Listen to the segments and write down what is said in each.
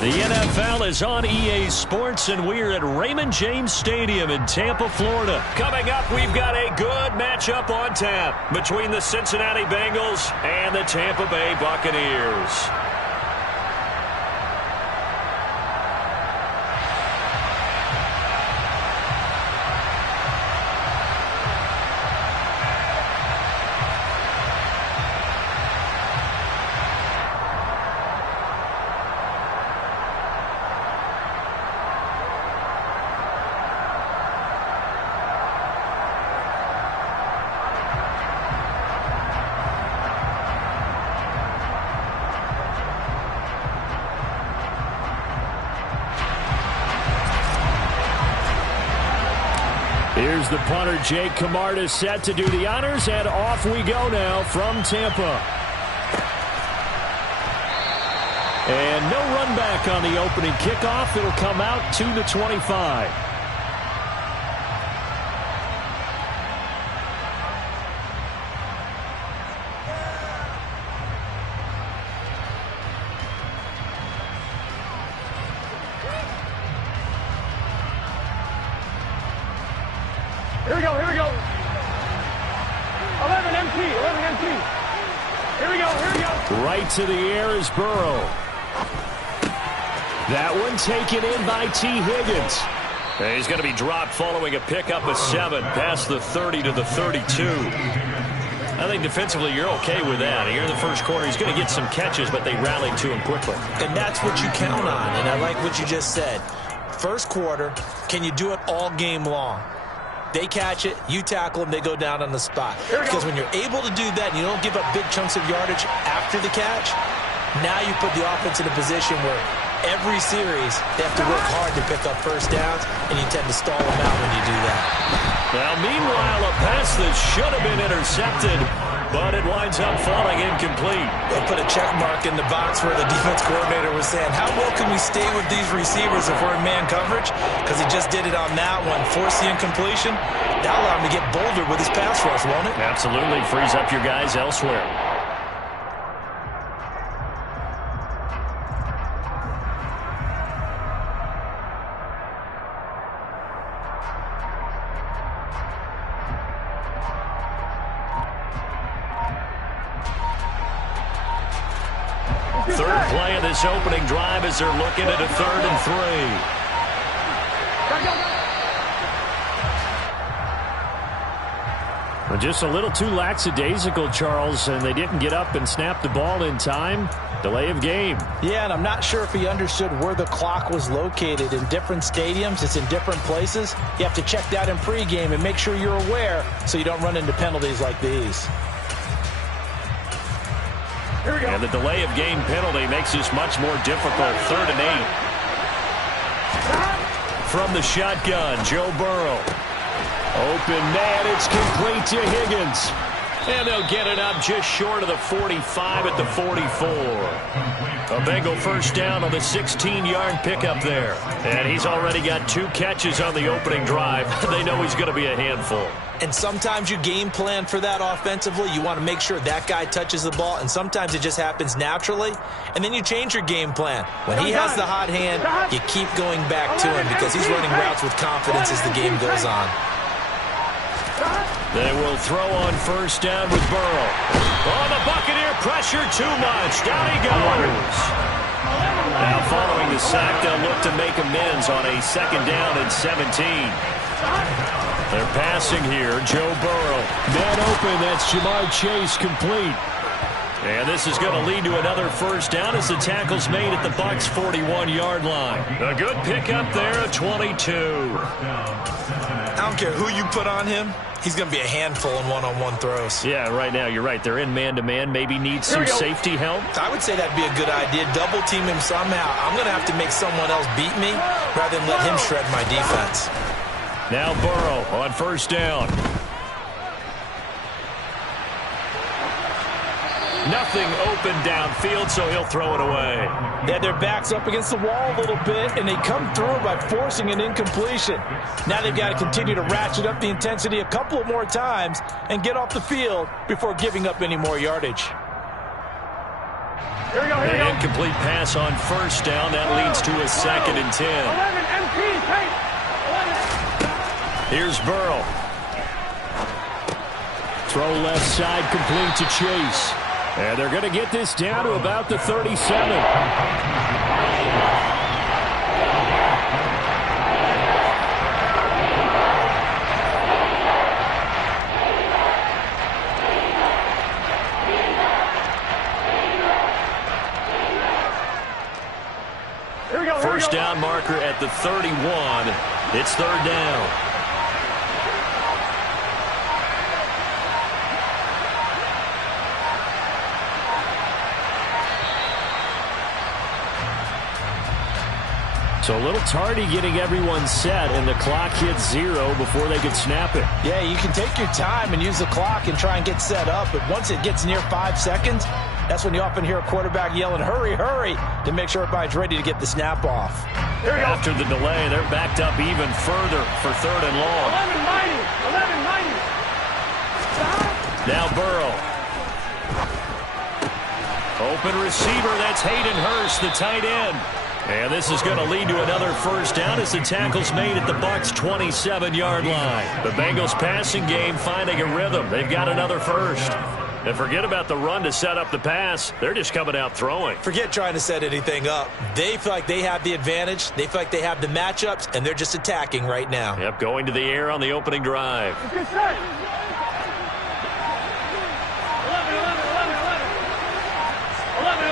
The NFL is on EA Sports, and we're at Raymond James Stadium in Tampa, Florida. Coming up, we've got a good matchup on tap between the Cincinnati Bengals and the Tampa Bay Buccaneers. Here's the punter, Jake Camarda, set to do the honors, and off we go now from Tampa. And no run back on the opening kickoff. It'll come out to the 25. Here we go. 11 MT. Here we go. Right to the air is Burrow. That one taken in by T. Higgins. And he's going to be dropped following a pickup of 7 past the 30 to the 32. I think defensively you're okay with that. Here in the first quarter, he's going to get some catches, but they rallied to him quickly. And that's what you count on, and I like what you just said. First quarter, can you do it all game long? They catch it, you tackle them, they go down on the spot. Because when you're able to do that and you don't give up big chunks of yardage after the catch, now you put the offense in a position where every series they have to work hard to pick up first downs, and you tend to stall them out when you do that. Now, meanwhile, a pass that should have been intercepted, but it winds up falling incomplete. They put a check mark in the box where the defense coordinator was saying, how well can we stay with these receivers if we're in man coverage? Because he just did it on that one, forced the incompletion. That'll allow him to get bolder with his pass rush, won't it? Absolutely. Frees up your guys elsewhere. Third play of this opening drive as they're looking at a 3rd and 3. Well, just a little too lackadaisical, Charles, and they didn't get up and snap the ball in time. Delay of game. Yeah, and I'm not sure if he understood where the clock was located. In different stadiums, it's in different places. You have to check that in pregame and make sure you're aware so you don't run into penalties like these. And the delay of game penalty makes this much more difficult. 3rd and 8. From the shotgun, Joe Burrow. Open man, it's complete to Higgins. And they'll get it up just short of the 45 at the 44. A Bengal first down on the 16-yard pickup there. And he's already got 2 catches on the opening drive. They know he's going to be a handful. And sometimes you game plan for that offensively. You want to make sure that guy touches the ball, and sometimes it just happens naturally, and then you change your game plan. When he has the hot hand, you keep going back to him because he's running routes with confidence as the game goes on. They will throw on first down with Burrow. Oh, the Buccaneer pressure too much. Down he goes. Now following the sack, they'll look to make amends on a 2nd down and 17. They're passing here. Joe Burrow. Man open. That's Jamar Chase complete. And this is going to lead to another first down as the tackle's made at the Bucs' 41-yard line. A good pickup there at 22. I don't care who you put on him. He's going to be a handful in one-on-one throws. Yeah, right now you're right. They're in man-to-man. Maybe need some safety help. I would say that'd be a good idea. Double team him somehow. I'm going to have to make someone else beat me rather than let him shred my defense. Now Burrow on first down. Nothing open downfield, so he'll throw it away. They had their backs up against the wall a little bit, and they come through by forcing an incompletion. Now they've got to continue to ratchet up the intensity a couple of more times and get off the field before giving up any more yardage. An incomplete pass on first down. That leads to a 2nd and 10. 11, MP, take. 11. Here's Burrow. Throw left side, complete to Chase. And they're going to get this down to about the 37. First down marker at the 31. It's 3rd down. So a little tardy getting everyone set, and the clock hits 0 before they could snap it. Yeah, you can take your time and use the clock and try and get set up, but once it gets near 5 seconds, that's when you often hear a quarterback yelling, hurry, hurry, to make sure everybody's ready to get the snap off. After the delay, they're backed up even further for 3rd and long. 11-90. Now Burrow. Open receiver, that's Hayden Hurst, the tight end. And this is going to lead to another first down as the tackle's made at the Bucs' 27-yard line. The Bengals passing game finding a rhythm. They've got another first. And forget about the run to set up the pass. They're just coming out throwing. Forget trying to set anything up. They feel like they have the advantage. They feel like they have the matchups, and they're just attacking right now. Yep, going to the air on the opening drive. Good set. 11.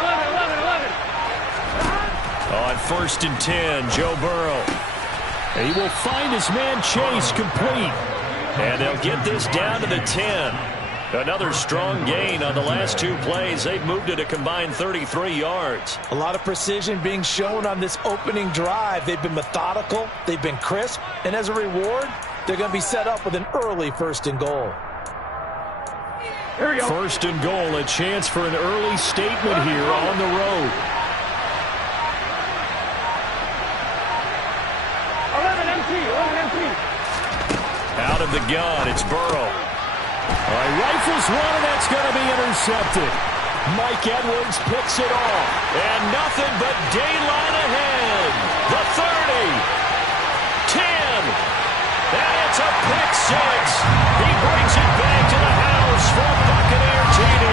On 1st and 10, Joe Burrow. And he will find his man Chase complete. And they'll get this down to the 10. Another strong gain on the last 2 plays. They've moved it a combined 33 yards. A lot of precision being shown on this opening drive. They've been methodical. They've been crisp. And as a reward, they're going to be set up with an early 1st and goal. Here we go. 1st and goal, a chance for an early statement here on the road. 11 MP. Out of the gun, it's Burrow. All right, rifles one, and that's going to be intercepted. Mike Edwards picks it off. And nothing but daylight ahead. The 30. 10. And it's a pick 6. He brings it back to the house for Buccaneer TD.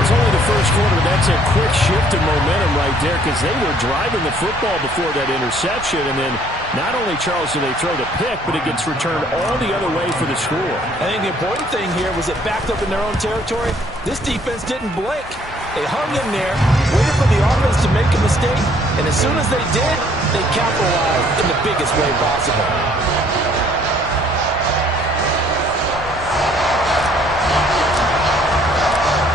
It's only the first quarter, but that's a quick shift of momentum right there because they were driving the football before that interception, and then not only, Charles, do they throw the pick, but it gets returned all the other way for the score. I think the important thing here was it backed up in their own territory. This defense didn't blink. They hung in there, waited for the offense to make a mistake, and as soon as they did, they capitalized in the biggest way possible.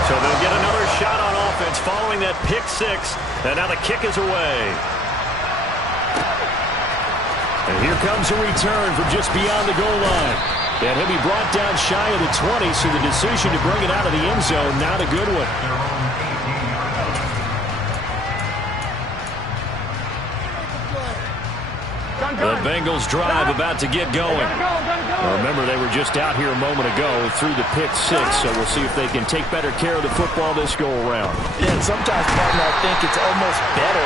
So they'll get another shot on offense following that pick 6, and now the kick is away. And here comes a return from just beyond the goal line. And he'll be brought down shy of the 20, so the decision to bring it out of the end zone, not a good one. The Bengals drive about to get going. Now remember, they were just out here a moment ago through the pick 6, so we'll see if they can take better care of the football this go-around. Yeah, and sometimes, partner, I think it's almost better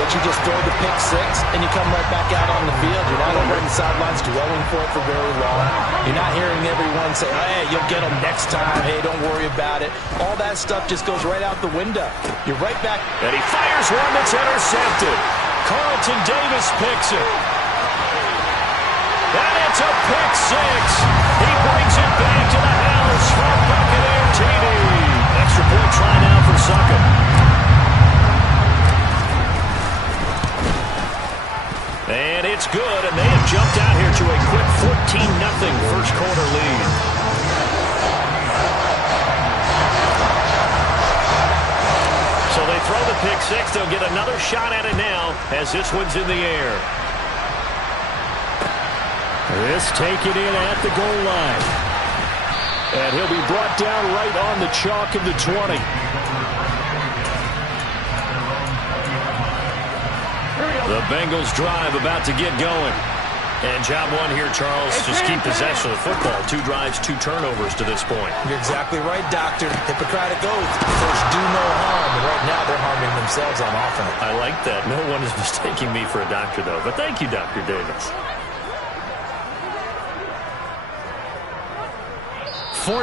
that you just throw the pick 6 and you come right back out on the field. You're not over on the sidelines dwelling for it for very long. You're not hearing everyone say, hey, you'll get them next time. Hey, don't worry about it. All that stuff just goes right out the window. You're right back. And he fires one that's intercepted. Carlton Davis picks it. And it's a pick 6. He brings it back to the house for Buccaneer TD. Extra point try now for Succop. And it's good, and they have jumped out here to a quick 14-0 first quarter lead. So they throw the pick 6. They'll get another shot at it now as this one's in the air. This taken in at the goal line. And he'll be brought down right on the chalk of the 20. The Bengals drive about to get going. And job one here, Charles. Just keep possession of the football. 2 drives, 2 turnovers to this point. You're exactly right, Doctor. Hippocratic oath. First, do no harm. And right now, they're harming themselves on offense. I like that. No one is mistaking me for a doctor, though. But thank you, Dr. Davis. 14-0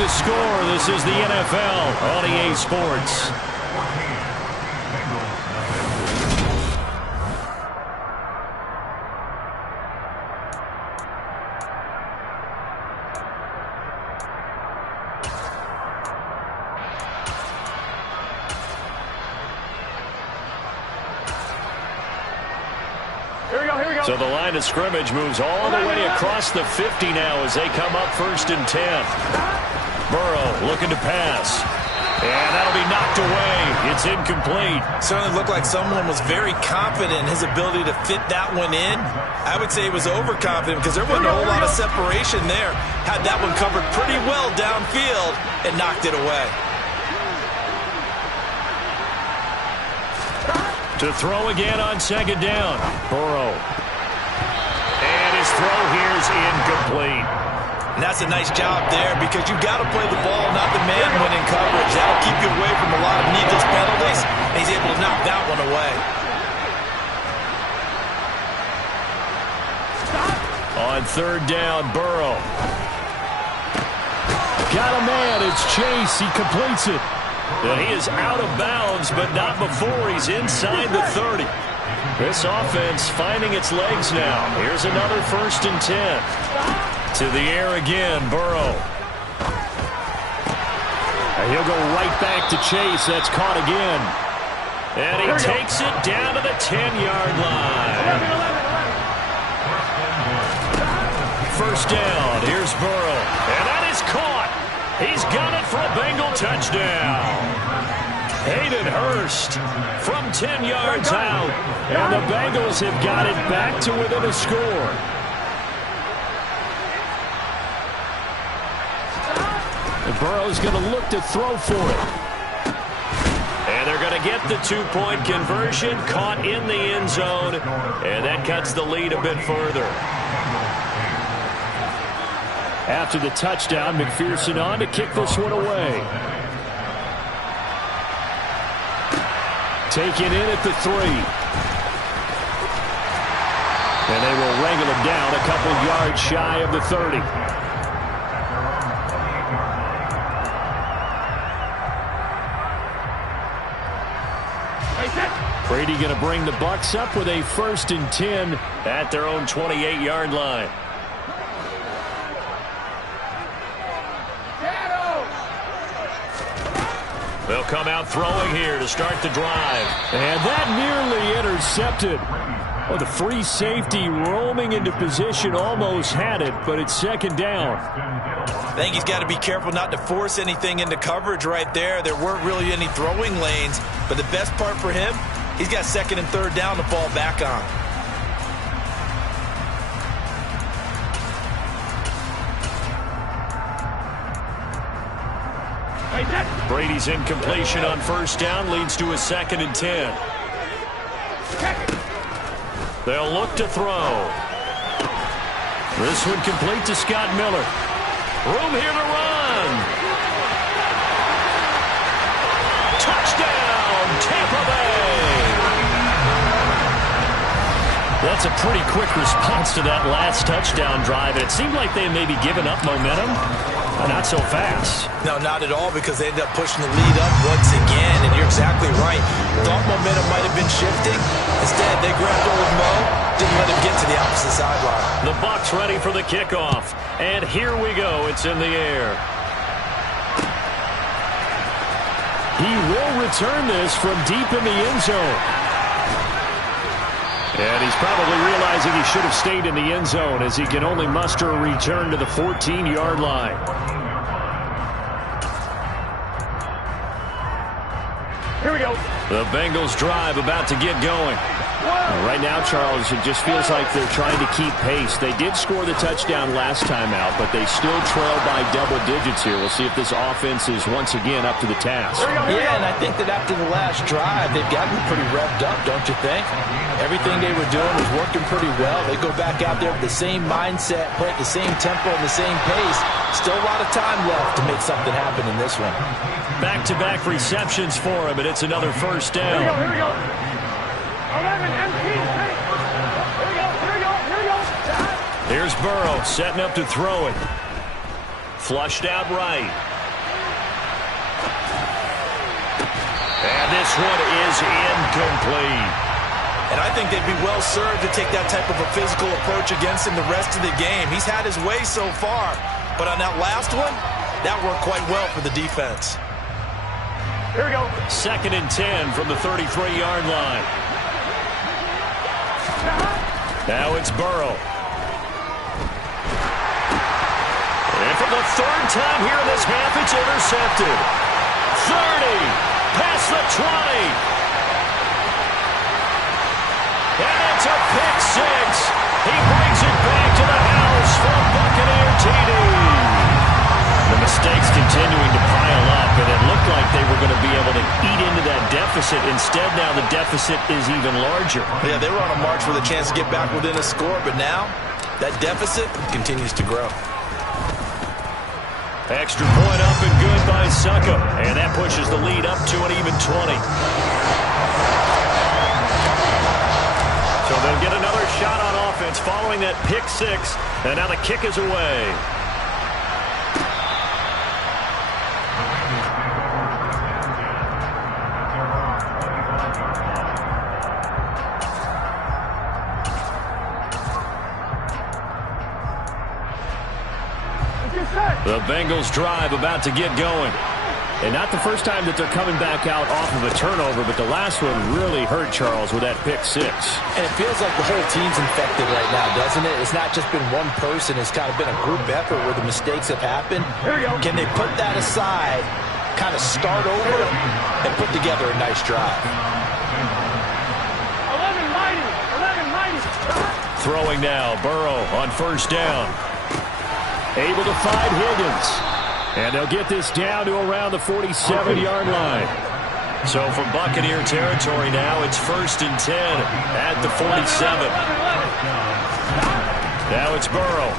the score. This is the NFL on EA Sports. So the line of scrimmage moves all the way across the 50 now as they come up 1st and 10. Burrow looking to pass. And that'll be knocked away. It's incomplete. Certainly looked like someone was very confident in his ability to fit that one in. I would say he was overconfident because there wasn't a whole lot of separation there. Had that one covered pretty well downfield and knocked it away. To throw again on 2nd down. Burrow. And his throw here is incomplete. And that's a nice job there because you've got to play the ball, not the man when in coverage. That'll keep you away from a lot of needless penalties, and he's able to knock that one away. On 3rd down, Burrow. Got a man. It's Chase. He completes it. And he is out of bounds, but not before he's inside the 30. This offense finding its legs now. Here's another 1st and 10. To the air again, Burrow. And he'll go right back to Chase. That's caught again. And he takes it down to the 10-yard line. 1st down. Here's Burrow. And that is caught. He's got it for a Bengal touchdown. Hayden Hurst from 10 yards out. And the Bengals have got it back to within a score. And Burrow's going to look to throw for it. And they're going to get the 2-point conversion. Caught in the end zone. And that cuts the lead a bit further. After the touchdown, McPherson on to kick this one away. Taken in at the 3. And they will wrangle him down a couple yards shy of the 30. Brady going to bring the Bucs up with a 1st and 10 at their own 28-yard line. They'll come out throwing here to start the drive. And that nearly intercepted. Oh, the free safety roaming into position almost had it, but it's 2nd down. I think he's got to be careful not to force anything into coverage right there. There weren't really any throwing lanes, but the best part for him, he's got 2nd and 3rd down to fall back on. Brady's incompletion on 1st down leads to a 2nd and 10. They'll look to throw. This one complete to Scott Miller. Room here to run. Touchdown, Tampa Bay. That's a pretty quick response to that last touchdown drive. It seemed like they may be giving up momentum. Not so fast. No, not at all, because they ended up pushing the lead up once again, and you're exactly right. Thought momentum might have been shifting. Instead, they grabbed old Mo, didn't let him get to the opposite sideline. The Bucs ready for the kickoff, and here we go. It's in the air. He will return this from deep in the end zone. And he's probably realizing he should have stayed in the end zone as he can only muster a return to the 14-yard line. Here we go. The Bengals drive about to get going. Right now, Charles, it just feels like they're trying to keep pace. They did score the touchdown last time out, but they still trail by double digits here. We'll see if this offense is once again up to the task. Yeah, and I think that after the last drive, they've gotten pretty revved up, don't you think? Everything they were doing was working pretty well. They go back out there with the same mindset, play at the same tempo and the same pace. Still a lot of time left to make something happen in this one. Back-to-back receptions for him, and it's another first down. Here we go. 11 MT. Here we go. Here's Burrow setting up to throw it. Flushed out right. And this one is incomplete. And I think they'd be well served to take that type of a physical approach against him the rest of the game. He's had his way so far, but on that last one, that worked quite well for the defense. Here we go. 2nd and 10 from the 33-yard line. Now it's Burrow. And for the 3rd time here in this half, it's intercepted. 30, past the 20. And it's a pick six. He brings it back to the house for a Buccaneer TD. The mistakes continuing to pile up, and it looked like they were going to be able to eat into that deficit. Instead, now the deficit is even larger. Yeah, they were on a march with a chance to get back within a score, but now that deficit continues to grow. Extra point up and good by Succop, and that pushes the lead up to an even 20. So they'll get another shot on offense following that pick six, and now the kick is away. The Bengals drive about to get going. And not the first time that they're coming back out off of a turnover, but the last one really hurt Charles with that pick six. And it feels like the whole team's infected right now, doesn't it? It's not just been one person. It's kind of been a group effort where the mistakes have happened. Here we go. Can they put that aside, kind of start over, and put together a nice drive? 11 mighty. Throwing now, Burrow on first down. Able to find Higgins. And they'll get this down to around the 47-yard line. So from Buccaneer territory now, it's 1st and 10 at the 47. Now it's Burrow.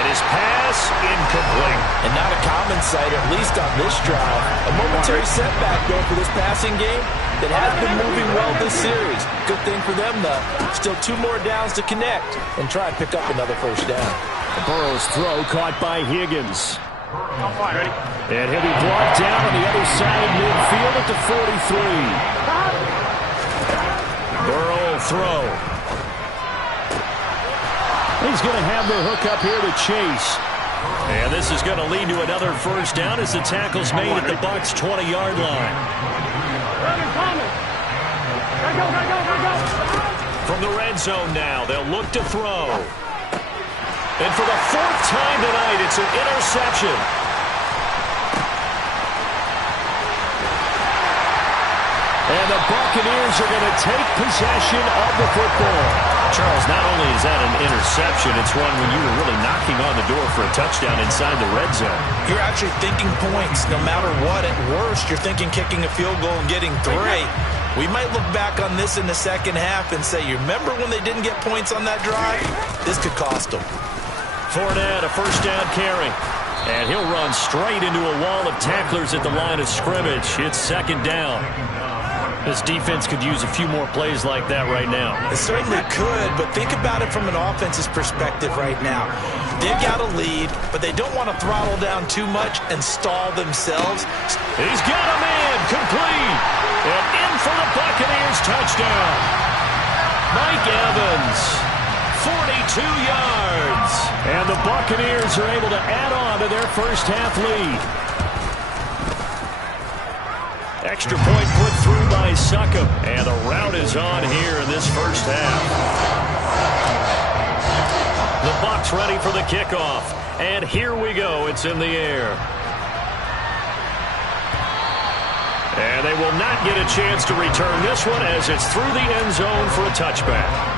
And his pass incomplete. And not a common sight, at least on this drive. A momentary setback, though, for this passing game that has been moving well this series. Good thing for them, though. Still 2 more downs to connect and try and pick up another first down. Burrow's throw caught by Higgins. On fire, ready? And he'll be brought down on the other side of midfield at the 43. Burrow will throw. He's going to have the hook up here to Chase. And this is going to lead to another first down as the tackle's made at the Bucs' 20-yard line. Go. From the red zone now, they'll look to throw. And for the 4th time tonight, it's an interception. And the Buccaneers are going to take possession of the football. Charles, not only is that an interception, it's one when you were really knocking on the door for a touchdown inside the red zone. You're actually thinking points no matter what. At worst, you're thinking kicking a field goal and getting 3. We might look back on this in the second half and say, you remember when they didn't get points on that drive? This could cost them. Fournette, a first down carry. And he'll run straight into a wall of tacklers at the line of scrimmage. It's 2nd down. This defense could use a few more plays like that right now. It certainly could, but think about it from an offense's perspective right now. They've got a lead, but they don't want to throttle down too much and stall themselves. He's got a man complete. And in for the Buccaneers touchdown. Mike Evans, 42 yards. And the Buccaneers are able to add on to their first half lead. Extra point put through by Succop. And the route is on here in this first half. The Bucs ready for the kickoff. And here we go. It's in the air. And they will not get a chance to return this one as it's through the end zone for a touchback.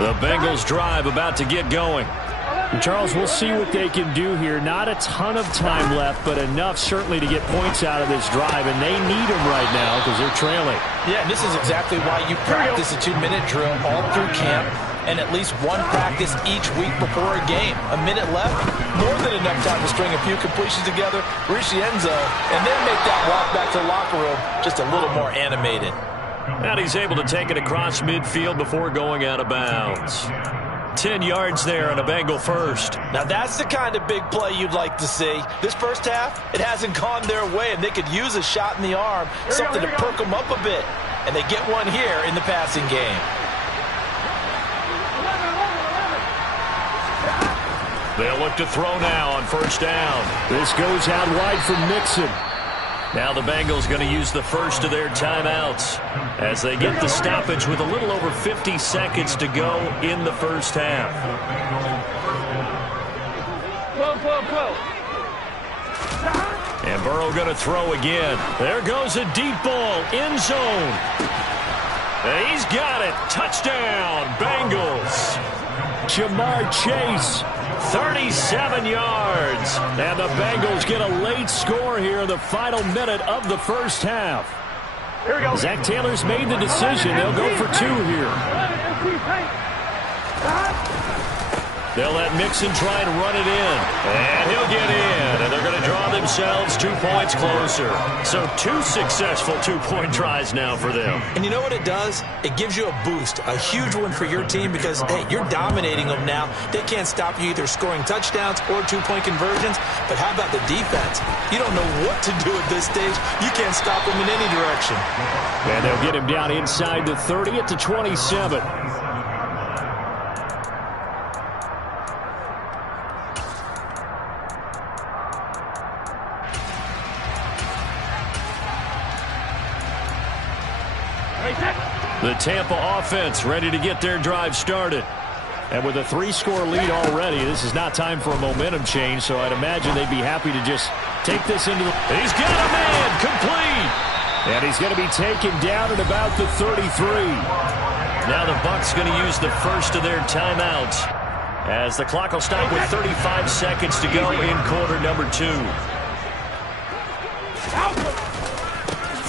The Bengals drive about to get going. And Charles, we'll see what they can do here. Not a ton of time left, but enough certainly to get points out of this drive, and they need them right now because they're trailing. Yeah, and this is exactly why you practice a 2-minute drill all through camp and at least one practice each week before a game. A minute left, more than enough time to string a few completions together, reach the end zone, and then make that walk back to the locker room just a little more animated. And he's able to take it across midfield before going out of bounds. 10 yards there and a Bengal first. Now that's the kind of big play you'd like to see. This first half, it hasn't gone their way, and they could use a shot in the arm, something to perk them up a bit. And they get one here in the passing game. They'll look to throw now on first down. This goes out wide for Mixon. Now the Bengals going to use the first of their timeouts as they get the stoppage with a little over 50 seconds to go in the first half. And Burrow going to throw again. There goes a deep ball, end zone. And he's got it. Touchdown, Bengals. Jamar Chase. 37 yards. And the Bengals get a late score here in the final minute of the first half. Here we go. Zach Taylor's made the decision. They'll go for 2 here. They'll let Mixon try and run it in. And he'll get in. And they're going to draw themselves 2 points closer. So 2 successful 2-point tries now for them. And you know what it does? It gives you a boost, a huge one for your team because, hey, you're dominating them now. They can't stop you either scoring touchdowns or 2-point conversions. But how about the defense? You don't know what to do at this stage. You can't stop them in any direction. And they'll get him down inside the 30 at the 27. The Tampa offense ready to get their drive started. And with a 3-score lead already, this is not time for a momentum change, so I'd imagine they'd be happy to just take this into the... He's got a man complete. And he's going to be taken down at about the 33. Now the Bucs going to use the first of their timeouts as the clock will stop with 35 seconds to go in quarter number 2.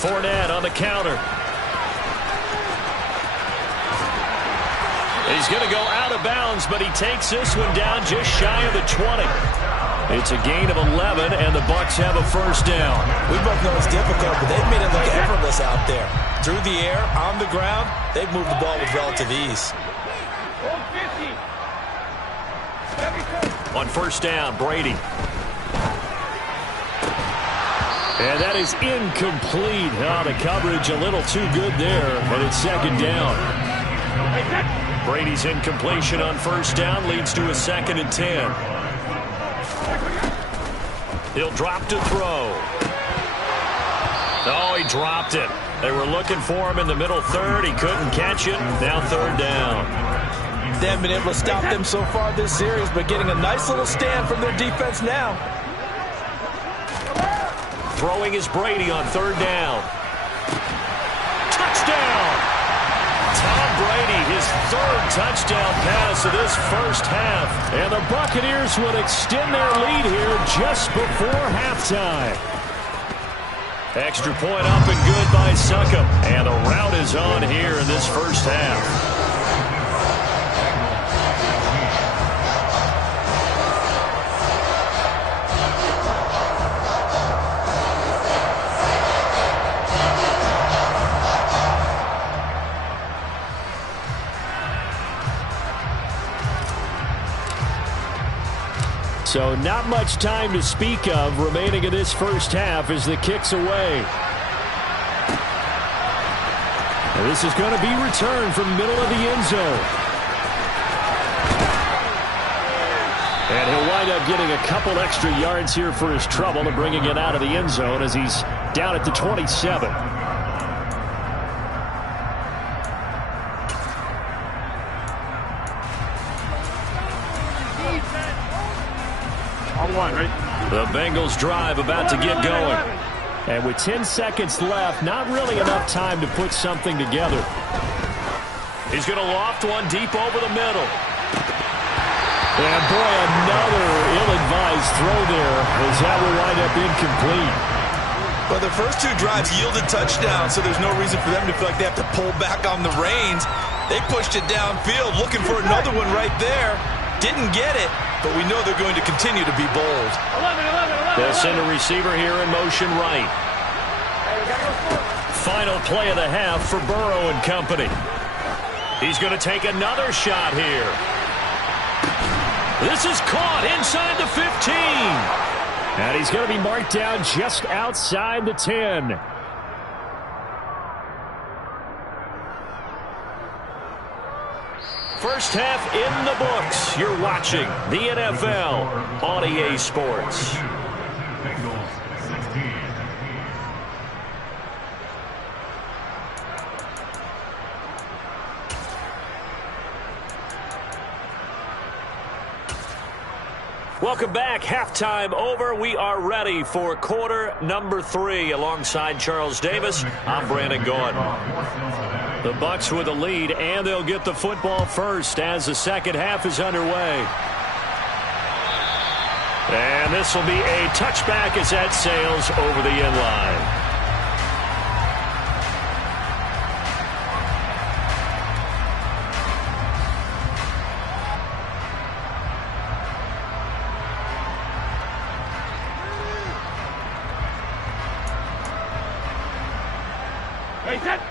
Fournette on the counter. He's going to go out of bounds, but he takes this one down just shy of the 20. It's a gain of 11, and the Bucs have a first down. We both know it's difficult, but they've made it look effortless out there. Through the air, on the ground, they've moved the ball with relative ease. On first down, Brady. And that is incomplete. Oh, the coverage a little too good there, and it's second down. Brady's incompletion on first down leads to a 2nd and 10. He'll drop to throw. Oh, he dropped it. They were looking for him in the middle third. He couldn't catch it. Now 3rd down. They haven't been able to stop them so far this series, but getting a nice little stand from their defense now. Throwing is Brady on 3rd down. Touchdown! Tom Brady, his 3rd touchdown pass of this first half. And the Buccaneers will extend their lead here just before halftime. Extra point up and good by Succop. And the rout is on here in this first half. So not much time to speak of remaining in this first half as the kick's away. And this is going to be returned from middle of the end zone. And he'll wind up getting a couple extra yards here for his trouble and bringing it out of the end zone as he's down at the 27. On one, ready? The Bengals drive about to get going. And with 10 seconds left, not really enough time to put something together. He's going to loft one deep over the middle. And boy, another ill-advised throw there as that will wind up incomplete. Well, their first two drives yielded touchdowns, so there's no reason for them to feel like they have to pull back on the reins. They pushed it downfield, looking for another one right there. Didn't get it, but we know they're going to continue to be bold. 11. They'll send a receiver here in motion right. Final play of the half for Burrow and company. He's going to take another shot here. This is caught inside the 15. And he's going to be marked down just outside the 10. First half in the books. You're watching the NFL on EA Sports. Welcome back. Halftime over. We are ready for quarter number 3. Alongside Charles Davis, I'm Brandon Gaudin. The Bucs with a lead, and they'll get the football first as the second half is underway. And this will be a touchback as that sails over the end line.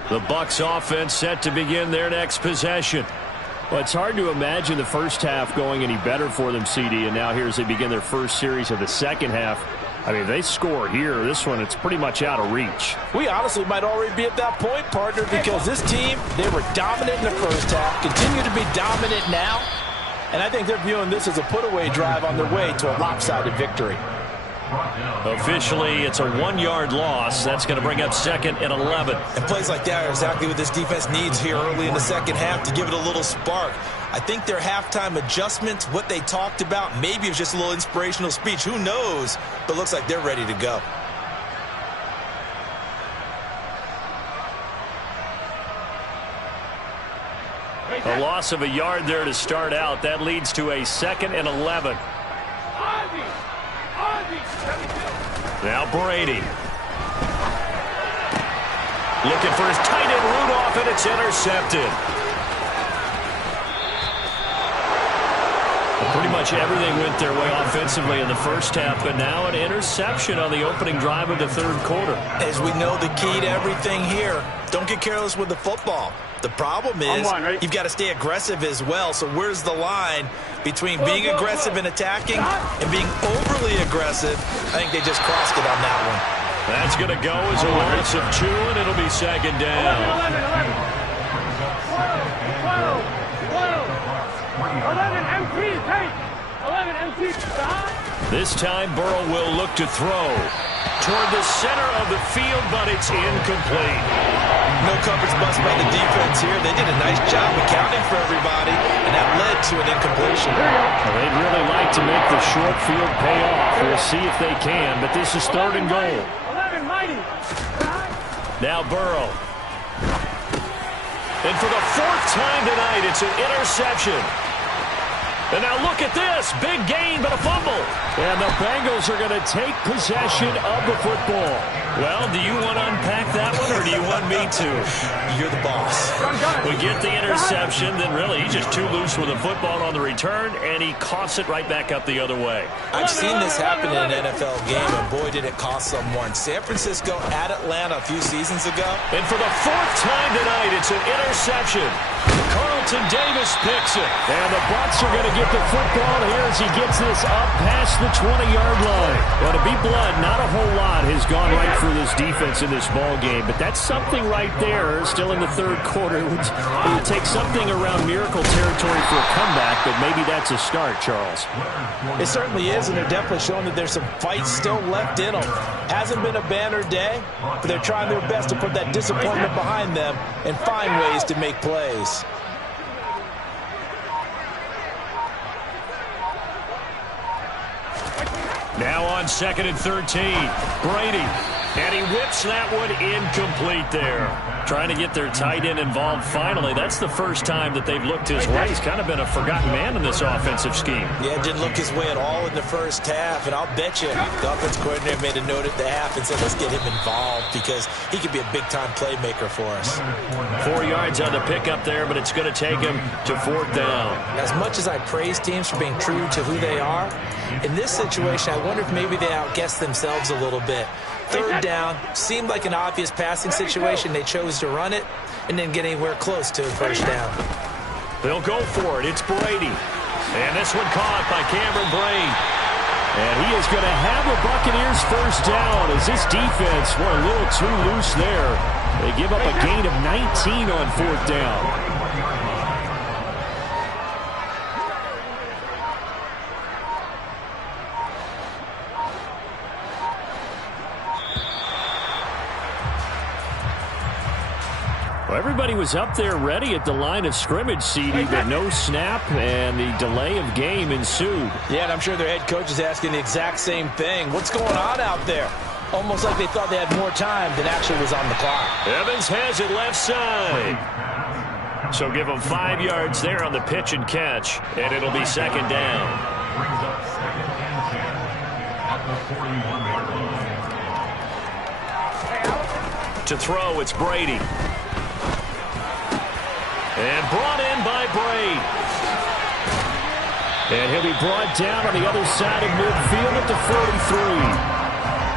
The Bucs offense set to begin their next possession. Well, it's hard to imagine the first half going any better for them, CD, and now here as they begin their first series of the second half. I mean, they score here. This one, it's pretty much out of reach. We honestly might already be at that point, partner, because this team, they were dominant in the first half, continue to be dominant now, and I think they're viewing this as a put-away drive on their way to a lopsided victory. Officially, it's a 1-yard loss. That's going to bring up 2nd and 11. And plays like that are exactly what this defense needs here early in the second half to give it a little spark. I think their halftime adjustments, what they talked about, maybe it was just a little inspirational speech. Who knows? But it looks like they're ready to go. A loss of a yard there to start out. That leads to a 2nd and 11. Now Brady. Looking for his tight end Rudolph, and it's intercepted. Pretty much everything went their way offensively in the first half, but now an interception on the opening drive of the third quarter. As we know, the key to everything here, don't get careless with the football. The problem is you've got to stay aggressive as well. So where's the line between being aggressive and attacking and being overly aggressive? I think they just crossed it on that one. That's going to go as a loss of 2, and it'll be 2nd down. 11 MT, take. 11 MT, stop. This time Burrow will look to throw toward the center of the field, but it's incomplete. No coverage bust by the defense here. They did a nice job accounting for everybody, and that led to an incompletion. Well, they'd really like to make the short field pay off. We'll see if they can, but this is 3rd and goal. 11 mighty. Now Burrow. And for the 4th time tonight, it's an interception. And now look at this. Big gain, but a fumble. And the Bengals are going to take possession of the football. Well, do you want to unpack that one, or do you want me to? You're the boss. We get the interception, then really he's just too loose with the football on the return, and he coughs it right back up the other way. I've seen this happen in an NFL game, and boy, did it cost someone. San Francisco at Atlanta a few seasons ago. And for the 4th time tonight, it's an interception. Carlton Davis picks it. And the Bucs are going to get the football here as he gets this up past the 20-yard line. Well, to be blunt, not a whole lot has gone right for this defense in this ball game, but that's something right there. Still in the third quarter, it would take something around miracle territory for a comeback, but maybe that's a start, Charles. It certainly is, and they're definitely showing that there's some fight still left in them. Hasn't been a banner day, but they're trying their best to put that disappointment behind them and find ways to make plays. Now on 2nd and 13, Brady. And he whips that one incomplete there. Trying to get their tight end involved finally. That's the first time that they've looked his way. He's kind of been a forgotten man in this offensive scheme. Yeah, didn't look his way at all in the first half. And I'll bet you the offense coordinator made a note at the half and said, let's get him involved because he could be a big-time playmaker for us. 4 yards on the pickup there, but it's going to take him to 4th down. As much as I praise teams for being true to who they are, in this situation, I wonder if maybe they outguessed themselves a little bit. 3rd down, seemed like an obvious passing situation. They chose to run it and didn't get anywhere close to a 1st down. They'll go for it. It's Brady. And this one caught by Cameron Brate. And he is going to have a Buccaneers 1st down as this defense were a little too loose there. They give up a gain of 19 on 4th down. Well, everybody was up there ready at the line of scrimmage, CD, but no snap, and the delay of game ensued. Yeah, and I'm sure their head coach is asking the exact same thing. What's going on out there? Almost like they thought they had more time than actually was on the clock. Evans has it left side. So give them 5 yards there on the pitch and catch, and it'll be 2nd down. To throw, it's Brady. And brought in by Brate. And he'll be brought down on the other side of midfield at the 43.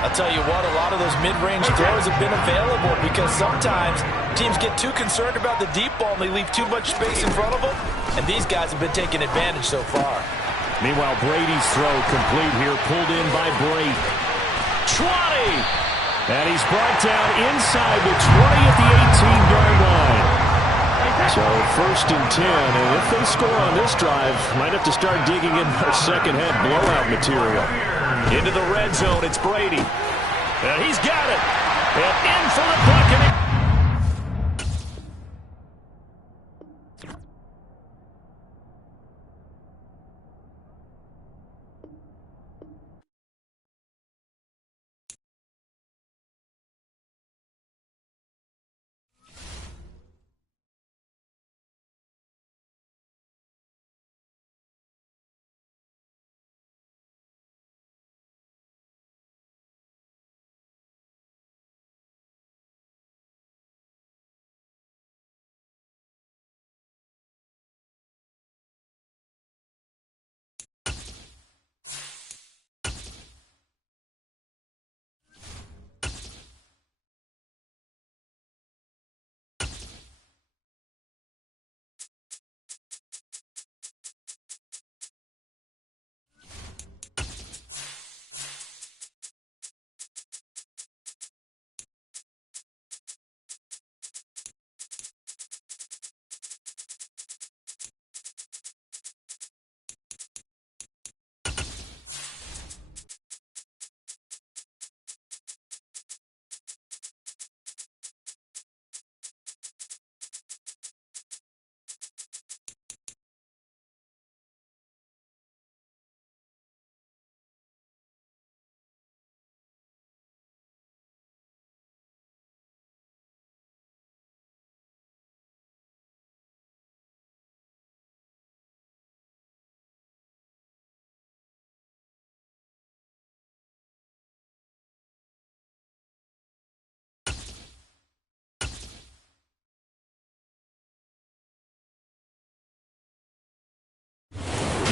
I'll tell you what, a lot of those mid-range throws have been available because sometimes teams get too concerned about the deep ball and they leave too much space in front of them. And these guys have been taking advantage so far. Meanwhile, Brady's throw complete here, pulled in by Brate. 20! And he's brought down inside the 20 at the 18-yard line. So 1st and 10, and if they score on this drive, might have to start digging in our second-half blowout material. Into the red zone, it's Brady. And he's got it. And in for the Buccaneers.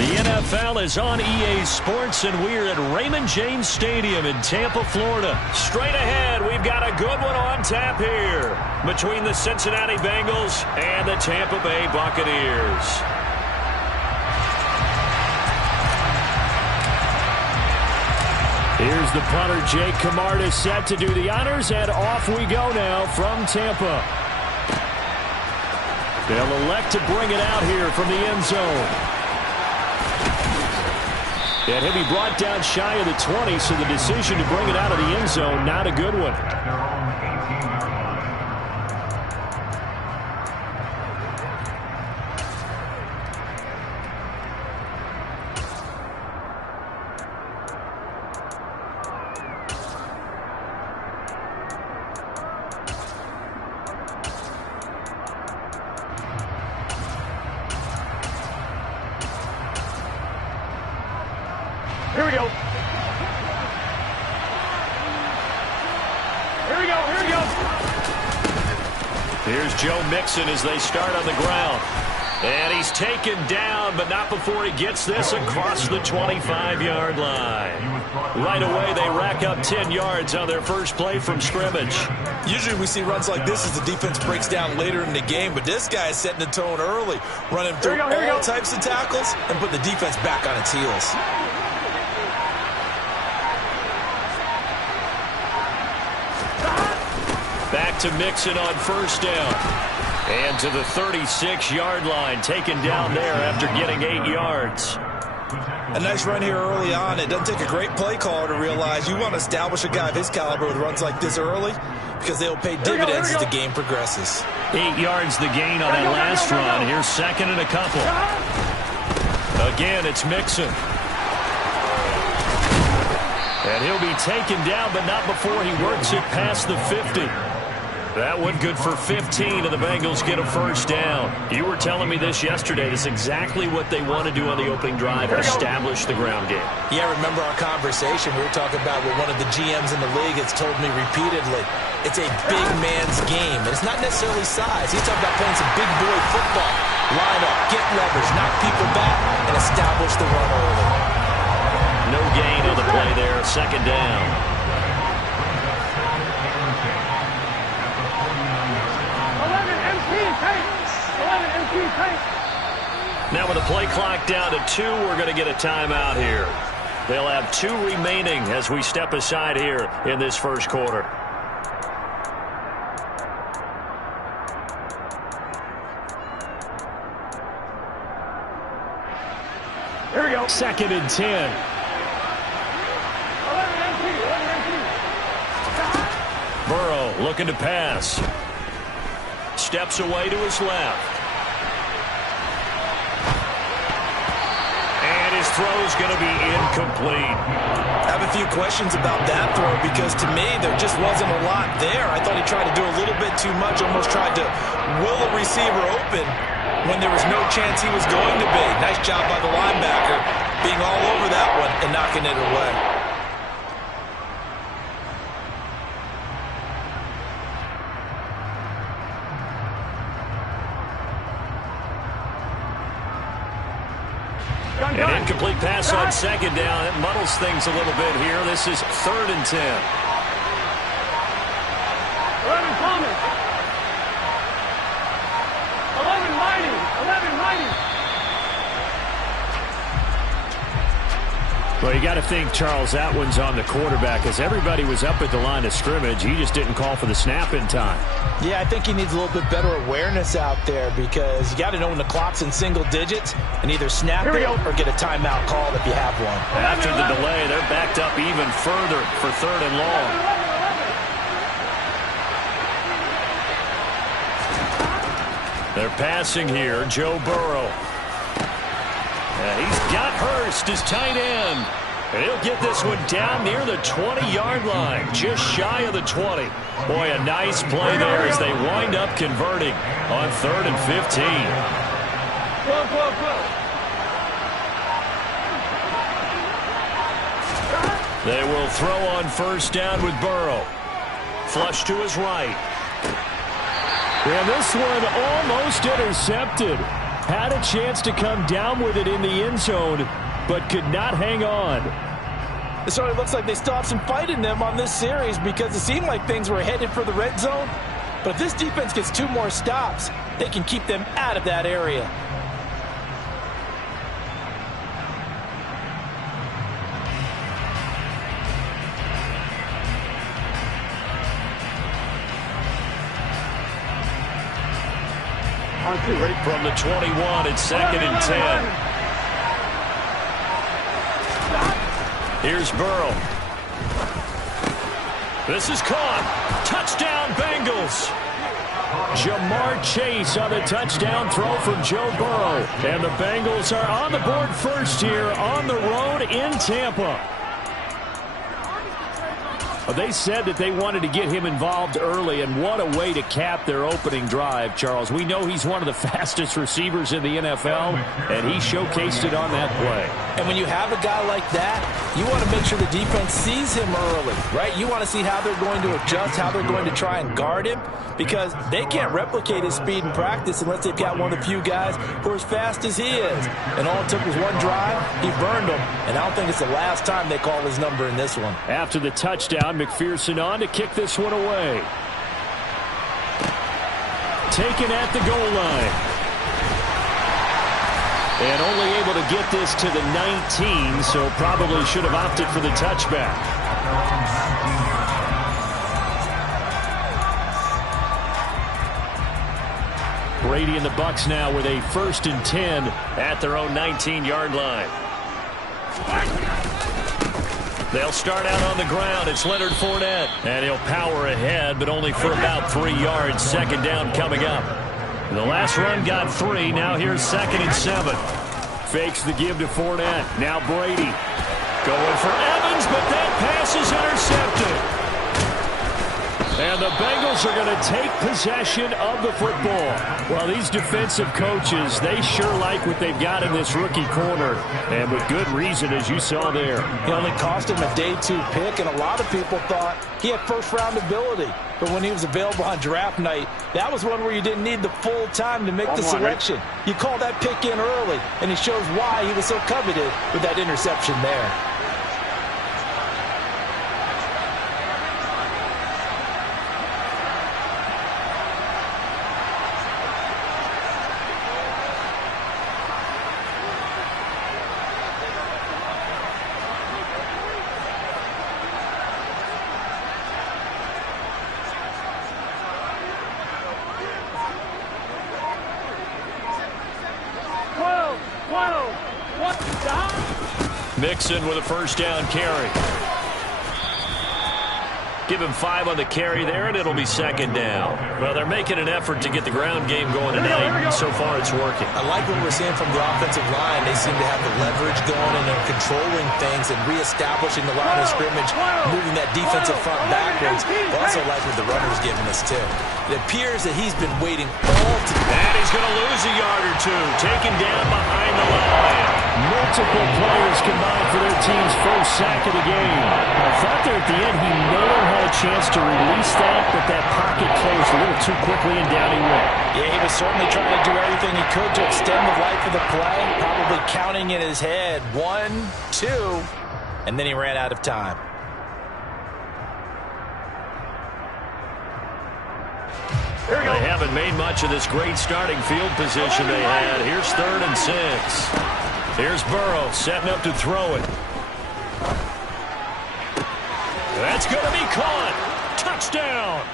The NFL is on EA Sports, and we're at Raymond James Stadium in Tampa, Florida. Straight ahead, we've got a good one on tap here between the Cincinnati Bengals and the Tampa Bay Buccaneers. Here's the punter, Jake Camarda, set to do the honors, and off we go now from Tampa. They'll elect to bring it out here from the end zone. And he'll be brought down shy of the 20, so the decision to bring it out of the end zone, not a good one. Here we go. Here we go. Here we go. Here's Joe Mixon as they start on the ground. And he's taken down, but not before he gets this across the 25-yard line. Right away, they rack up 10 yards on their first play from scrimmage. Usually we see runs like this as the defense breaks down later in the game, but this guy is setting the tone early, running through all types of tackles and put the defense back on its heels. Back to Mixon on first down. And to the 36-yard line, taken down there after getting 8 yards. A nice run here early on. It doesn't take a great play caller to realize you want to establish a guy of his caliber with runs like this early because they'll pay dividends as the game progresses. 8 yards the gain on that last run. Here's second and a couple. Again, it's Mixon. And he'll be taken down, but not before he works it past the 50. That one good for 15, and the Bengals get a first down. You were telling me this yesterday. This is exactly what they want to do on the opening drive, establish the ground game. Yeah, remember our conversation. We were talking about what one of the GMs in the league has told me repeatedly. It's a big man's game, and it's not necessarily size. He's talking about playing some big boy football. Line up, get leverage, knock people back, and establish the run early. No gain on the play there, second down. Now with the play clock down to 2, we're going to get a timeout here. They'll have 2 remaining as we step aside here in this first quarter. Here we go. Second and 10. Burrow looking to pass. Steps away to his left. And his throw's going to be incomplete. I have a few questions about that throw because to me there just wasn't a lot there. I thought he tried to do a little bit too much, almost tried to will a receiver open when there was no chance he was going to be. Nice job by the linebacker being all over that one and knocking it away. An incomplete pass on second down. It muddles things a little bit here. This is 3rd and 10. 11 Thomas. 11 Mighty. 11 Mighty. Well, you got to think, Charles, that one's on the quarterback as everybody was up at the line of scrimmage. He just didn't call for the snap in time. Yeah, I think he needs a little bit better awareness out there because you got to know when the clock's in single digits and either snap it or get a timeout called if you have one. After the delay, they're backed up even further for 3rd and long. They're passing here. Joe Burrow. He's got Hurst, his tight end. And he'll get this one down near the 20-yard line, just shy of the 20. Boy, a nice play there as they wind up converting on 3rd and 15. They will throw on first down with Burrow. Flush to his right. And this one almost intercepted. Had a chance to come down with it in the end zone, but could not hang on. So it looks like they still have some fight in them on this series because it seemed like things were headed for the red zone. But if this defense gets 2 more stops, they can keep them out of that area. From the 21, it's 2nd and 10. Here's Burrow. This is caught. Touchdown, Bengals. Jamar Chase on the touchdown throw from Joe Burrow. And the Bengals are on the board first here on the road in Tampa. They said that they wanted to get him involved early, and what a way to cap their opening drive, Charles. We know he's one of the fastest receivers in the NFL, and he showcased it on that play. And when you have a guy like that, you want to make sure the defense sees him early, right? You want to see how they're going to adjust, how they're going to try and guard him, because they can't replicate his speed in practice unless they've got one of the few guys who are as fast as he is. And all it took was one drive, he burned them, and I don't think it's the last time they call his number in this one. After the touchdown, McPherson on to kick this one away. Taken at the goal line. And only able to get this to the 19, so probably should have opted for the touchback. Brady and the Bucs now with a 1st and 10 at their own 19-yard line. They'll start out on the ground. It's Leonard Fournette. And he'll power ahead, but only for about 3 yards. 2nd down coming up. The last run got 3. Now here's 2nd and 7. Fakes the give to Fournette. Now Brady. Going for Evans, but that pass is intercepted. And the Bengals are going to take possession of the football. Well, these defensive coaches, they sure like what they've got in this rookie corner. And with good reason, as you saw there. He only cost him a day 2 pick, and a lot of people thought he had first-round ability. But when he was available on draft night, that was one where you didn't need the full time to make the selection. You call that pick in early, and it shows why he was so coveted with that interception there. Mixon with a 1st down carry. Give him 5 on the carry there, and it'll be 2nd down. Well, they're making an effort to get the ground game going tonight. So far, it's working. I like what we're seeing from the offensive line. They seem to have the leverage going, and they're controlling things and reestablishing the line of scrimmage, moving that defensive front backwards. I also like what the runner's giving us, too. It appears that he's been waiting all to... And he's going to lose a yard or 2. Taken down behind the line. Multiple players combined for their team's first sack of the game. I thought there at the end he may have had a chance to release that, but that pocket closed a little too quickly and down he went. Yeah, he was certainly trying to do everything he could to extend the life of the play, probably counting in his head 1, 2, and then he ran out of time. They haven't made much of this great starting field position they had. Here's 3rd and 6. Here's Burrow setting up to throw it. That's going to be caught. Touchdown.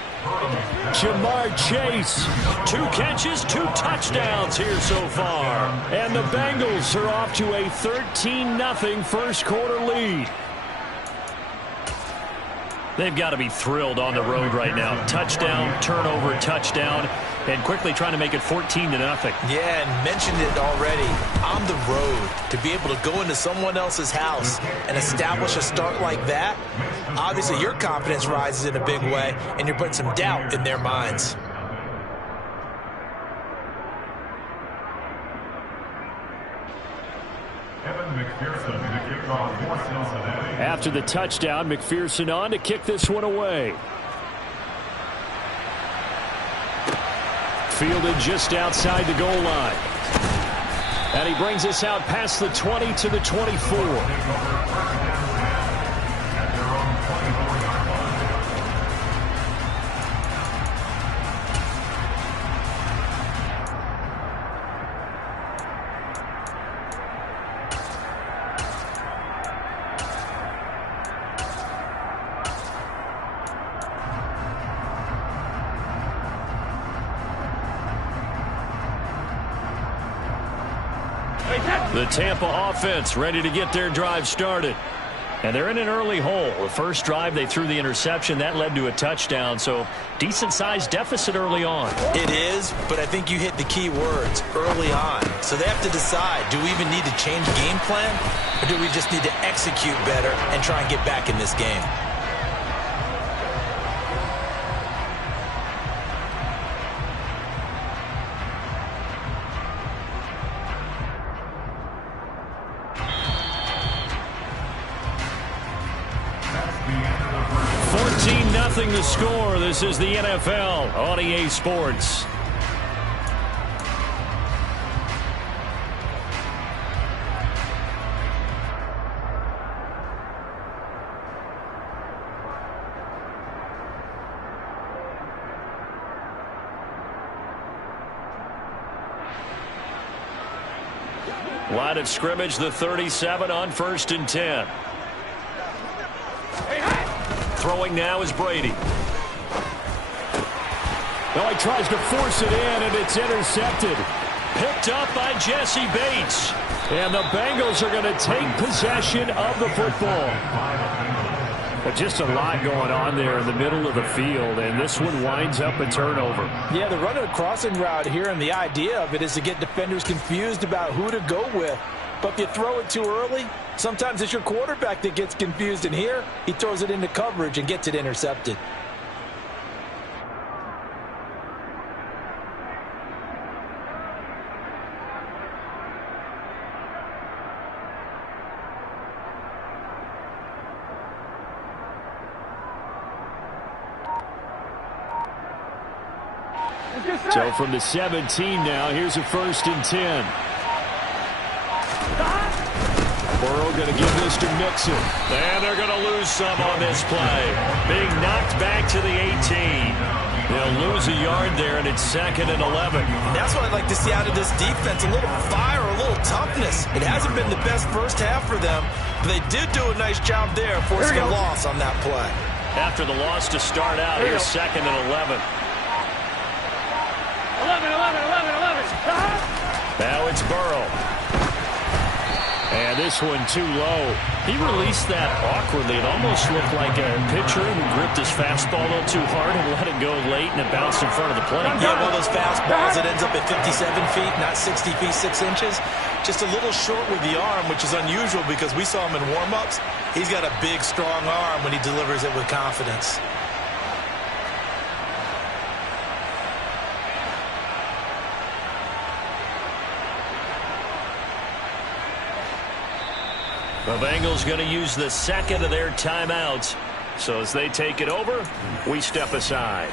Jamar Chase. 2 catches, 2 touchdowns here so far. And the Bengals are off to a 13-0 first quarter lead. They've got to be thrilled on the road right now. Touchdown, turnover, touchdown, and quickly trying to make it 14-0. Yeah, and mentioned it already. On the road, to be able to go into someone else's house and establish a start like that, obviously your confidence rises in a big way, and you're putting some doubt in their minds. After the touchdown, McPherson on to kick this one away. Fielded just outside the goal line. And he brings us out past the 20 to the 24. The Tampa offense ready to get their drive started. And they're in an early hole. The first drive, they threw the interception. That led to a touchdown, so decent-sized deficit early on. It is, but I think you hit the key words, early on. So they have to decide, do we even need to change game plan, or do we just need to execute better and try and get back in this game? 17-0 the score. This is the NFL on EA Sports. Line of scrimmage, the 37 on 1st and 10. Throwing now is Brady. Well, he tries to force it in, and it's intercepted. Picked up by Jesse Bates. And the Bengals are going to take possession of the football. But just a lot going on there in the middle of the field, and this one winds up a turnover. Yeah, they're running a crossing route here, and the idea of it is to get defenders confused about who to go with. But if you throw it too early, sometimes it's your quarterback that gets confused, and here he throws it into coverage and gets it intercepted. So from the 17 now, here's a 1st and 10. Burrow going to give this to Mixon. And they're going to lose some on this play. Being knocked back to the 18. They'll lose a yard there, and it's 2nd and 11. And that's what I'd like to see out of this defense, a little fire, a little toughness. It hasn't been the best first half for them, but they did do a nice job there forcing a loss on that play. After the loss to start out, here's 2nd and 11. 11. Now it's Burrow. And this one too low. He released that awkwardly. It almost looked like a pitcher who gripped his fastball a little too hard and let it go late, and it bounced in front of the plate. Yeah, one of those fastballs that ends up at 57 feet, not 60 feet, 6 inches. Just a little short with the arm, which is unusual because we saw him in warm-ups. He's got a big, strong arm when he delivers it with confidence. The Bengals going to use the 2nd of their timeouts. So as they take it over, we step aside.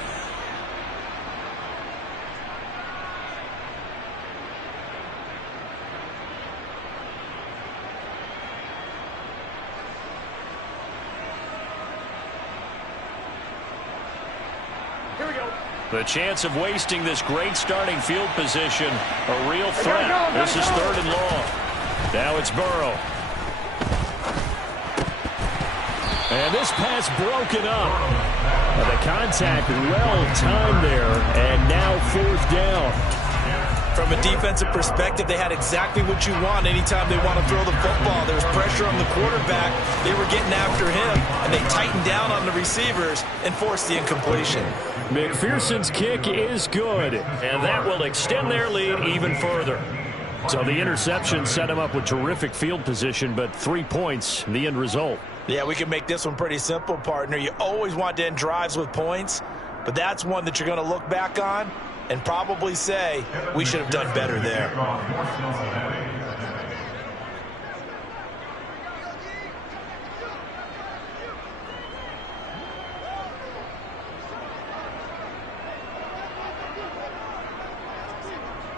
Here we go. The chance of wasting this great starting field position, a real threat. This is 3rd and long. Now it's Burrow. And this pass broken up. And the contact well timed there, and now 4th down. From a defensive perspective, they had exactly what you want anytime they want to throw the football. There was pressure on the quarterback. They were getting after him, and they tightened down on the receivers and forced the incompletion. McPherson's kick is good. And that will extend their lead even further. So the interception set him up with terrific field position, but 3 points, the end result. Yeah, we can make this one pretty simple, partner. You always want to end drives with points, but that's one that you're going to look back on and probably say, we should have done better there.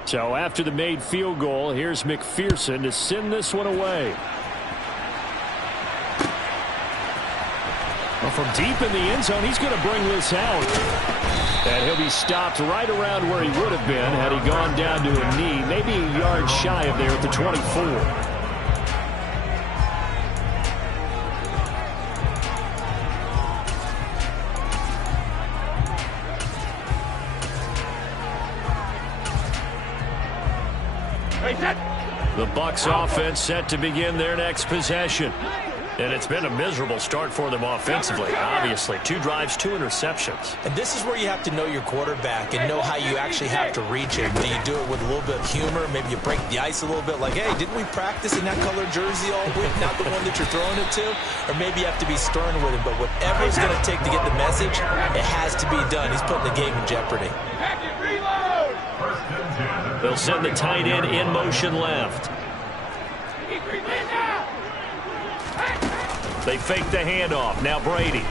So after the made field goal, here's McPherson to send this one away. Well, from deep in the end zone, he's going to bring this out. And he'll be stopped right around where he would have been had he gone down to a knee, maybe a yard shy of there at the 24. The Bucs offense set to begin their next possession. And it's been a miserable start for them offensively, obviously. 2 drives, 2 interceptions. And this is where you have to know your quarterback and know how you actually have to reach him. Do you do it with a little bit of humor? Maybe you break the ice a little bit like, hey, didn't we practice in that colored jersey all week, not the one that you're throwing it to? Or maybe you have to be stern with him. But whatever it's going to take to get the message, it has to be done. He's putting the game in jeopardy. They'll send the tight end in motion left. They fake the handoff. Now Brady.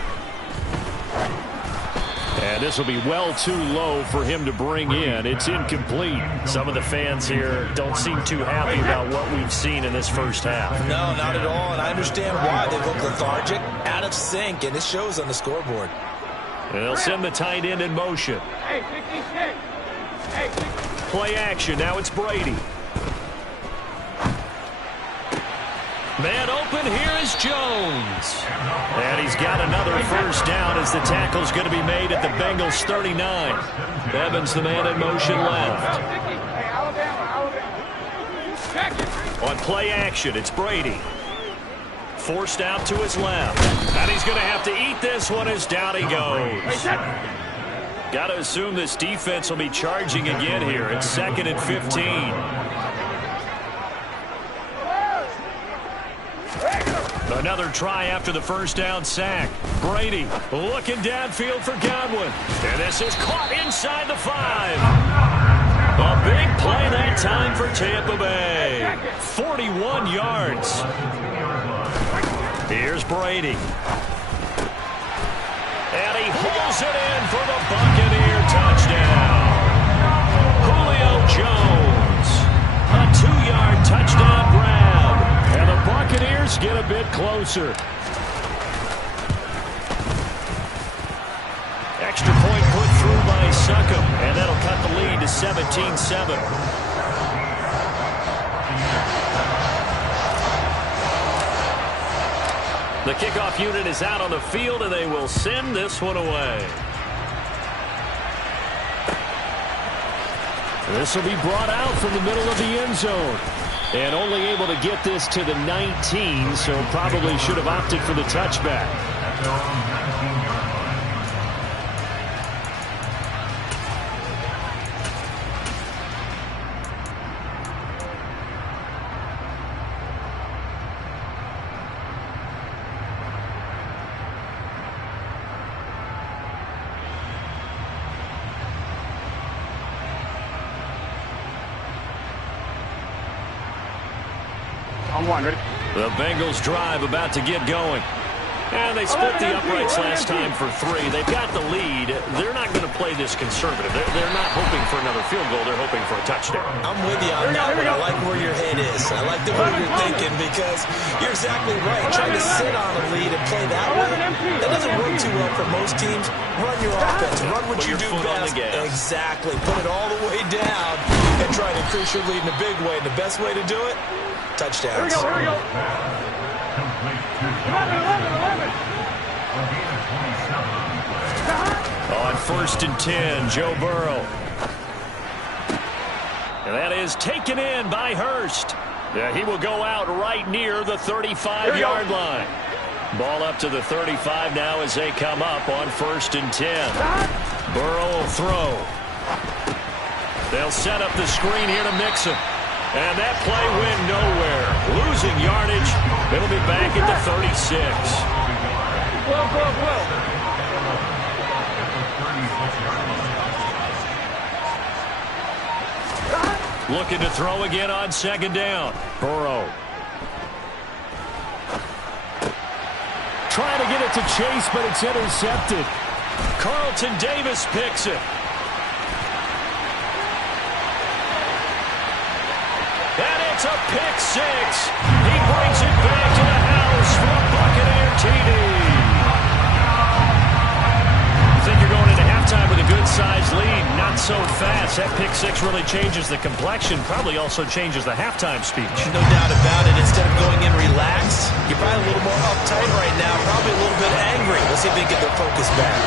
And this will be well too low for him to bring in. It's incomplete. Some of the fans here don't seem too happy about what we've seen in this first half. No, not at all, and I understand why. They look lethargic, out of sync, and it shows on the scoreboard. And they'll send the tight end in motion. Hey, 66. Hey, 66. Play action. Now it's Brady. Man open, here is Jones. And he's got another first down as the tackle's going to be made at the Bengals 39. Evans, the man in motion left. On play action, it's Brady. Forced out to his left. And he's going to have to eat this one as down he goes. Got to assume this defense will be charging again here. It's 2nd and 15. Another try after the first down sack. Brady looking downfield for Godwin. And this is caught inside the 5. A big play that time for Tampa Bay. 41 yards. Here's Brady. And he hauls it in for the Buccaneer touchdown. Julio Jones. A 2-yard touchdown grab. And the Buccaneers get a bit closer. Extra point put through by Succop, and that'll cut the lead to 17-7. The kickoff unit is out on the field, and they will send this one away. This will be brought out from the middle of the end zone. And only able to get this to the 19, so probably should have opted for the touchback. The Bengals drive about to get going. And they split the uprights last time for 3. They've got the lead. They're not going to play this conservative. They're not hoping for another field goal. They're hoping for a touchdown. I'm with you on that one. I like where your head is. I like the way you're thinking because you're exactly right. Trying to sit on a lead and play that way, that doesn't work too well for most teams. Run your offense. Run what you do best. Exactly. Put it all the way down and try to increase your lead in a big way. And the best way to do it? Touchdowns. Here we go. 11. On 1st and 10, Joe Burrow. And that is taken in by Hurst. He will go out right near the 35-yard line. Ball up to the 35 now as they come up on 1st and 10. Burrow will throw. They'll set up the screen here to Mixon. And that play went nowhere. Losing yardage. It'll be back at the 36. Looking to throw again on 2nd down. Burrow. Trying to get it to Chase, but it's intercepted. Carlton Davis picks it. And it's a pick 6. He brings it back to the house for a Buccaneer TD. I think you're going into halftime with a good-sized lead. Not so fast. That pick 6 really changes the complexion. Probably also changes the halftime speech. No doubt about it. Instead of going in relaxed, you're probably a little more uptight right now. Probably a little bit angry. Let's see if they get their focus back.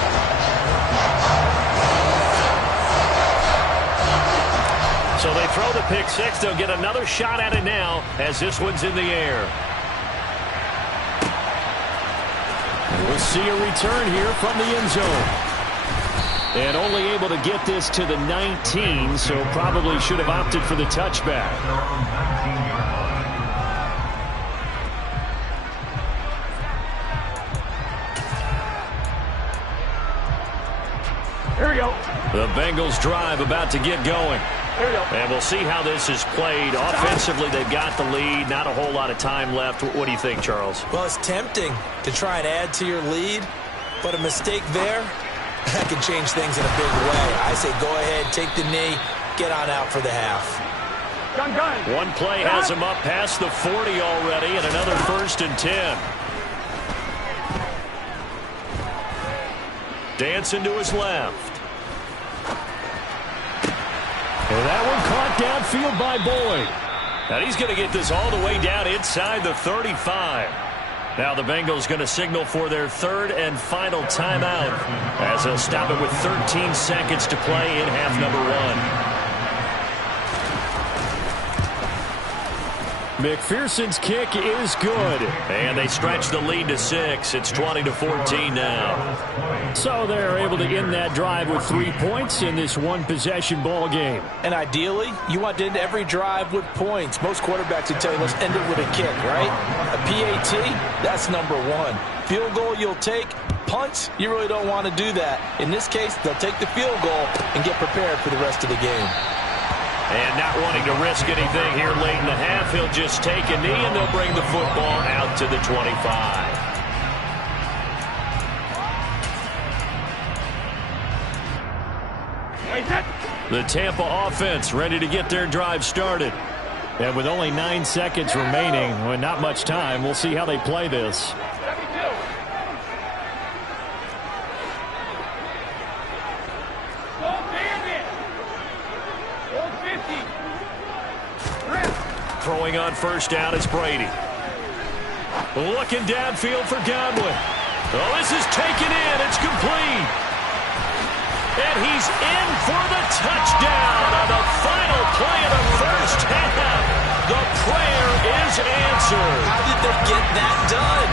So they throw the pick 6. They'll get another shot at it now as this one's in the air. We'll see a return here from the end zone. And only able to get this to the 19, so probably should have opted for the touchback. Here we go. The Bengals drive about to get going. And we'll see how this is played. Offensively, they've got the lead. Not a whole lot of time left. What do you think, Charles? Well, it's tempting to try and add to your lead, but a mistake there That can change things in a big way. I say go ahead, take the knee, get on out for the half. Gun. One play has him up past the 40 already, and another 1st and 10. Dancing to his left. And that one caught downfield by Boyd. And he's going to get this all the way down inside the 35. Now the Bengals going to signal for their 3rd and final timeout as they'll stop it with 13 seconds to play in half number 1. McPherson's kick is good. And they stretch the lead to 6. It's 20-14 now. So they're able to end that drive with 3 points in this one-possession ball game. And ideally, you want to end every drive with points. Most quarterbacks would tell you, let's end it with a kick, right? A PAT, that's number 1. Field goal you'll take. Punts, you really don't want to do that. In this case, they'll take the field goal and get prepared for the rest of the game. And not wanting to risk anything here late in the half, he'll just take a knee, and they'll bring the football out to the 25. The Tampa offense ready to get their drive started. And with only 9 seconds remaining, well, not much time, we'll see how they play this. Throwing on 1st down is Brady. Looking downfield for Godwin. Oh, this is taken in. It's complete. And he's in for the touchdown on the final play of the 1st half. The prayer is answered. How did they get that done?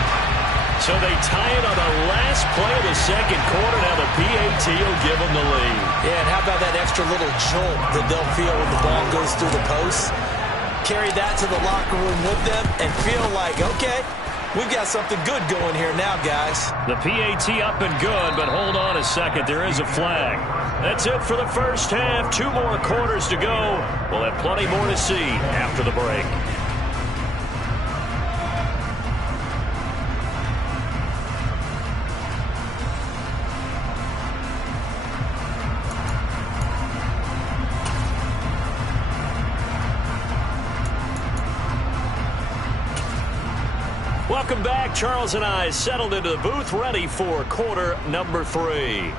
So they tie it on the last play of the 2nd quarter. Now the PAT will give them the lead. Yeah, and how about that extra little jolt that they'll feel when the ball goes through the post? Carry that to the locker room with them and feel like, okay, we've got something good going here now, guys. The PAT up and good, but hold on a second. There is a flag. That's it for the 1st half. 2 more quarters to go. We'll have plenty more to see after the break. Welcome back. Charles and I settled into the booth, ready for quarter number 3.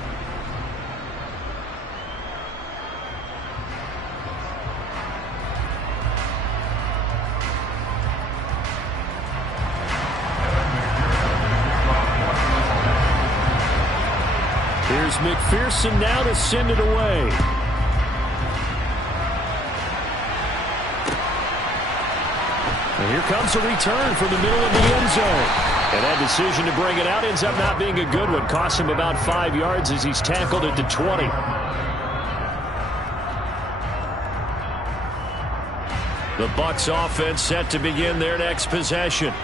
Here's McPherson now to send it away. And here comes a return from the middle of the end zone. And that decision to bring it out ends up not being a good one. Cost him about 5 yards as he's tackled at the 20. The Bucs offense set to begin their next possession.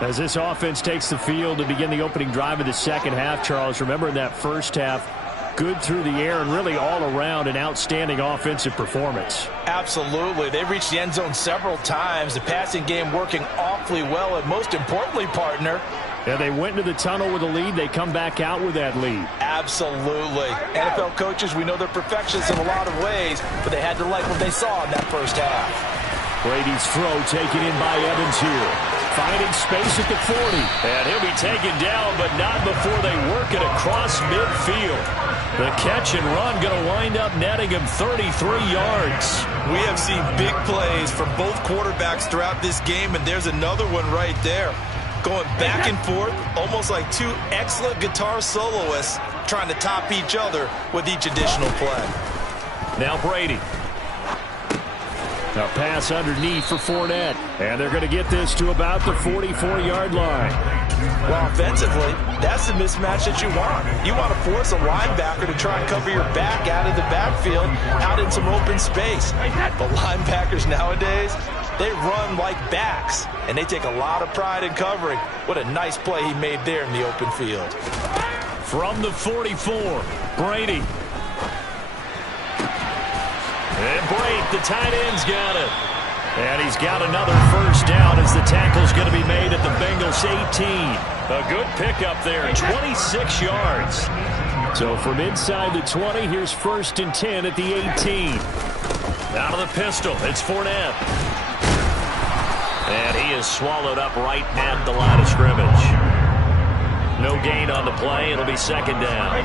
As this offense takes the field to begin the opening drive of the 2nd half, Charles, remember in that 1st half, good through the air and really all around an outstanding offensive performance. Absolutely. They reached the end zone several times. The passing game working awfully well. And most importantly, partner, yeah, they went into the tunnel with a lead. They come back out with that lead. Absolutely. NFL coaches, we know they're perfectionists in a lot of ways, but they had to like what they saw in that 1st half. Brady's throw taken in by Evans here. Finding space at the 40. And he'll be taken down, but not before they work it across midfield. The catch and run going to wind up netting him 33 yards. We have seen big plays from both quarterbacks throughout this game, and there's another one right there. Going back and forth, almost like 2 excellent guitar soloists trying to top each other with each additional play. Now Brady. A pass underneath for Fournette. And they're going to get this to about the 44-yard line. Well, offensively, that's the mismatch that you want. You want to force a linebacker to try and cover your back out of the backfield, out in some open space. But linebackers nowadays, they run like backs, and they take a lot of pride in covering. What a nice play he made there in the open field. From the 44, Brady. And Brate, the tight end's got it. And he's got another 1st down as the tackle's going to be made at the Bengals 18. A good pickup there, 26 yards. So from inside the 20, here's 1st and 10 at the 18. Out of the pistol, it's Fournette. And he is swallowed up right at the line of scrimmage. No gain on the play. It'll be 2nd down.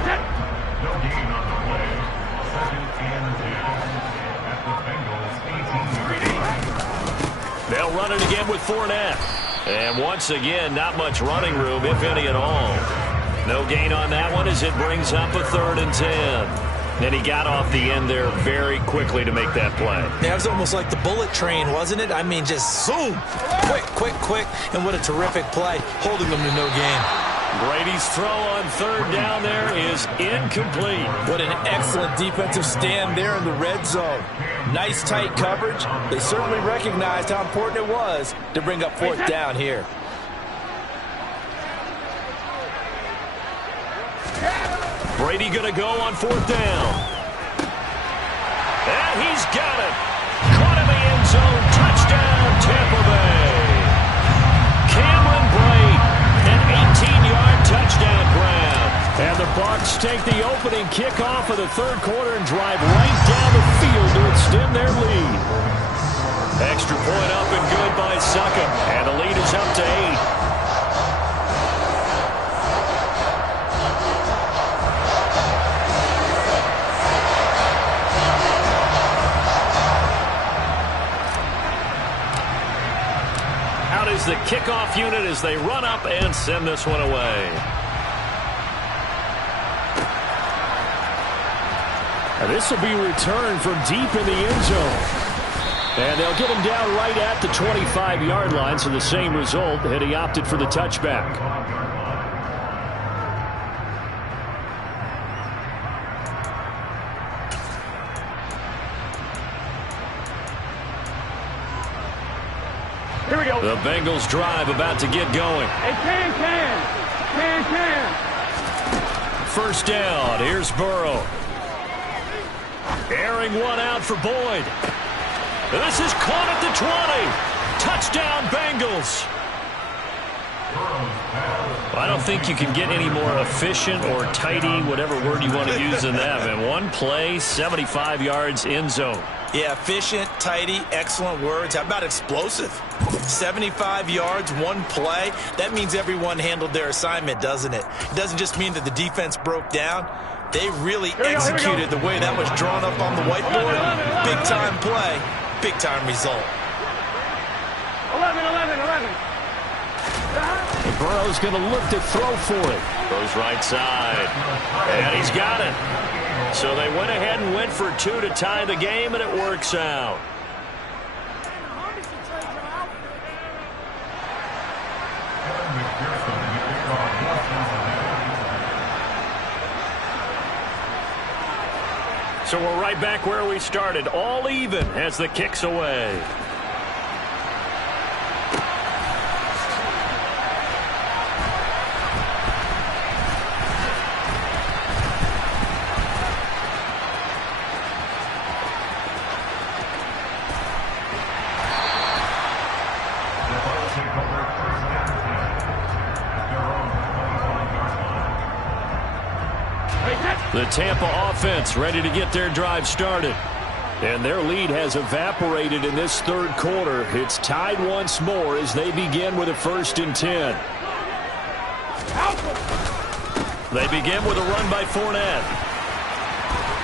They'll run it again with Fournette. And once again, not much running room, if any at all. No gain on that one as it brings up a 3rd and 10. And he got off the end there very quickly to make that play. Yeah, it was almost like the bullet train, wasn't it? I mean, just zoom. Quick. And what a terrific play, holding them to no gain. Brady's throw on 3rd down there is incomplete. What an excellent defensive stand there in the red zone. Nice tight coverage. They certainly recognized how important it was to bring up 4th down here. Brady going to go on 4th down. And he's got it. Caught in the end zone. Touchdown, Tampa Bay. Cameron Brate, an 18-yard touchdown grab. And the Bucs take the opening kickoff of the 3rd quarter and drive right down the field to extend their lead. Extra point up and good by Succop. And the lead is up to 8. Is the kickoff unit as they run up and send this one away. And this will be returned from deep in the end zone. And they'll get him down right at the 25-yard line, so the same result had he opted for the touchback. Here we go. The Bengals drive about to get going. Hey, can. 1st down. Here's Burrow. Airing one out for Boyd. This is caught at the 20. Touchdown, Bengals. I don't think you can get any more efficient or tidy, whatever word you want to use in that. And one play, 75 yards in zone. Yeah, efficient, tidy, excellent words. How about explosive? 75 yards, one play. That means everyone handled their assignment, doesn't it? It doesn't just mean that the defense broke down. They really executed the way that was drawn up on the whiteboard. Big-time play, big-time result. 11. And Burrow's going to look to throw for it. Goes right side. And he's got it. So they went ahead and went for 2 to tie the game, and it works out. So we're right back where we started, all even as the kick's away. The Tampa offense ready to get their drive started. And their lead has evaporated in this 3rd quarter. It's tied once more as they begin with a 1st and 10. They begin with a run by Fournette.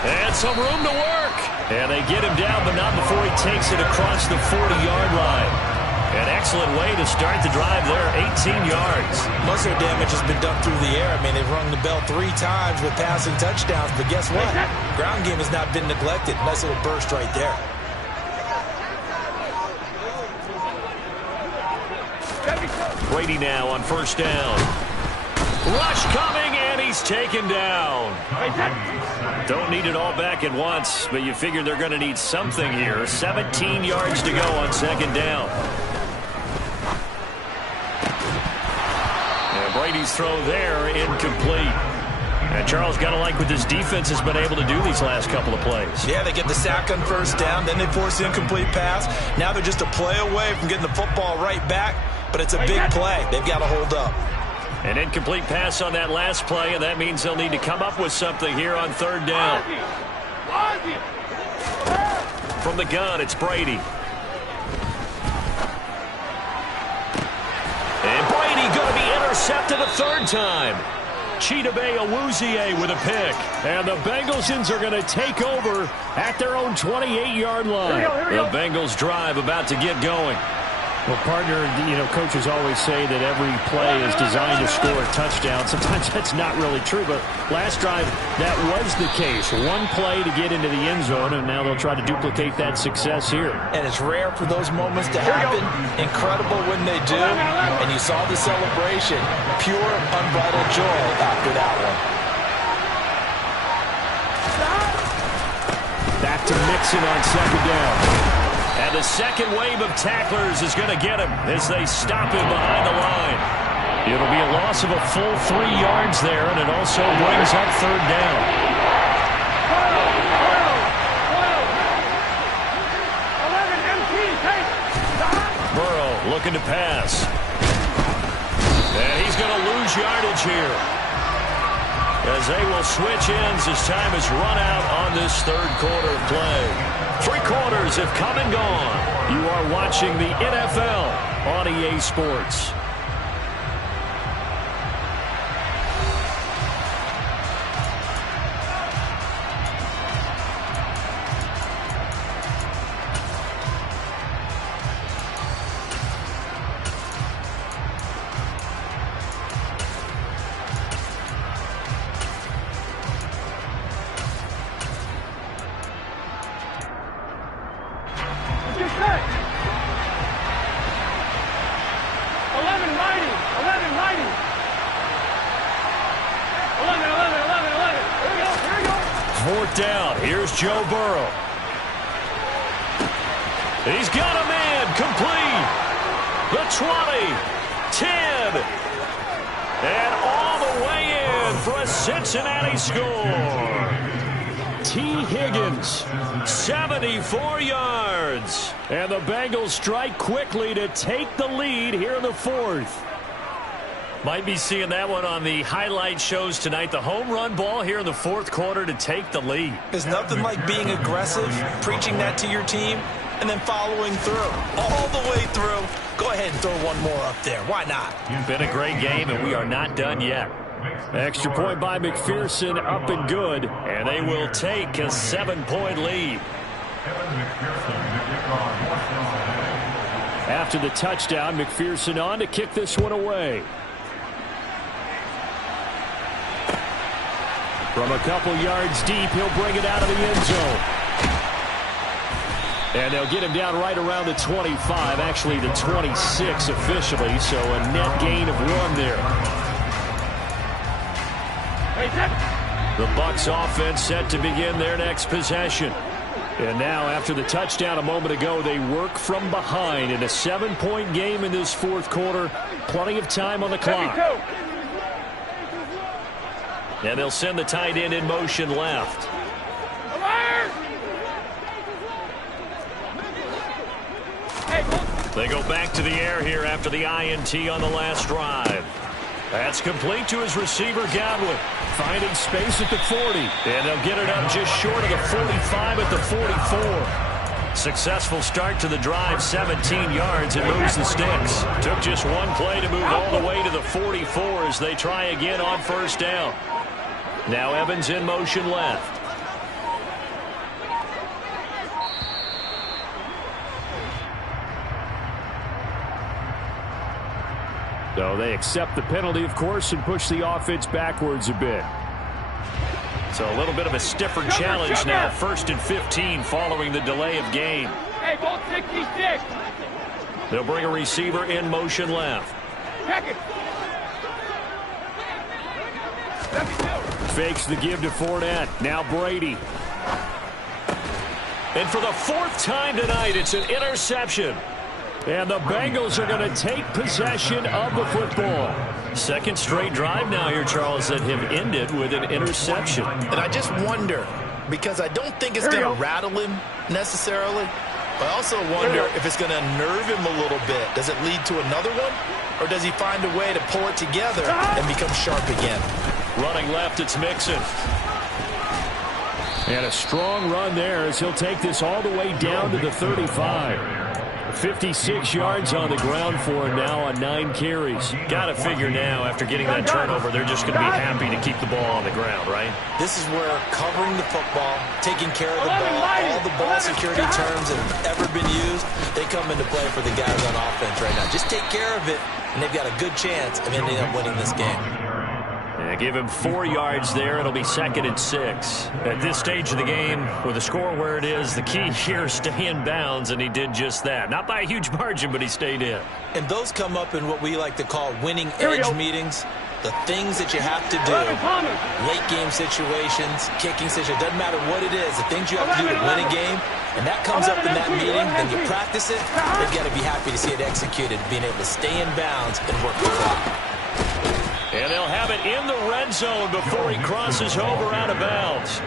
And some room to work. And they get him down, but not before he takes it across the 40-yard line. An excellent way to start the drive there, 18 yards. Muscle damage has been done through the air. I mean, they've rung the bell 3 times with passing touchdowns, but guess what? Ground game has not been neglected. Nice little burst right there. Brady now on 1st down. Rush coming, and he's taken down. Don't need it all back at once, but you figure they're going to need something here. 17 yards to go on 2nd down. And Brady's throw there, incomplete. And Charles, got to like what this defense has been able to do these last couple of plays. Yeah, they get the sack on 1st down, then they force the incomplete pass. Now they're just a play away from getting the football right back, but it's a big play. They've got to hold up. An incomplete pass on that last play, and that means they'll need to come up with something here on third down. From the gun, it's Brady. And Brady going to be intercepted a third time. Chidobe Awuzie with a pick. And the Bengals are going to take over at their own 28-yard line. The Bengals drive about to get going. Well, partner, coaches always say that every play is designed to score a touchdown. Sometimes that's not really true, but last drive, that was the case. One play to get into the end zone, and now they'll try to duplicate that success here. And it's rare for those moments to happen. Incredible when they do. And you saw the celebration. Pure, unbridled joy after that one. Back to Mixon on second down. And the second wave of tacklers is going to get him as they stop him behind the line. It'll be a loss of a full 3 yards there, and it also brings up third down. Burrow looking to pass. And he's going to lose yardage here, as they will switch ends as time is run out on this third quarter play. 3 quarters have come and gone. You are watching the NFL on EA Sports. Down. Here's Joe Burrow. He's got a man complete. The 20, 10, and all the way in for a Cincinnati score. T. Higgins, 74 yards. And the Bengals strike quickly to take the lead here in the fourth. Might be seeing that one on the highlight shows tonight. The home run ball here in the fourth quarter to take the lead. There's nothing like being aggressive, preaching that to your team, and then following through. All the way through. Go ahead and throw one more up there. Why not? Been a great game, and we are not done yet. Extra point by McPherson, up and good. And they will take a 7-point lead. After the touchdown, McPherson on to kick this one away. From a couple yards deep, he'll bring it out of the end zone. And they'll get him down right around the 25, actually the 26 officially, so a net gain of 1 there. The Bucs offense set to begin their next possession. And now, after the touchdown a moment ago, they work from behind in a 7-point game in this fourth quarter. Plenty of time on the clock. And they'll send the tight end in motion left. They go back to the air here after the INT on the last drive. That's complete to his receiver, Godwin. Finding space at the 40. And they'll get it up just short of the 45 at the 44. Successful start to the drive, 17 yards, and moves the sticks. Took just one play to move all the way to the 44 as they try again on first down. Now Evans in motion left. So they accept the penalty, of course, and push the offense backwards a bit. So a little bit of a stiffer challenge now. 1st and 15 following the delay of game. Hey, ball 66. They'll bring a receiver in motion left. Check it. Fakes the give to Fournette. Now Brady. And for the 4th time tonight, it's an interception. And the Bengals are going to take possession of the football. Second straight drive now here, Charles, that have ended with an interception. And I just wonder, because I don't think it's going to rattle him necessarily, I also wonder if it's going to unnerve him a little bit. Does it lead to another one? Or does he find a way to pull it together and become sharp again? Running left, it's Mixon. And a strong run there as he'll take this all the way down to the 35. 56 yards on the ground for him now on 9 carries. Got to figure now, after getting that turnover, they're just going to be happy to keep the ball on the ground, right? This is where covering the football, taking care of the ball, all the ball security terms that have ever been used, they come into play for the guys on offense right now. Just take care of it, and they've got a good chance of ending up winning this game. Give him 4 yards there. It'll be 2nd and 6. At this stage of the game, with the score where it is, the key here is stay in bounds, and he did just that. Not by a huge margin, but he stayed in. And those come up in what we like to call winning edge meetings. The things that you have to do, late game situations, kicking situations, doesn't matter what it is, the things you have to do to win a game, and that comes up in that meeting, then you practice it, they've got to be happy to see it executed, being able to stay in bounds and work the clock. And they'll have it in the red zone before he crosses over out of bounds.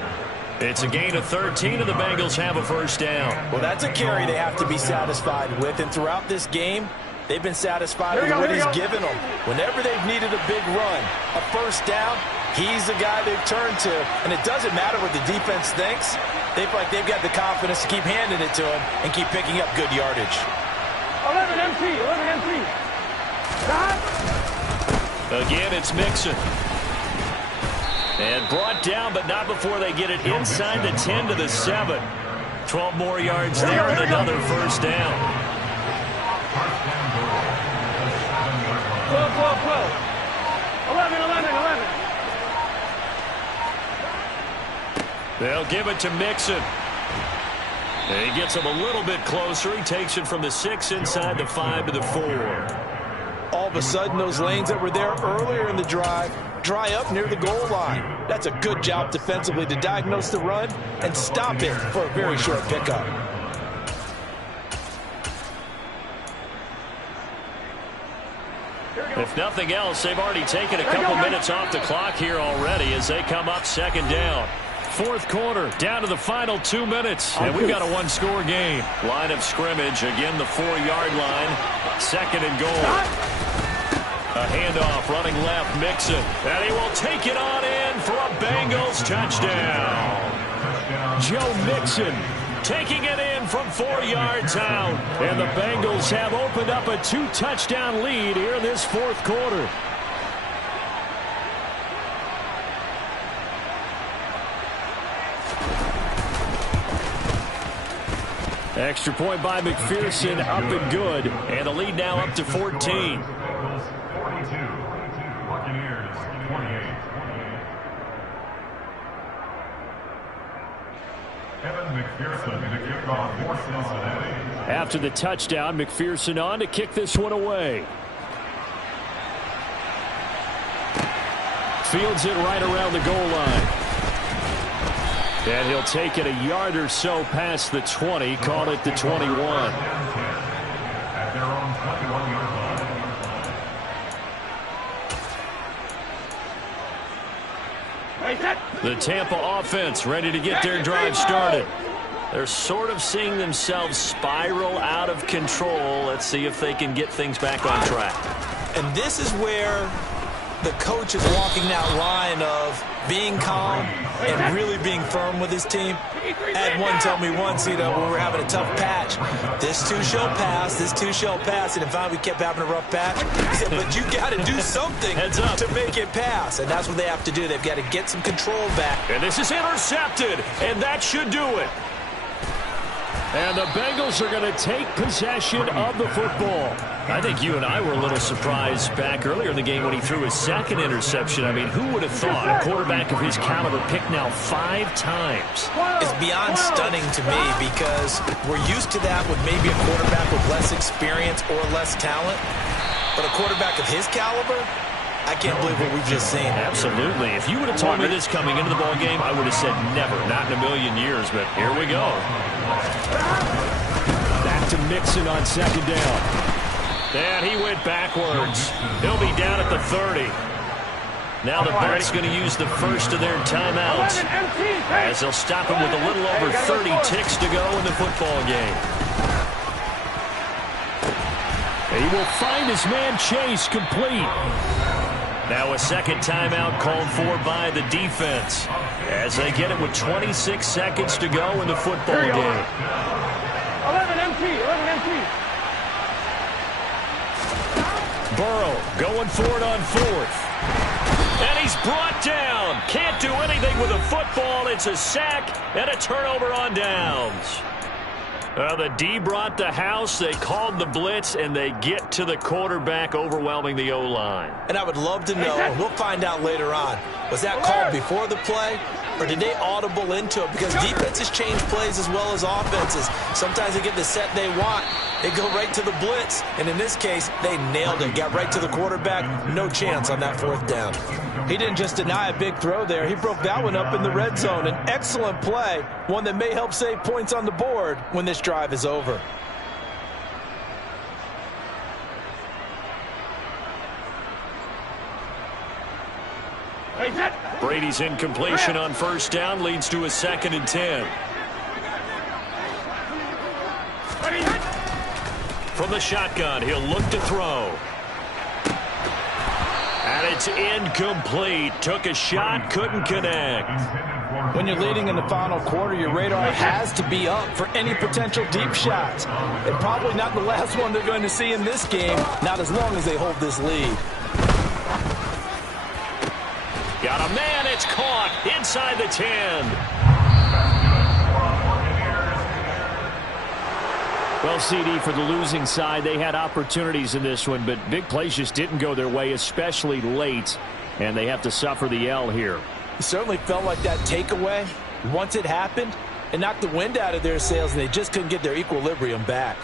It's a gain of 13, and the Bengals have a first down. Well, that's a carry they have to be satisfied with, and throughout this game, they've been satisfied with what he's given them. Whenever they've needed a big run, a first down, he's the guy they've turned to. And it doesn't matter what the defense thinks. They feel like they've got the confidence to keep handing it to him and keep picking up good yardage. 11 MT, 11 MT. Again, it's Mixon. And brought down, but not before they get it inside the 10 to the 7. 12 more yards there and another first down. 12, 12, 12. 11, 11, 11. They'll give it to Mixon. And he gets him a little bit closer. He takes it from the 6 inside the 5 to the 4. All of a sudden, those lanes that were there earlier in the drive dry up near the goal line. That's a good job defensively to diagnose the run and stop it for a very short pickup. If nothing else, they've already taken a couple minutes off the clock here already as they come up 2nd down. 4th quarter, down to the final 2 minutes, and we've got a one-score game. Line of scrimmage, again the 4-yard line, 2nd and goal. A handoff, running left, Mixon, and he will take it on in for a Bengals touchdown. Joe Mixon taking it in from 4 yards out, and the Bengals have opened up a 2-touchdown lead here in this 4th quarter. Extra point by McPherson, up and good. And the lead now up to 14. 42, Buccaneers 28. Evan McPherson to kick off for Cincinnati. After the touchdown, McPherson on to kick this one away. Fields it right around the goal line. And he'll take it a yard or so past the 20, call it the 21. At their own 21-yard line. The Tampa offense ready to get their drive started. They're sort of seeing themselves spiral out of control. Let's see if they can get things back on track. And this is where the coach is walking that line of being calm and really being firm with his team. I had one tell me once, when we were having a tough patch, this too shall pass, this too shall pass, and in fact we kept having a rough patch. He said, but you got to do something to make it pass, and that's what they have to do. They've got to get some control back. And this is intercepted, and that should do it. And the Bengals are going to take possession of the football. I think you and I were a little surprised back earlier in the game when he threw his 2nd interception. I mean, who would have thought a quarterback of his caliber picked now 5 times? It's beyond stunning to me because we're used to that with maybe a quarterback with less experience or less talent. But a quarterback of his caliber, I can't believe what we've just seen. Absolutely. If you would have told me this coming into the ball game, I would have said never, not in a million years. But here we go. Back to Mixon on 2nd down. And he went backwards. He'll be down at the 30. Now the Bucs going to use the first of their timeouts as they'll stop him with a little over 30 ticks to go in the football game. He will find his man Chase complete. Now a second timeout called for by the defense as they get it with 26 seconds to go in the football game. 11 empty, 11 empty. Burrow going for it on fourth. And he's brought down. Can't do anything with a football. It's a sack and a turnover on downs. The D brought the house. They called the blitz, and they get to the quarterback, overwhelming the O-line. And I would love to know, and we'll find out later on, was that called before the play, or did they audible into it? Because defenses change plays as well as offenses. Sometimes they get the set they want. They go right to the blitz, and in this case, they nailed it. Got right to the quarterback. No chance on that fourth down. He didn't just deny a big throw there. He broke that one up in the red zone. An excellent play, one that may help save points on the board when this drive is over. Brady's incompletion on first down leads to a 2nd and 10. From the shotgun, he'll look to throw. And it's incomplete. Took a shot, couldn't connect. When you're leading in the final quarter, your radar has to be up for any potential deep shots. And probably not the last one they're going to see in this game, not as long as they hold this lead. Got a man, it's caught inside the 10. Well, CD, for the losing side, they had opportunities in this one, but big plays just didn't go their way, especially late, and they have to suffer the L here. It certainly felt like that takeaway, once it happened, it knocked the wind out of their sails, and they just couldn't get their equilibrium back.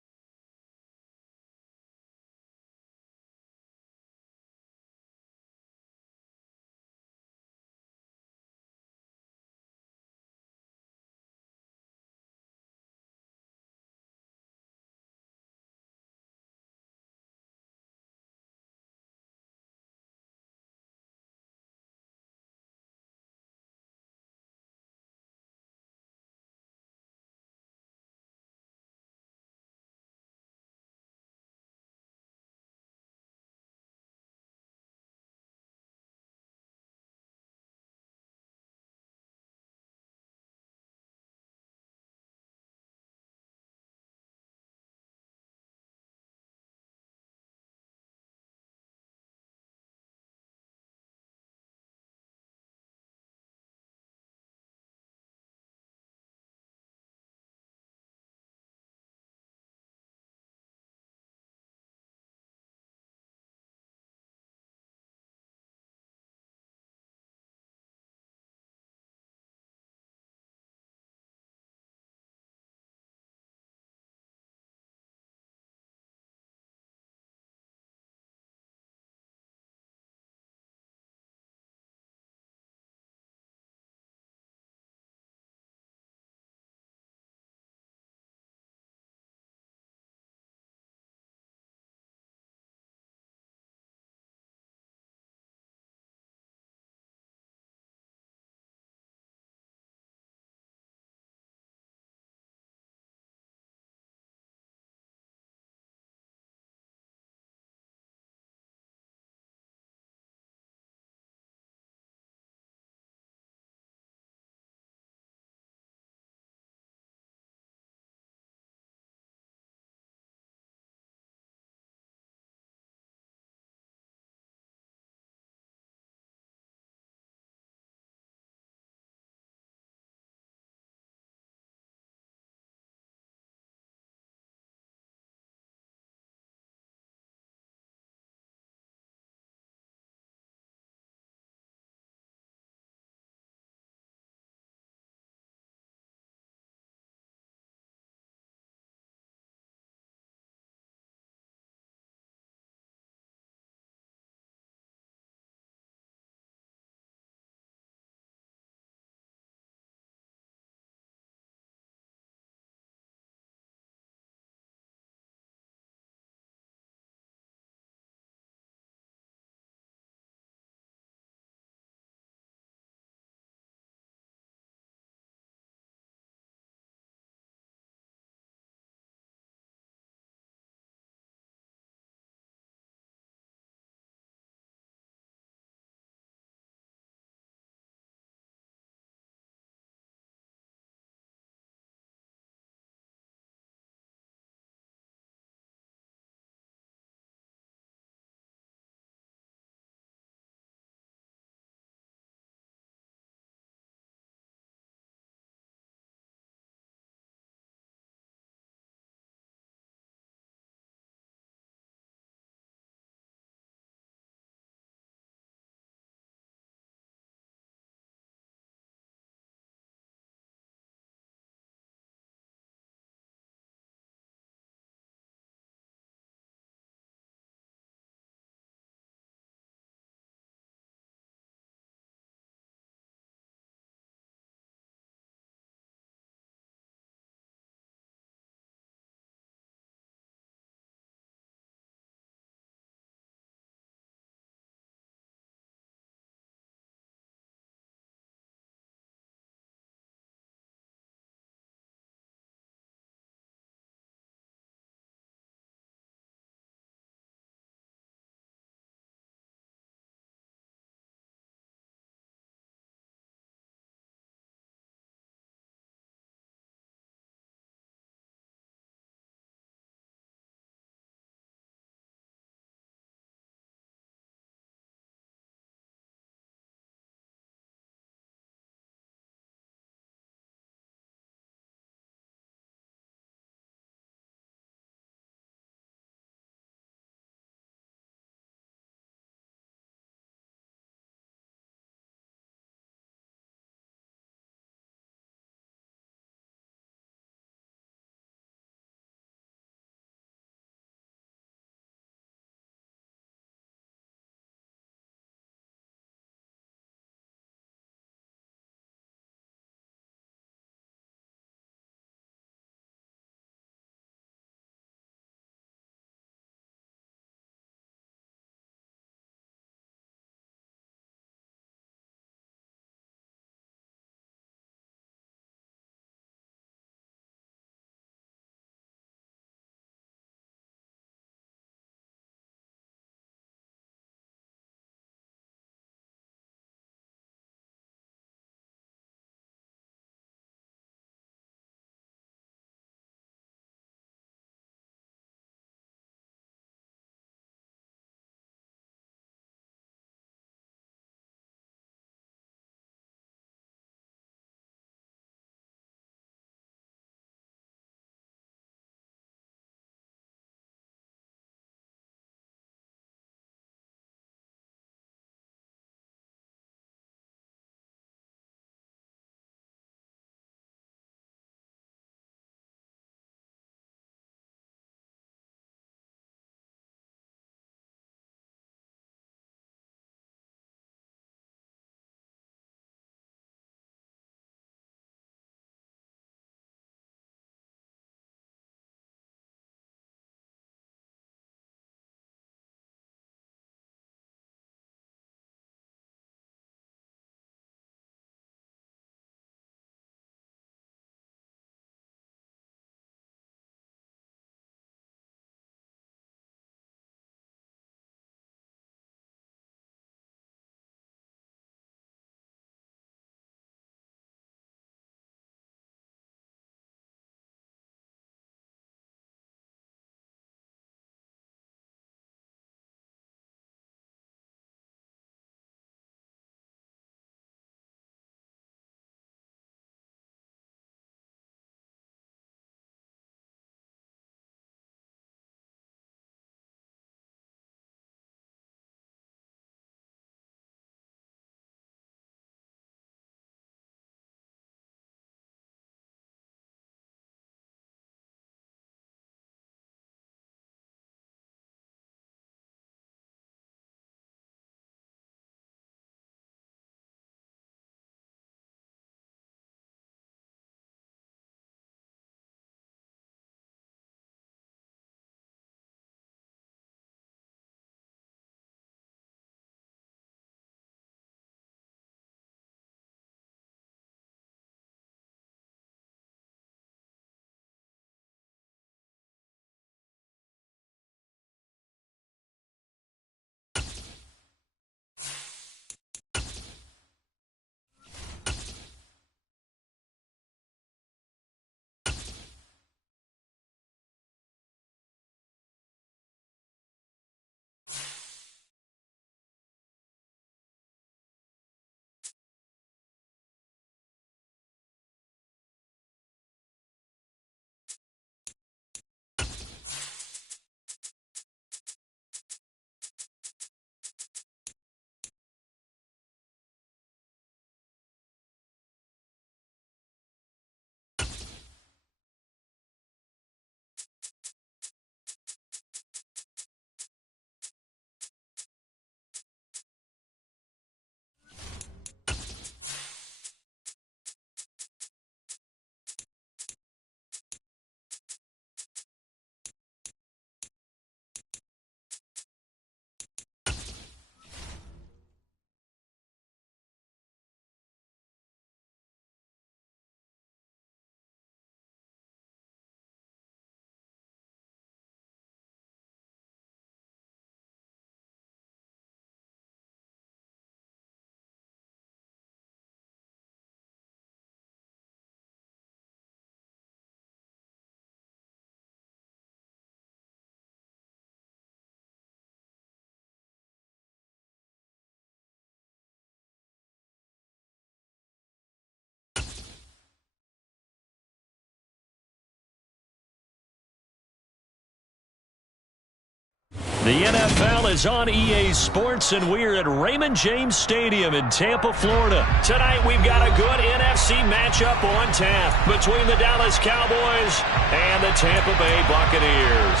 The NFL is on EA Sports, and we're at Raymond James Stadium in Tampa, Florida. Tonight, we've got a good NFC matchup on tap between the Dallas Cowboys and the Tampa Bay Buccaneers.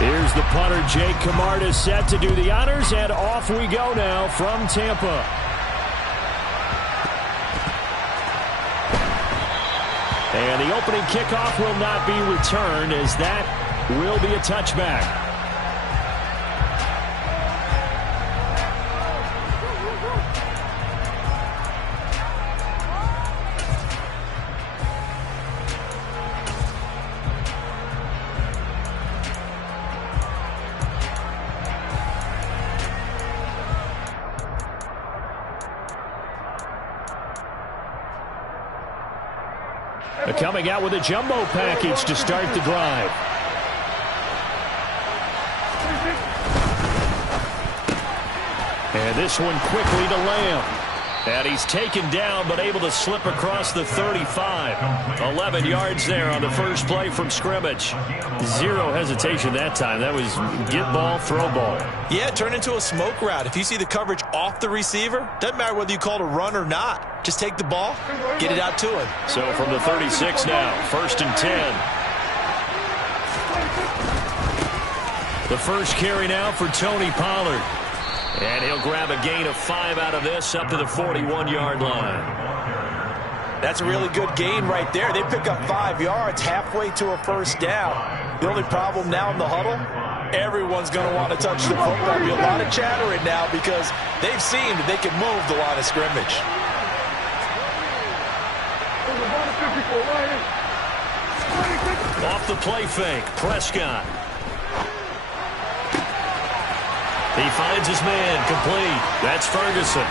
Here's the punter, Jake Camarda, set to do the honors, and off we go now from Tampa. And the opening kickoff will not be returned, as that will be a touchback. Coming out with a jumbo package to start the drive. And this one quickly to Lamb. And he's taken down, but able to slip across the 35. 11 yards there on the first play from scrimmage. Zero hesitation that time. That was get ball, throw ball. Yeah, it turned into a smoke route. If you see the coverage off the receiver, doesn't matter whether you call it a run or not. Just take the ball, get it out to him. So from the 36 now, 1st and 10. The first carry now for Tony Pollard. And he'll grab a gain of 5 out of this up to the 41-yard line. That's a really good gain right there. They pick up 5 yards halfway to a first down. The only problem now in the huddle, everyone's going to want to touch the football. There'll be a lot of chattering now because they've seen that they can move the line of scrimmage. Off the play fake, Prescott. He finds his man, complete. That's Ferguson.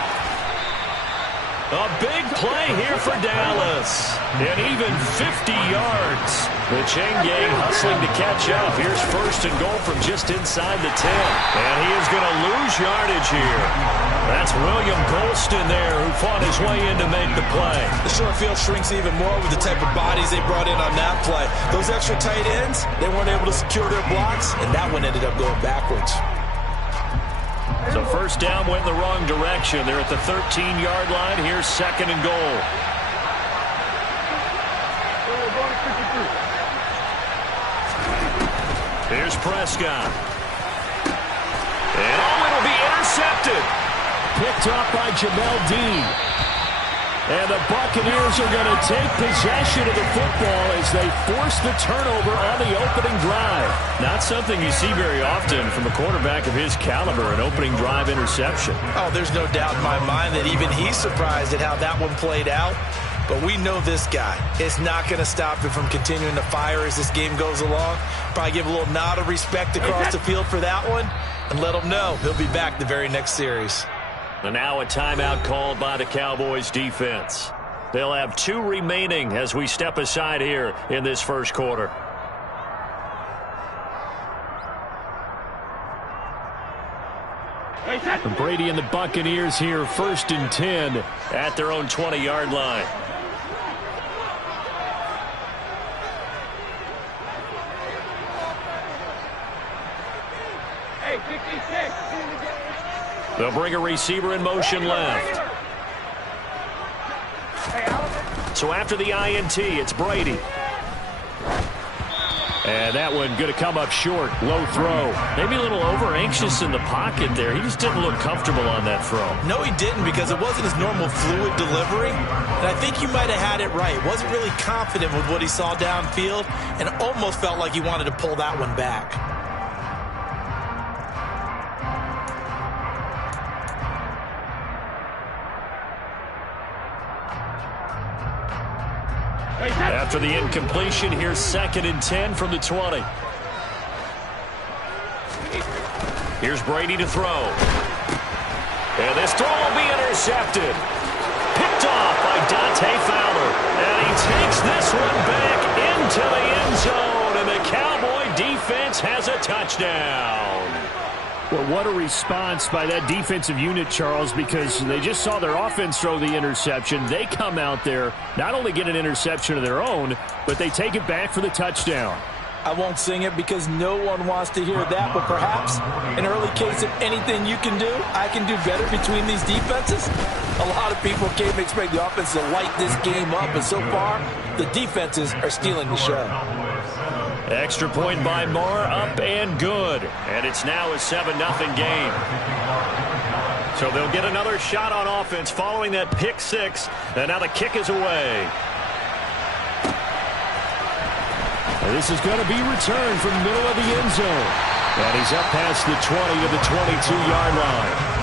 A big play here for Dallas. And even 50 yards. The chain gang hustling to catch up. Here's 1st and goal from just inside the 10. And he is going to lose yardage here. That's William Golston there who fought his way in to make the play. The short field shrinks even more with the type of bodies they brought in on that play. Those extra tight ends, they weren't able to secure their blocks, and that one ended up going backwards. So first down went in the wrong direction. They're at the 13-yard line. Here's 2nd and goal. Here's Prescott. And it'll be intercepted. Picked up by Jamel Dean. And the Buccaneers are going to take possession of the football as they force the turnover on the opening drive. Not something you see very often from a quarterback of his caliber, an opening drive interception. Oh, there's no doubt in my mind that even he's surprised at how that one played out. But we know this guy is not going to stop him from continuing to fire as this game goes along. Probably give a little nod of respect across the field for that one and let him know he'll be back the very next series. And now a timeout called by the Cowboys defense. They'll have 2 remaining as we step aside here in this first quarter. And Brady and the Buccaneers here 1st and 10 at their own 20-yard line. They'll bring a receiver in motion left. So after the INT, it's Brady. And that one going to come up short. Low throw. Maybe a little over-anxious in the pocket there. He just didn't look comfortable on that throw. No, he didn't, because it wasn't his normal fluid delivery. And I think you might have had it right. Wasn't really confident with what he saw downfield and almost felt like he wanted to pull that one back. After the incompletion, here's 2nd and 10 from the 20. Here's Brady to throw. And this throw will be intercepted. Picked off by Dante Fowler. And he takes this one back into the end zone. And the Cowboy defense has a touchdown. Well, what a response by that defensive unit, Charles, because they just saw their offense throw the interception. They come out there, not only get an interception of their own, but they take it back for the touchdown. I won't sing it because no one wants to hear that, but perhaps an early case of anything you can do, I can do better between these defenses. A lot of people came to expect the offense to light this game up, and so far, the defenses are stealing the show. Extra point by Marr, up and good. And it's now a 7-0 game. So they'll get another shot on offense following that pick six. And now the kick is away. And this is going to be returned from the middle of the end zone. And he's up past the 20 to the 22-yard line.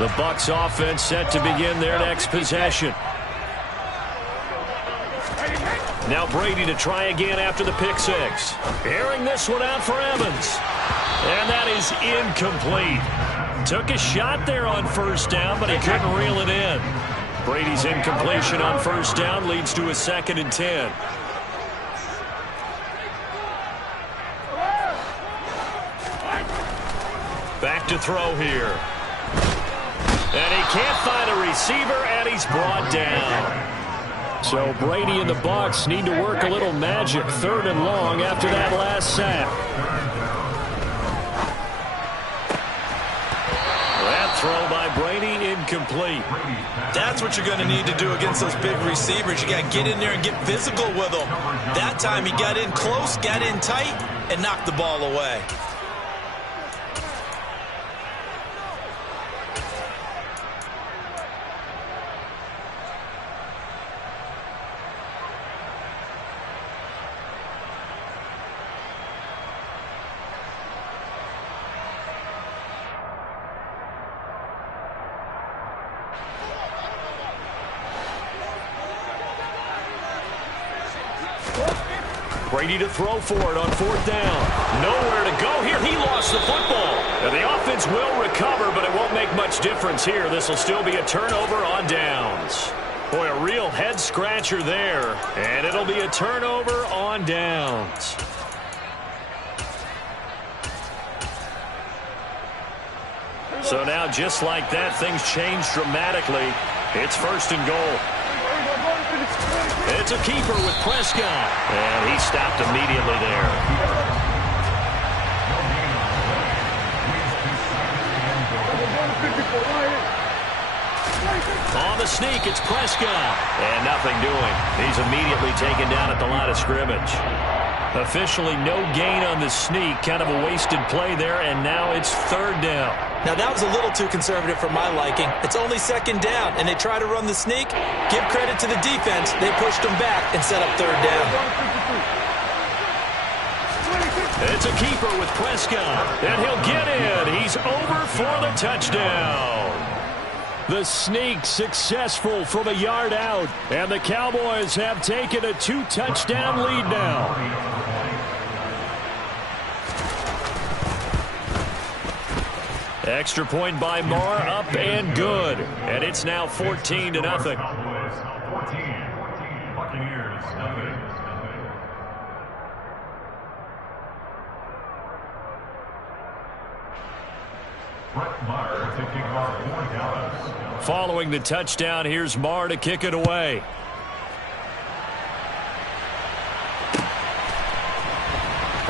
The Bucs offense set to begin their next possession. Now Brady to try again after the pick six. Airing this one out for Evans. And that is incomplete. Took a shot there on first down, but he couldn't reel it in. Brady's incompletion on first down leads to a 2nd and 10. Back to throw here. And he can't find a receiver, and he's brought down. So Brady and the Bucs need to work a little magic. 3rd and long after that last sack. That throw by Brady incomplete. That's what you're going to need to do against those big receivers. You got to get in there and get physical with them. That time he got in close, got in tight, and knocked the ball away. Brady to throw for it on 4th down. Nowhere to go here. He lost the football. And the offense will recover, but it won't make much difference here. This will still be a turnover on downs. Boy, a real head-scratcher there. And it'll be a turnover on downs. So now, just like that, things change dramatically. It's 1st and goal. It's a keeper with Prescott. And he stopped immediately there. On the sneak, it's Prescott. And nothing doing. He's immediately taken down at the line of scrimmage. Officially no gain on the sneak. Kind of a wasted play there, and now it's 3rd down. Now, that was a little too conservative for my liking. It's only 2nd down, and they try to run the sneak. Give credit to the defense. They pushed them back and set up 3rd down. It's a keeper with Prescott, and he'll get in. He's over for the touchdown. The sneak successful from a yard out, and the Cowboys have taken a 2-touchdown lead now. Extra point by Marr, up and good. And it's now 14-0. Cowboys 14, Buccaneers nothing. Brett Maher to kick off for Dallas. Following the touchdown, here's Marr to kick it away.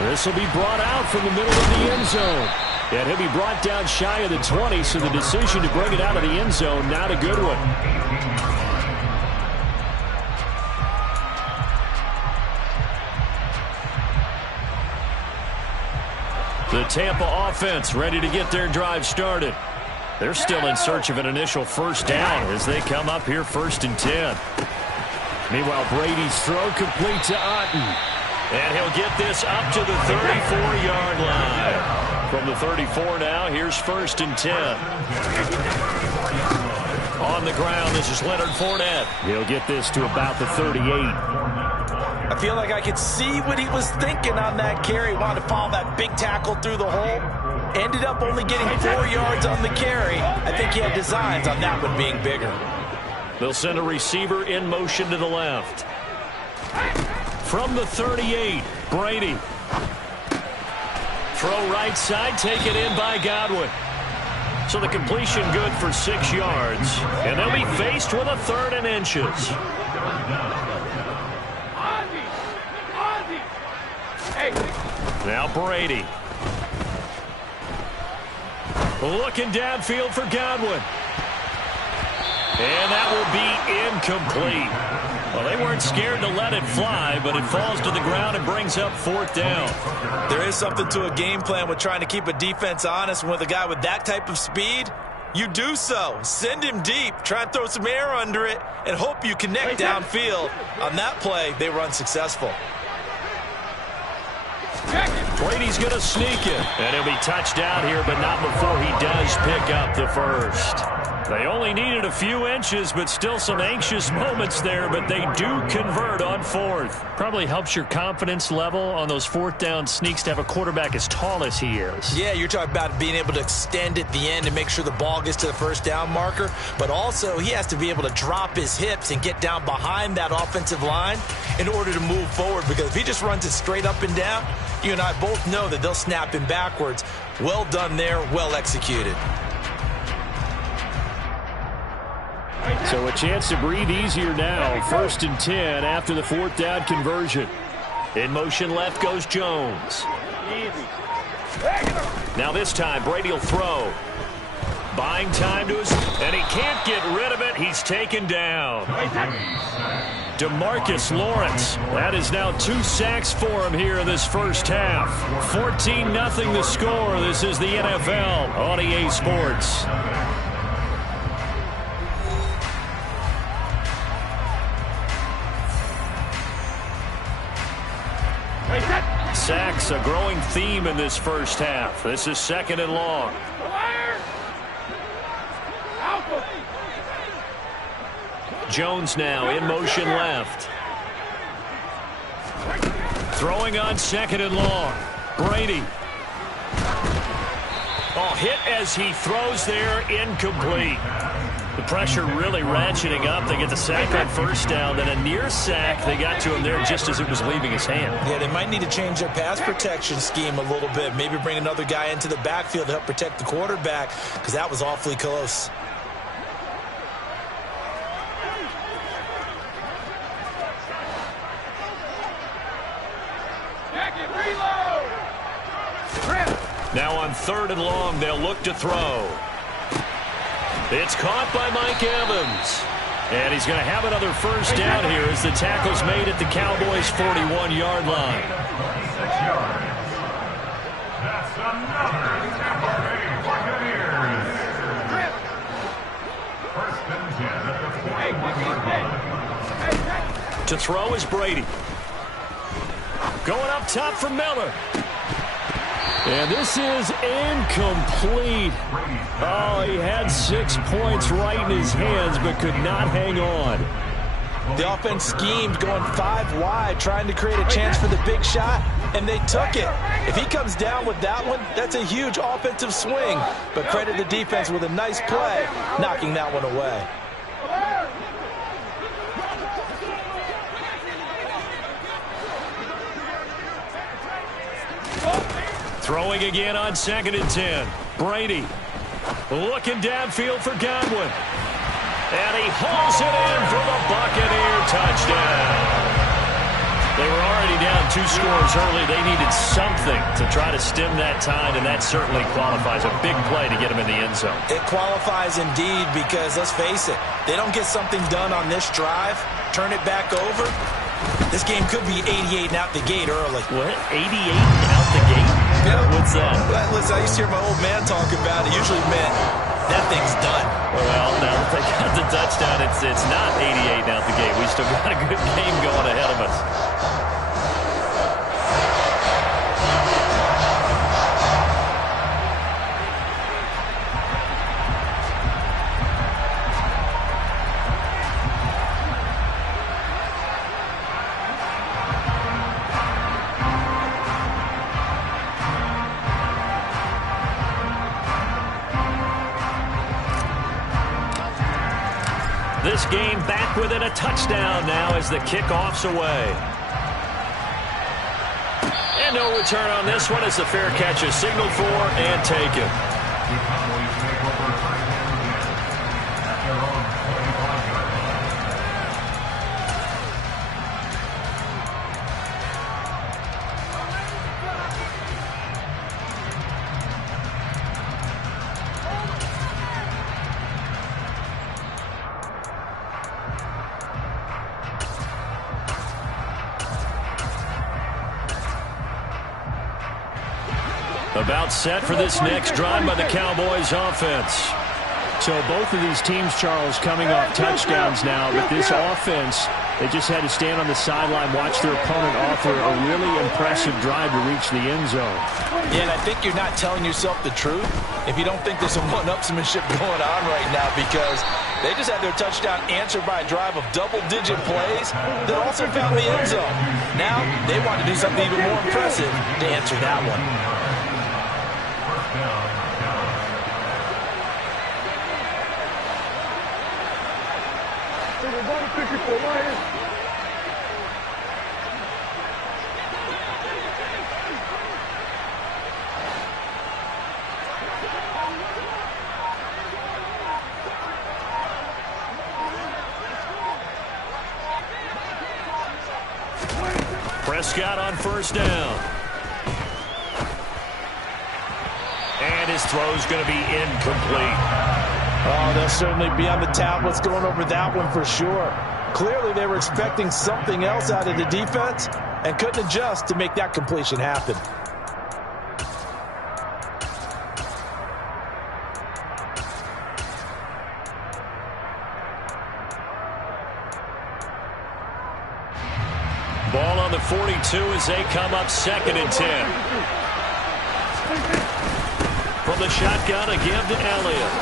This will be brought out from the middle of the end zone. And he'll be brought down shy of the 20, so the decision to bring it out of the end zone, not a good one. The Tampa offense ready to get their drive started. They're still in search of an initial 1st down as they come up here 1st and 10. Meanwhile, Brady's throw complete to Otten. And he'll get this up to the 34-yard line. From the 34 now, here's 1st and 10. On the ground, this is Leonard Fournette. He'll get this to about the 38. I feel like I could see what he was thinking on that carry. Wanted to follow that big tackle through the hole. Ended up only getting 4 yards on the carry. I think he had designs on that one being bigger. They'll send a receiver in motion to the left. From the 38, Brady. Throw right side, taken in by Godwin. So the completion good for 6 yards. And they'll be faced with a 3rd and inches. Now Brady. Looking downfield for Godwin. And that will be incomplete. Well, they weren't scared to let it fly, but it falls to the ground and brings up 4th down. There is something to a game plan with trying to keep a defense honest. With a guy with that type of speed, you do so. Send him deep, try and throw some air under it, and hope you connect downfield. On that play, they were unsuccessful. Brady's going to sneak it. And he'll be touched down here, but not before he does pick up the first. They only needed a few inches, but still some anxious moments there, but they do convert on 4th. Probably helps your confidence level on those 4th down sneaks to have a quarterback as tall as he is. Yeah, you're talking about being able to extend at the end and make sure the ball gets to the 1st down marker, but also he has to be able to drop his hips and get down behind that offensive line in order to move forward, because if he just runs it straight up and down, you and I both know that they'll snap him backwards. Well done there, well executed. So a chance to breathe easier now. 1st and 10 after the 4th down conversion. In motion left goes Jones. Now this time Brady will throw. Buying time to his, and he can't get rid of it. He's taken down. DeMarcus Lawrence. That is now 2 sacks for him here in this first half. 14-0 the score. This is the NFL on EA Sports. Sacks, a growing theme in this first half. This is 2nd and long. Jones now in motion left. Throwing on 2nd and long. Brady. Oh, hit as he throws there, incomplete. The pressure really ratcheting up. They get the sack on 1st down, then a near sack. They got to him there just as it was leaving his hand. Yeah, they might need to change their pass protection scheme a little bit. Maybe bring another guy into the backfield to help protect the quarterback, because that was awfully close. Now on 3rd and long, they'll look to throw. It's caught by Mike Evans. And he's going to have another 1st down here as the tackle's made at the Cowboys' 41-yard line. 6 yards. That's another Tampa Bay Buccaneers. 1st and 10 at the 41-yard line. To throw is Brady. Going up top for Miller. And this is incomplete. Oh, he had 6 points right in his hands, but could not hang on. The offense schemed, going 5 wide, trying to create a chance for the big shot, and they took it. If he comes down with that one, that's a huge offensive swing. But credit the defense with a nice play, knocking that one away. Throwing again on 2nd and 10. Brady looking downfield for Godwin. And he hauls it in for the Buccaneer touchdown. They were already down 2 scores early. They needed something to try to stem that tide, and that certainly qualifies. A big play to get him in the end zone. It qualifies indeed, because let's face it, they don't get something done on this drive, turn it back over, this game could be 88 and out the gate early. What? 88 and out the gate? Yeah. What's that? Listen, I used to hear my old man talk about it. Usually meant that thing's done. Well, now that they got the touchdown, it's not 88 and out the gate. We still got a good game going ahead of us. game back within a touchdown now as the kickoff's away. And no return on this one as the fair catch is signaled for and taken. The Cowboys take over tight end again at their own 25-yard line. About set for this next drive by the Cowboys offense. So both of these teams, Charles, coming off touchdowns now, but this offense, they just had to stand on the sideline, watch their opponent offer a really impressive drive to reach the end zone. Yeah, and I think you're not telling yourself the truth if you don't think there's some one-upsmanship going on right now, because they just had their touchdown answered by a drive of double-digit plays that also found the end zone. Now they want to do something even more impressive to answer that one. Prescott on first down. And his throw's going to be incomplete. Oh, they'll certainly be on the tablets going over that one for sure. Clearly, they were expecting something else out of the defense and couldn't adjust to make that completion happen. Ball on the 42 as they come up 2nd and 10. From the shotgun, a give to Elliott.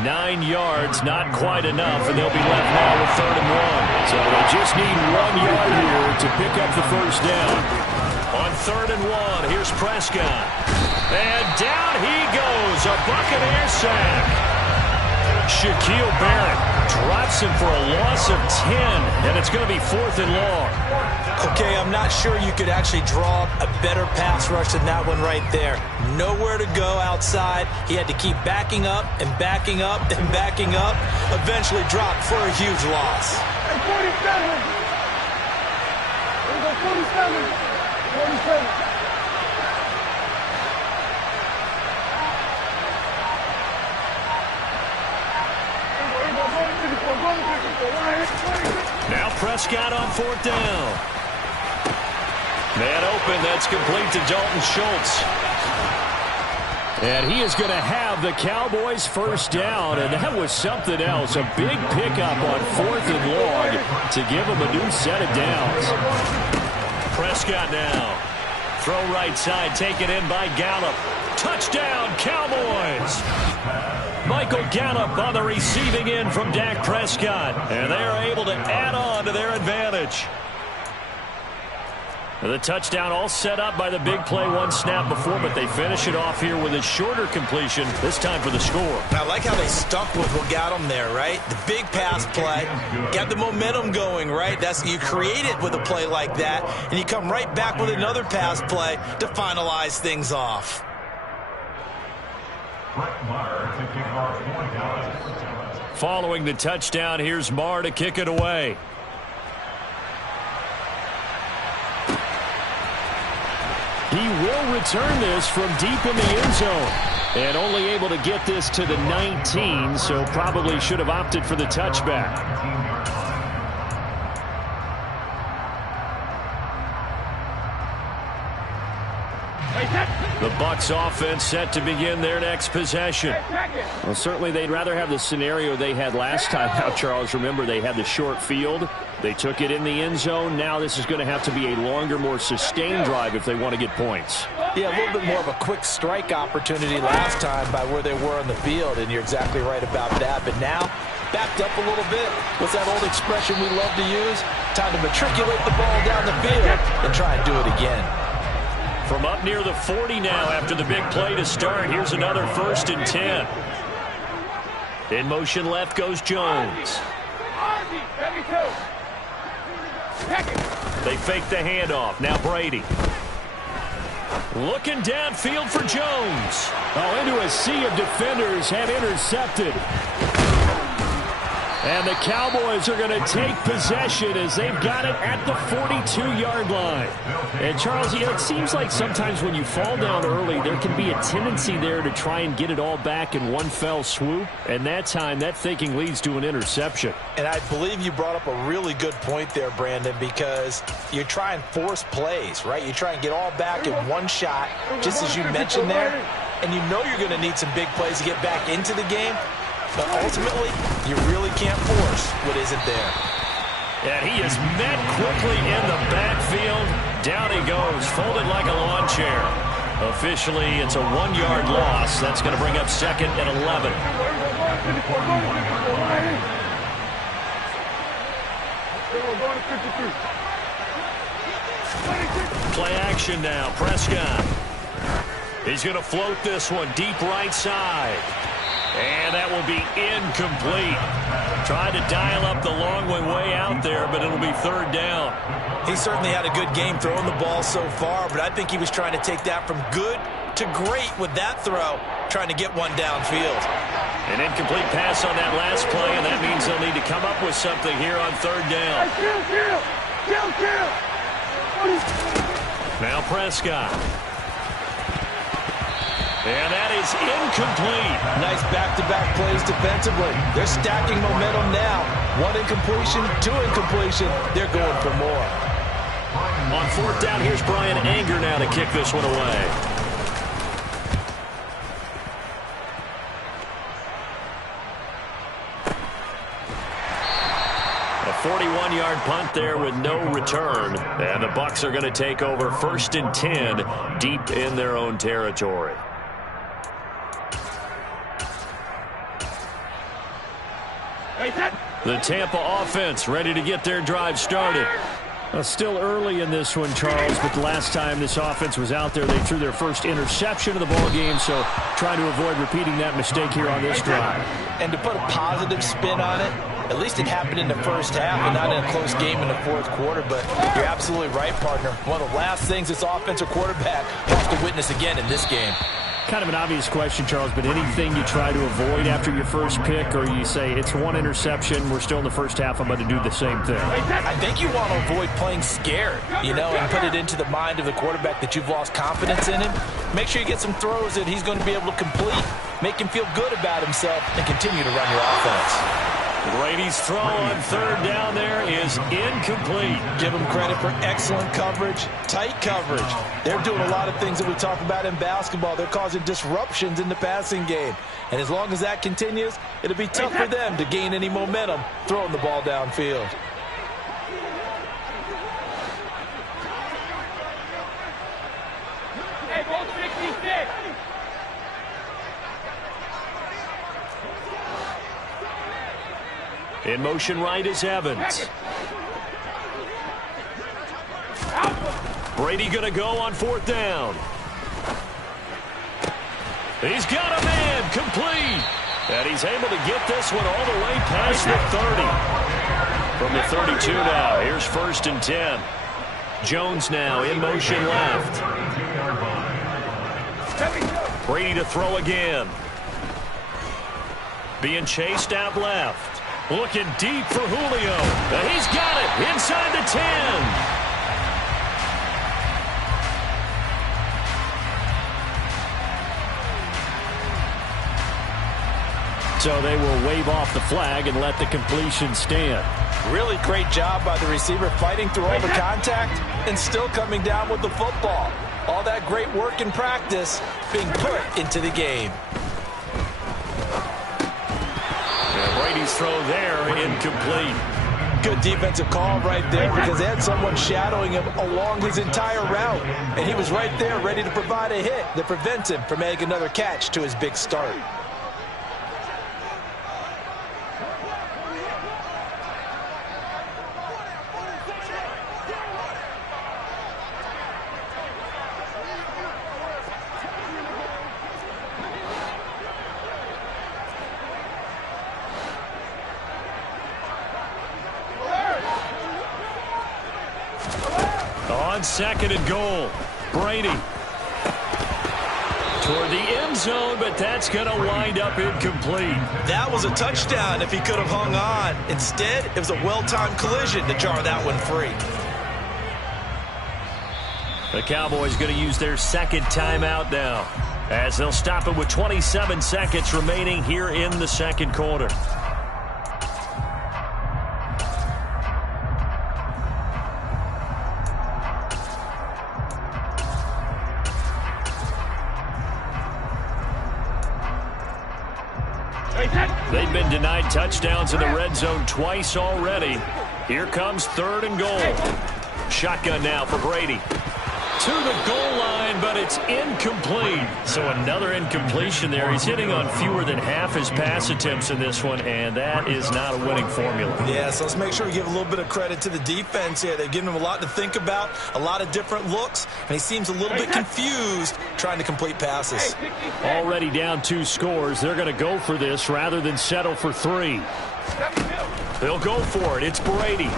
9 yards, not quite enough, and they'll be left now with 3rd and 1. So they just need 1 yard here to pick up the first down. On 3rd and 1, here's Prescott. And down he goes, a Buccaneer sack. Shaquille Barrett drops him for a loss of 10, and it's going to be 4th and long. Okay, I'm not sure you could actually draw a better pass rush than that one right there. Nowhere to go outside. He had to keep backing up and backing up and backing up. Eventually dropped for a huge loss. Hey, 47. There we go, 47. 47. Now Prescott on 4th down. Man open, that's complete to Dalton Schultz. And he is going to have the Cowboys first down, and that was something else. A big pickup on 4th and long to give him a new set of downs. Prescott now. Throw right side, taken in by Gallup. Touchdown, Cowboys! Michael Gallup on the receiving end from Dak Prescott. And they are able to add on to their advantage. The touchdown all set up by the big play one snap before, but they finish it off here with a shorter completion, this time for the score. I like how they stuck with what got them there, right? The big pass play, got the momentum going, right? You create it with a play like that, and you come right back with another pass play to finalize things off. Following the touchdown, here's Marr to kick it away. He will return this from deep in the end zone. And only able to get this to the 19, so probably should have opted for the touchback. The Bucs offense set to begin their next possession. Well, certainly they'd rather have the scenario they had last time out, Charles. Remember, they had the short field. They took it in the end zone. Now this is going to have to be a longer, more sustained drive if they want to get points. Yeah, a little bit more of a quick strike opportunity last time by where they were on the field, and you're exactly right about that. But now, backed up a little bit. What's that old expression we love to use? Time to matriculate the ball down the field and try and do it again. From up near the 40 now after the big play to start. Here's another 1st and 10. In motion left goes Jones. They fake the handoff. Now Brady. Looking downfield for Jones. Oh, into a sea of defenders, and intercepted. And the Cowboys are going to take possession as they've got it at the 42-yard line. And, Charles, it seems like sometimes when you fall down early, there can be a tendency there to try and get it all back in one fell swoop. And that time, that thinking leads to an interception. And I believe you brought up a really good point there, Brandon, because you try and force plays, right? You try and get all back in one shot, just as you mentioned there. And you know you're going to need some big plays to get back into the game. But ultimately, you really can't force what isn't there. And he is met quickly in the backfield. Down he goes, folded like a lawn chair. Officially, it's a 1-yard loss. That's going to bring up 2nd and 11. Play action now. Prescott. He's going to float this one deep right side. And that will be incomplete. Tried to dial up the long way out there, but it'll be 3rd down. He certainly had a good game throwing the ball so far, but I think he was trying to take that from good to great with that throw, trying to get one downfield. An incomplete pass on that last play, and that means they'll need to come up with something here on 3rd down. Now Prescott. And that is incomplete. Nice back-to-back plays defensively. They're stacking momentum now. 1 incompletion, 2 incompletion. They're going for more. On 4th down, here's Brian Anger now to kick this one away. A 41-yard punt there with no return. And the Bucs are going to take over 1st and 10 deep in their own territory. The Tampa offense ready to get their drive started. Still early in this one, Charles, but the last time this offense was out there, they threw their first interception of the ball game, so trying to avoid repeating that mistake here on this drive. And to put a positive spin on it, at least it happened in the first half and not in a close game in the 4th quarter, but you're absolutely right, partner. One of the last things this offensive quarterback wants to witness again in this game. Kind of an obvious question, Charles, but anything you try to avoid after your first pick, or you say it's 1 interception, we're still in the first half, I'm going to do the same thing? I think you want to avoid playing scared, and put it into the mind of the quarterback that you've lost confidence in him. Make sure you get some throws that he's going to be able to complete, make him feel good about himself, and continue to run your offense. Brady's throw on 3rd down there is incomplete. Give him credit for excellent coverage, tight coverage. They're doing a lot of things that we talk about in basketball. They're causing disruptions in the passing game. And as long as that continues, it'll be tough for them to gain any momentum throwing the ball downfield. Hey, ball 66. In motion right is Evans. Brady going to go on 4th down. He's got a man, complete. And he's able to get this one all the way past the 30. From the 32 now, here's 1st and 10. Jones now in motion left. Brady to throw again. Being chased out left. Looking deep for Julio. And he's got it inside the 10. So they will wave off the flag and let the completion stand. Really great job by the receiver fighting through all the contact and still coming down with the football. All that great work in practice being put into the game. Brady's throw there incomplete. Good defensive call right there because they had someone shadowing him along his entire route. And he was right there ready to provide a hit that prevents him from making another catch to his big start. On 2nd and goal, Brady. Toward the end zone, but that's going to wind up incomplete. That was a touchdown if he could have hung on. Instead, it was a well-timed collision to jar that one free. The Cowboys going to use their second timeout now, as they'll stop it with 27 seconds remaining here in the second quarter. They've been denied touchdowns in the red zone twice already. Here comes 3rd and goal. Shotgun now for Brady. To the goal line, but it's incomplete. So another incompletion there. He's hitting on fewer than half his pass attempts in this one, and that is not a winning formula. Yeah, so let's make sure we give a little bit of credit to the defense here. They've given him a lot to think about, a lot of different looks, and he seems a little bit confused trying to complete passes. Already down 2 scores. They're going to go for this rather than settle for 3. They'll go for it. It's Brady.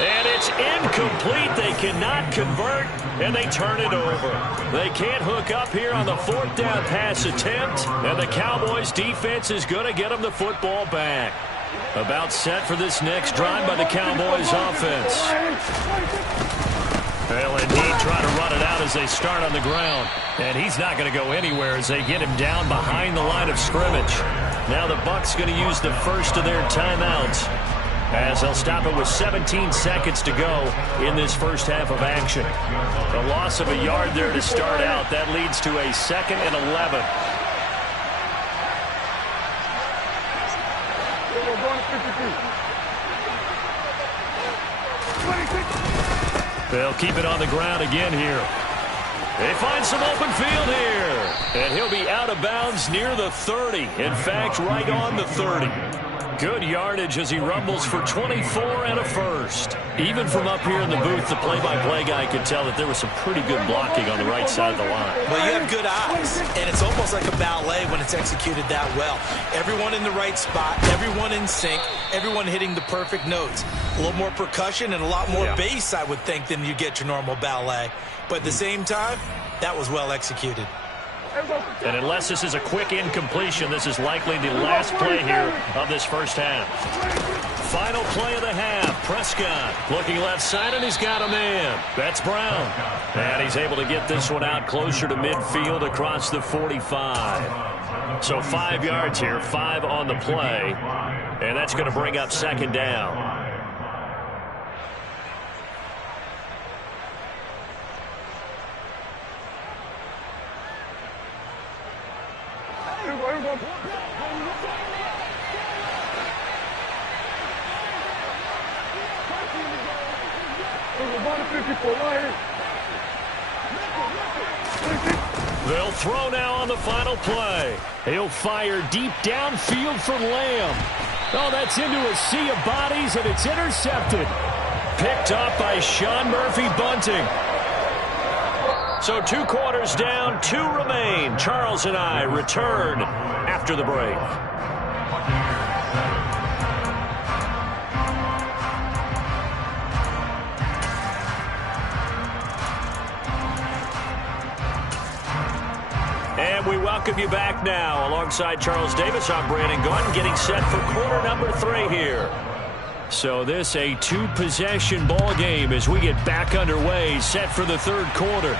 And it's incomplete. They cannot convert, and they turn it over. They can't hook up here on the 4th down pass attempt, and the Cowboys' defense is going to get them the football back. About set for this next drive by the Cowboys' offense. Well, indeed, try to run it out as they start on the ground. And he's not going to go anywhere as they get him down behind the line of scrimmage. Now the Bucs going to use the first of their timeouts, as they'll stop it with 17 seconds to go in this first half of action. The loss of a yard there to start out. That leads to a 2nd and 11. They'll keep it on the ground again here. They find some open field here. And he'll be out of bounds near the 30. In fact, right on the 30. Good yardage as he rumbles for 24 and a first. Even from up here in the booth, the play-by-play guy could tell that there was some pretty good blocking on the right side of the line. Well, you have good eyes, and it's almost like a ballet when it's executed that well. Everyone in the right spot, everyone in sync, everyone hitting the perfect notes. A little more percussion and a lot more bass, I would think, than you get your normal ballet. But at the same time, that was well executed. And unless this is a quick incompletion, this is likely the last play here of this first half. Final play of the half. Prescott looking left side, and he's got a man. That's Brown. And he's able to get this one out closer to midfield across the 45. So 5 yards here, 5 on the play. And that's going to bring up 2nd down. They'll throw now on the final play. He'll fire deep downfield for Lamb. Oh, that's into a sea of bodies, and it's intercepted. Picked up by Sean Murphy-Bunting. So 2 quarters down, 2 remain. Charles and I return after the break. And we welcome you back now. Alongside Charles Davis, I'm Brandon Gaudin, getting set for quarter number 3 here. So this a 2-possession ball game as we get back underway, set for the 3rd quarter.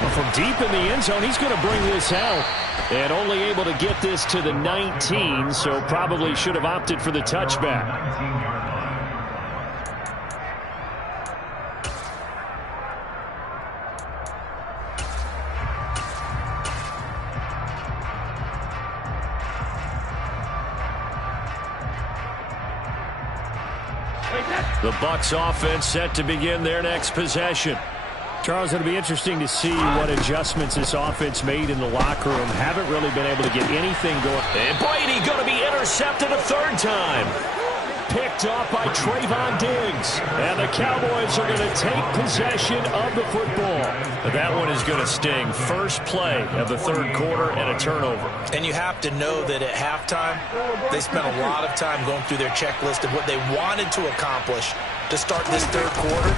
Well, from deep in the end zone, he's going to bring this out. And only able to get this to the 19, so probably should have opted for the touchback. The Bucs offense set to begin their next possession. Charles, it'll be interesting to see what adjustments this offense made in the locker room. Haven't really been able to get anything going. And Brady going to be intercepted a 3rd time. Picked off by Trayvon Diggs. And the Cowboys are going to take possession of the football. That one is going to sting. First play of the 3rd quarter and a turnover. And you have to know that at halftime, they spent a lot of time going through their checklist of what they wanted to accomplish to start this third quarter.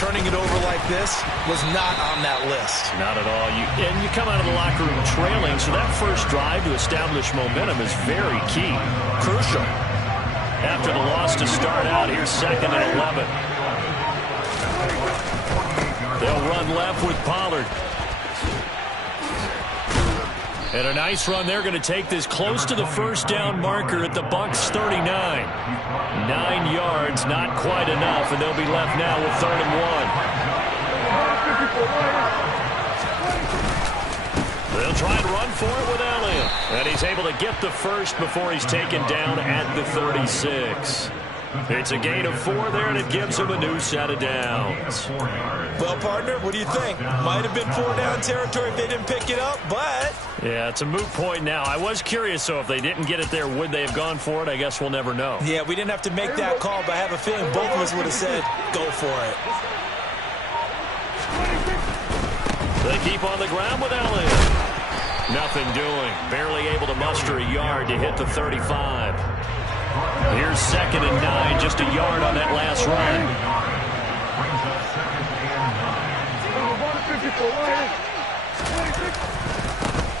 Turning it over like this was not on that list. Not at all. And you come out of the locker room trailing, so that first drive to establish momentum is very key. Crucial. After the loss to start out, here's 2nd and 11. They'll run left with Pollard. And a nice run. They're going to take this close to the first down marker at the Bucs 39. 9 yards, not quite enough, and they'll be left now with 3rd and 1. They'll try and run for it with Elliott. And he's able to get the first before he's taken down at the 36. It's a gain of 4 there, and it gives him a new set of downs. Well, partner, what do you think? Might have been 4-down territory if they didn't pick it up, but... Yeah, it's a moot point now. I was curious, so if they didn't get it there, would they have gone for it? I guess we'll never know. Yeah, we didn't have to make that call, but I have a feeling both of us would have said, go for it. They keep on the ground with Elliott. Nothing doing. Barely able to muster a yard to hit the 35. Here's 2nd and 9, just a yard on that last run.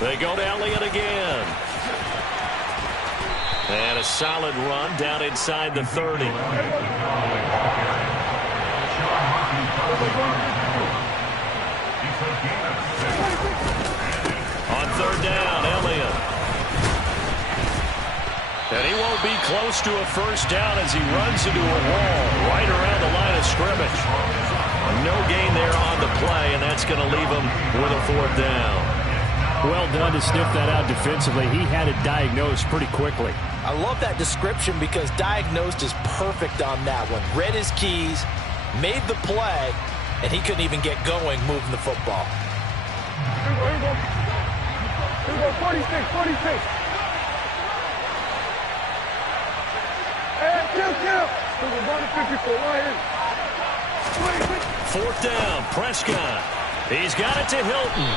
They go to Elliott again. And a solid run down inside the 30. On 3rd down, Elliott. And he won't be close to a first down as he runs into a wall right around the line of scrimmage. No gain there on the play, and that's going to leave him with a 4th down. Well done to sniff that out defensively. He had it diagnosed pretty quickly. I love that description because diagnosed is perfect on that one. Read his keys, made the play, and he couldn't even get going moving the football. Here we go, 46. And kill. 54 right here. 4th down, Prescott. He's got it to Hilton.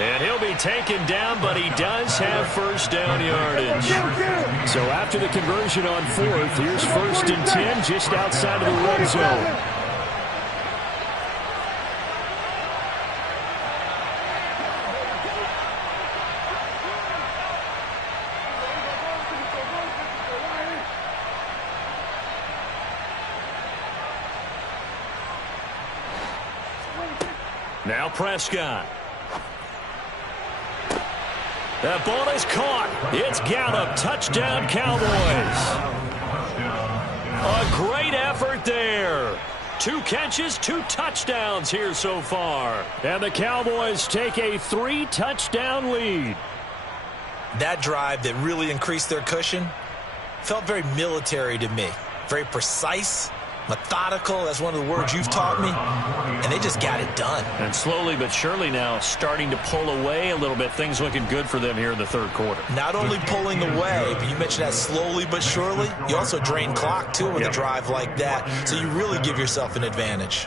And he'll be taken down, but he does have first down yardage. So after the conversion on 4th, here's 1st and 10 just outside of the red zone. Now Prescott. That ball is caught. It's Gallup. Touchdown, Cowboys. A great effort there. 2 catches, 2 touchdowns here so far. And the Cowboys take a 3-touchdown lead. That drive that really increased their cushion felt very military to me. Very precise, methodical. That's one of the words you've taught me. And they just got it done. And slowly but surely now starting to pull away a little bit. Things looking good for them here in the 3rd quarter. Not only pulling away, but you mentioned that slowly but surely. You also drain clock, too, with a drive like that. So you really give yourself an advantage.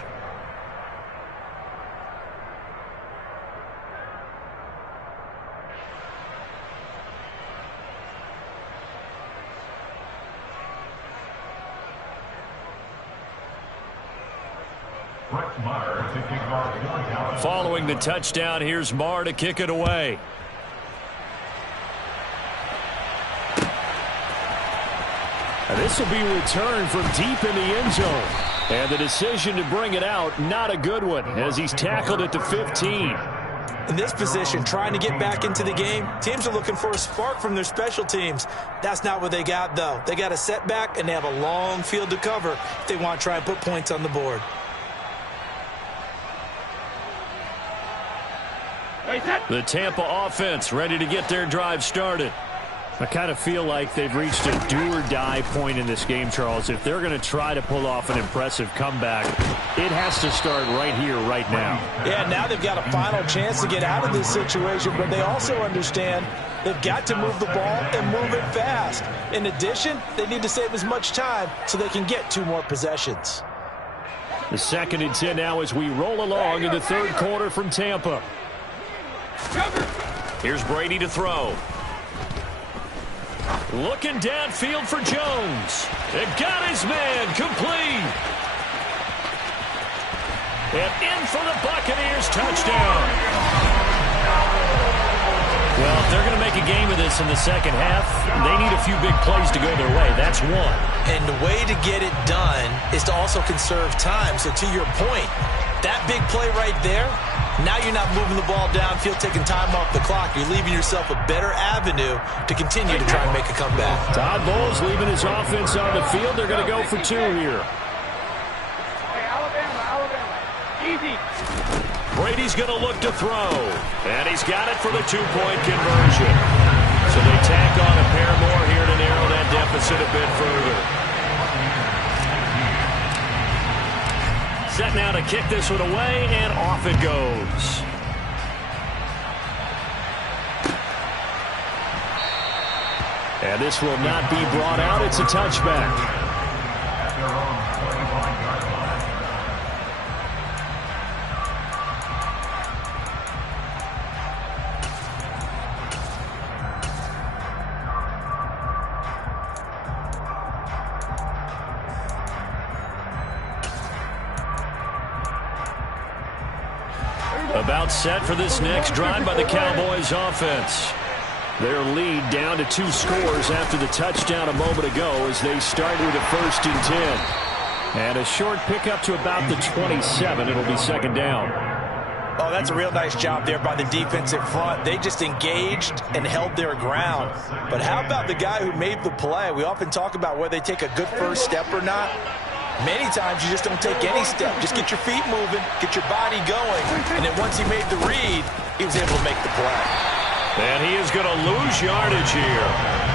Following the touchdown, here's Marr to kick it away. And this will be returned from deep in the end zone. And the decision to bring it out, not a good one, as he's tackled at the 15. In this position, trying to get back into the game, teams are looking for a spark from their special teams. That's not what they got, though. They got a setback, and they have a long field to cover if they want to try and put points on the board. The Tampa offense ready to get their drive started. I kind of feel like they've reached a do-or-die point in this game, Charles. If they're going to try to pull off an impressive comeback, it has to start right here, right now. Yeah, now they've got a final chance to get out of this situation, but they also understand they've got to move the ball and move it fast. In addition, they need to save as much time so they can get 2 more possessions. The 2nd and 10 now as we roll along in the 3rd quarter from Tampa. Here's Brady to throw. Looking downfield for Jones. It got his man complete. And in for the Buccaneers, touchdown. Well, if they're going to make a game of this in the second half, they need a few big plays to go their way. That's one. And the way to get it done is to also conserve time. So to your point, that big play right there, now you're not moving the ball downfield, taking time off the clock. You're leaving yourself a better avenue to continue to try and make a comeback. Todd Bowles leaving his offense on the field. They're going to go for 2 here. Brady's going to look to throw. And he's got it for the 2-point conversion. So they tack on a pair more here to narrow that deficit a bit further. Set now to kick this one away, and off it goes. And this will not be brought out. It's a touchback. At their own 25-yard line. About set for this next drive by the Cowboys offense. Their lead down to 2 scores after the touchdown a moment ago as they start with a 1st and 10. And a short pickup to about the 27. It'll be 2nd down. Oh, that's a real nice job there by the defensive front. They just engaged and held their ground. But how about the guy who made the play? We often talk about whether they take a good first step or not. Many times you just don't take any step. Just get your feet moving, get your body going. And then once he made the read, he was able to make the play. And he is going to lose yardage here.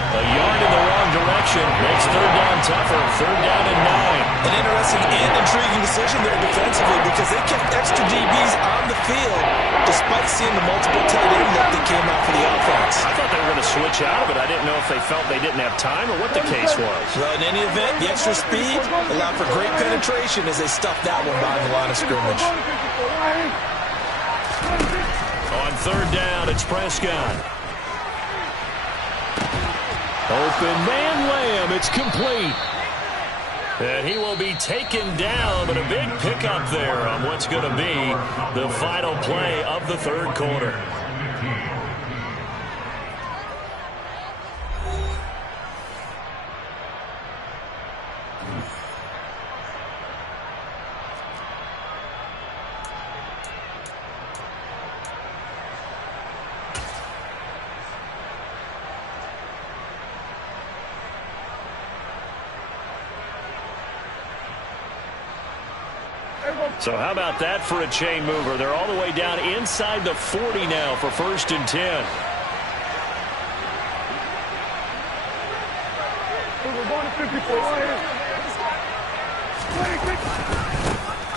A yard in the wrong direction makes 3rd down tougher. 3rd down and 9. An interesting and intriguing decision there defensively because they kept extra DBs on the field despite seeing the multiple tight end look that came out for the offense. I thought they were going to switch out of it. I didn't know if they felt they didn't have time or what the case was. Well, in any event, the extra speed allowed for great penetration as they stuffed that one behind the line of scrimmage. On 3rd down, it's Prescott. Open man Lamb. It's complete. And he will be taken down, but a big pickup there on what's going to be the final play of the 3rd quarter. So how about that for a chain mover? They're all the way down inside the 40 now for 1st and 10.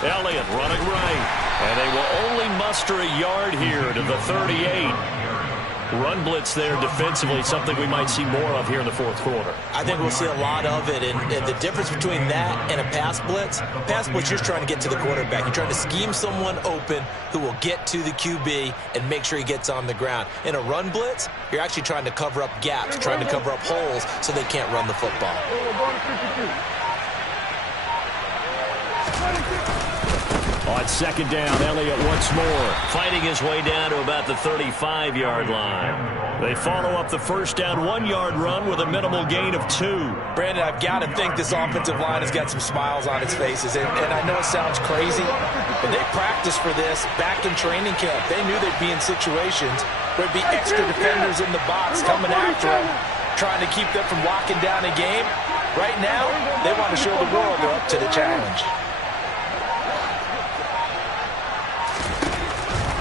Elliott running right. And they will only muster a yard here to the 38. Run blitz there defensively, something we might see more of here in the 4th quarter. I think we'll see a lot of it, and the difference between that and a pass blitz, you're just trying to get to the quarterback. You're trying to scheme someone open who will get to the QB and make sure he gets on the ground. In a run blitz, you're actually trying to cover up gaps, trying to cover up holes so they can't run the football. On 2nd down, Elliott once more, fighting his way down to about the 35-yard line. They follow up the 1st down 1-yard run with a minimal gain of 2. Brandon, I've got to think this offensive line has got some smiles on its faces. And I know it sounds crazy, but they practiced for this back in training camp. They knew they'd be in situations where there'd be extra defenders in the box coming after them, trying to keep them from locking down a game. Right now, they want to show the world they're up to the challenge.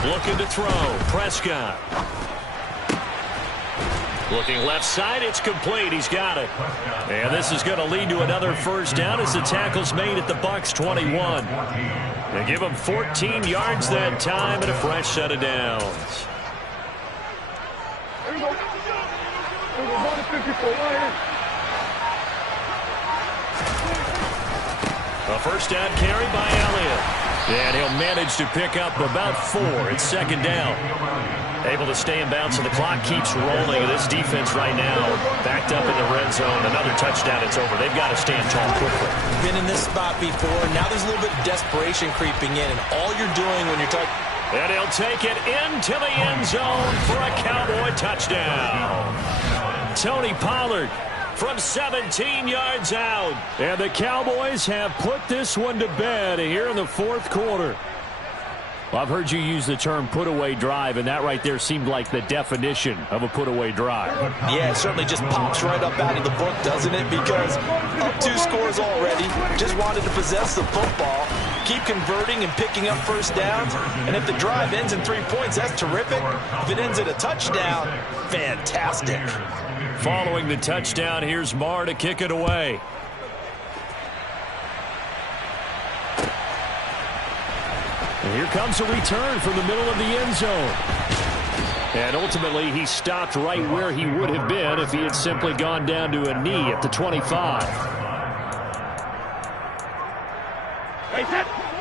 Looking to throw. Prescott. Looking left side. It's complete. He's got it. And this is going to lead to another 1st down as the tackle's made at the Bucs 21. They give him 14 yards that time and a fresh set of downs. A 1st down carry by Elliott. And he'll manage to pick up about 4. It's second down. Able to stay in bounds, so the clock keeps rolling. This defense right now backed up in the red zone. Another touchdown, it's over. They've got to stand tall quickly. Been in this spot before. Now there's a little bit of desperation creeping in, and all you're doing when you're talking... And he'll take it into the end zone for a Cowboy touchdown. Tony Pollard from 17 yards out. And the Cowboys have put this one to bed here in the fourth quarter. Well, I've heard you use the term put-away drive, and that right there seemed like the definition of a put-away drive. Yeah, it certainly just pops right up out of the book, doesn't it? Because up 2 scores already, just wanted to possess the football, keep converting and picking up first downs, and if the drive ends in 3 points, that's terrific. If it ends in a touchdown, fantastic. Following the touchdown, here's Marr to kick it away. And here comes a return from the middle of the end zone. And ultimately, he stopped right where he would have been if he had simply gone down to a knee at the 25.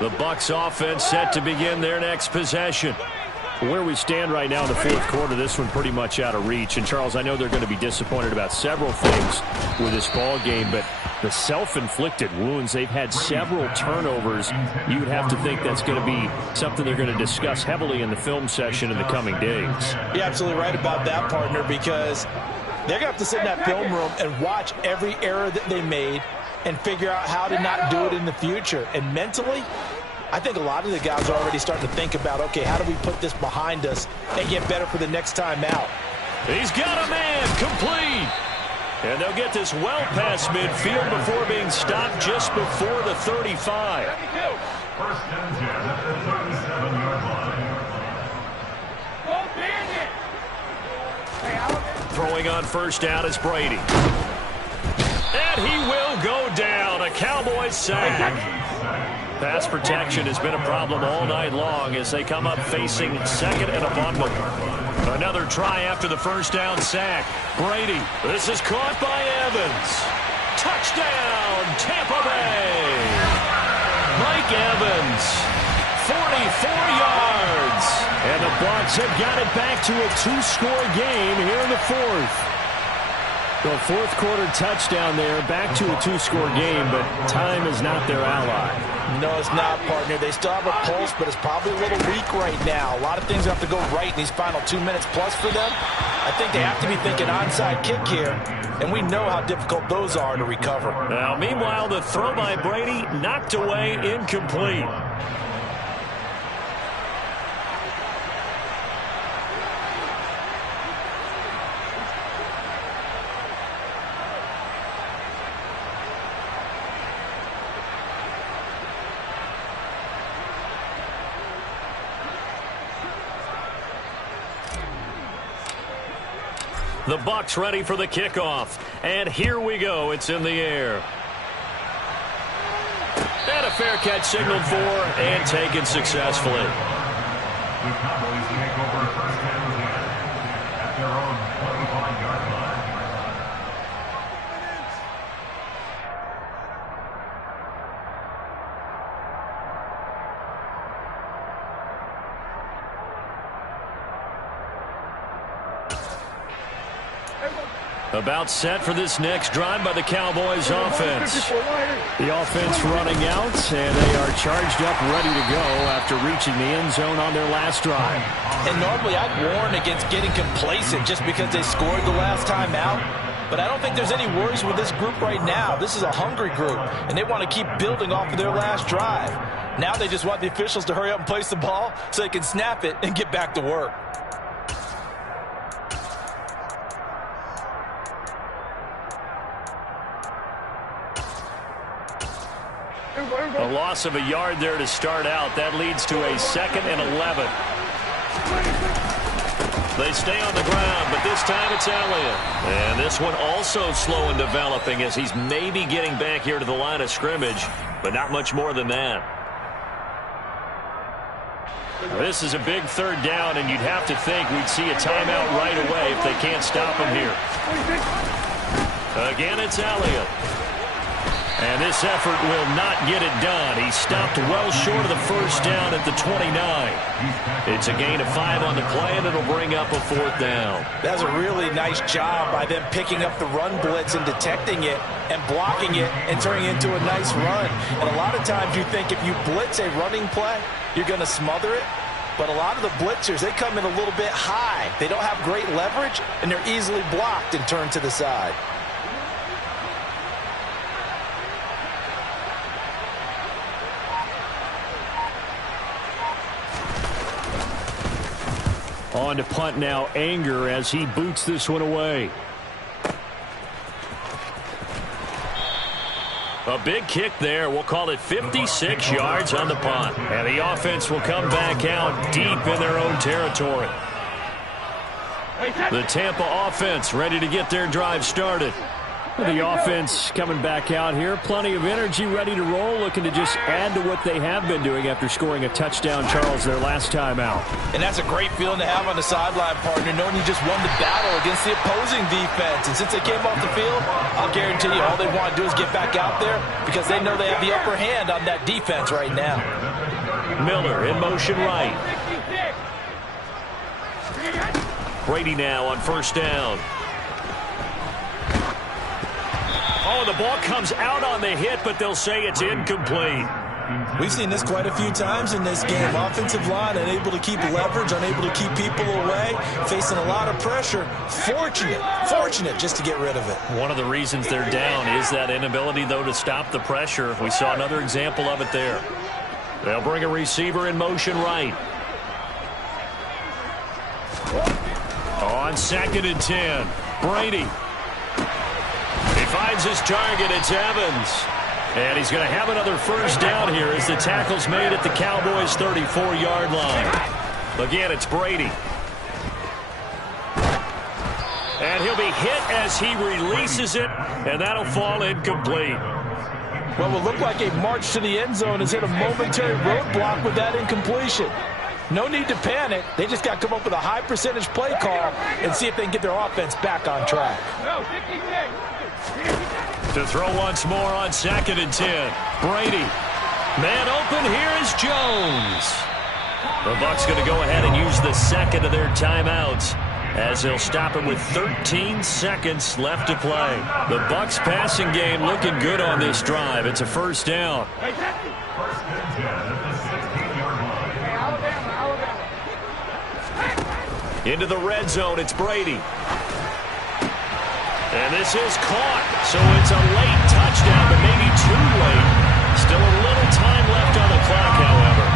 The Bucs offense set to begin their next possession. Where we stand right now in the fourth quarter, this one pretty much out of reach. And, Charles, I know they're going to be disappointed about several things with this ball game, but the self-inflicted wounds, they've had several turnovers. You would have to think that's going to be something they're going to discuss heavily in the film session in the coming days. You're absolutely right about that, partner, because they're going to have to sit in that film room and watch every error that they made and figure out how to not do it in the future. And mentally, I think a lot of the guys are already starting to think about, okay, how do we put this behind us and get better for the next time out? He's got a man, complete. And they'll get this well past midfield before being stopped just before the 35. First and 10 at the 37-yard line. Throwing on first down is Brady. And he will go down. A Cowboy sack. Pass protection has been a problem all night long as they come up facing second and a bundle. Another try after the first down sack. Brady, this is caught by Evans. Touchdown, Tampa Bay. Mike Evans, 44 yards. And the Bucs have got it back to a 2-score game here in the fourth. The fourth quarter touchdown there, back to a 2-score game, but time is not their ally. No, it's not, partner. They still have a pulse, but it's probably a little weak right now. A lot of things have to go right in these final 2 minutes plus for them. I think they have to be thinking onside kick here, and we know how difficult those are to recover. Now, meanwhile, the throw by Brady knocked away, incomplete. The Bucs ready for the kickoff. And here we go. It's in the air. And a fair catch signaled for and taken successfully. The Cowboys take over first and 10 at their own 25-yard line. About set for this next drive by the Cowboys offense. The offense running out, and they are charged up, ready to go after reaching the end zone on their last drive. And normally I'd warn against getting complacent just because they scored the last time out. But I don't think there's any worries with this group right now. This is a hungry group, and they want to keep building off of their last drive. Now they just want the officials to hurry up and place the ball so they can snap it and get back to work. A loss of a yard there to start out. That leads to a 2nd and 11. They stay on the ground, but this time it's Elliott. And this one also slow in developing as he's maybe getting back here to the line of scrimmage, but not much more than that. This is a big third down, and you'd have to think we'd see a timeout right away if they can't stop him here. Again, it's Elliott. And this effort will not get it done. He stopped well short of the first down at the 29. It's a gain of 5 on the play, and it'll bring up a 4th down. That's a really nice job by them picking up the run blitz and detecting it and blocking it and turning it into a nice run. And a lot of times you think if you blitz a running play, you're going to smother it. But a lot of the blitzers, they come in a little bit high. They don't have great leverage, and they're easily blocked and turned to the side. On to punt now, Anger, as he boots this one away. A big kick there. We'll call it 56 yards on the punt. And the offense will come back out deep in their own territory. The Tampa offense ready to get their drive started. The offense coming back out here. Plenty of energy, ready to roll, looking to just add to what they have been doing after scoring a touchdown, Charles, their last time out. And that's a great feeling to have on the sideline, partner, knowing you just won the battle against the opposing defense. And since they came off the field, I'll guarantee you all they want to do is get back out there because they know they have the upper hand on that defense right now. Miller in motion right. Brady now on first down. Oh, the ball comes out on the hit, but they'll say it's incomplete. We've seen this quite a few times in this game. Offensive line unable to keep leverage, unable to keep people away, facing a lot of pressure. Fortunate just to get rid of it. One of the reasons they're down is that inability, though, to stop the pressure. We saw another example of it there. They'll bring a receiver in motion right. On 2nd and 10, Brady. He finds his target. It's Evans. And he's going to have another first down here as the tackle's made at the Cowboys' 34-yard line. Again, it's Brady. And he'll be hit as he releases it, and that'll fall incomplete. What will look like a march to the end zone has hit a momentary roadblock with that incompletion. No need to panic. They just got to come up with a high percentage play call and see if they can get their offense back on track. To throw once more on 2nd and 10. Brady. Man open. Here is Jones. The Bucs going to go ahead and use the second of their timeouts as they'll stop it with 13 seconds left to play. The Bucs passing game looking good on this drive. It's a first down. Into the red zone, it's Brady. And this is caught. So it's a late touchdown, but maybe too late. Still a little time left on the clock, however.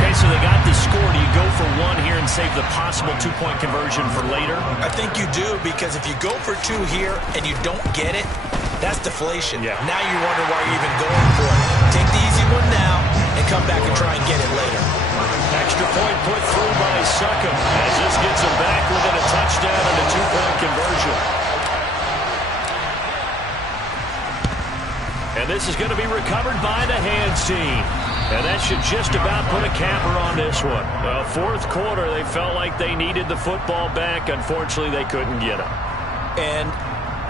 Okay, so they got the score. Do you go for one here and save the possible two-point conversion for later? I think you do, because if you go for 2 here and you don't get it, that's deflation. Yeah. Now you wonder why you're even going for it. Take the easy one now and come back and try and get it later. Extra point put through by Succop as this gets him back within a touchdown and a two-point conversion. And this is going to be recovered by the hands team. And that should just about put a capper on this one. Fourth quarter, they felt like they needed the football back. Unfortunately, they couldn't get it. And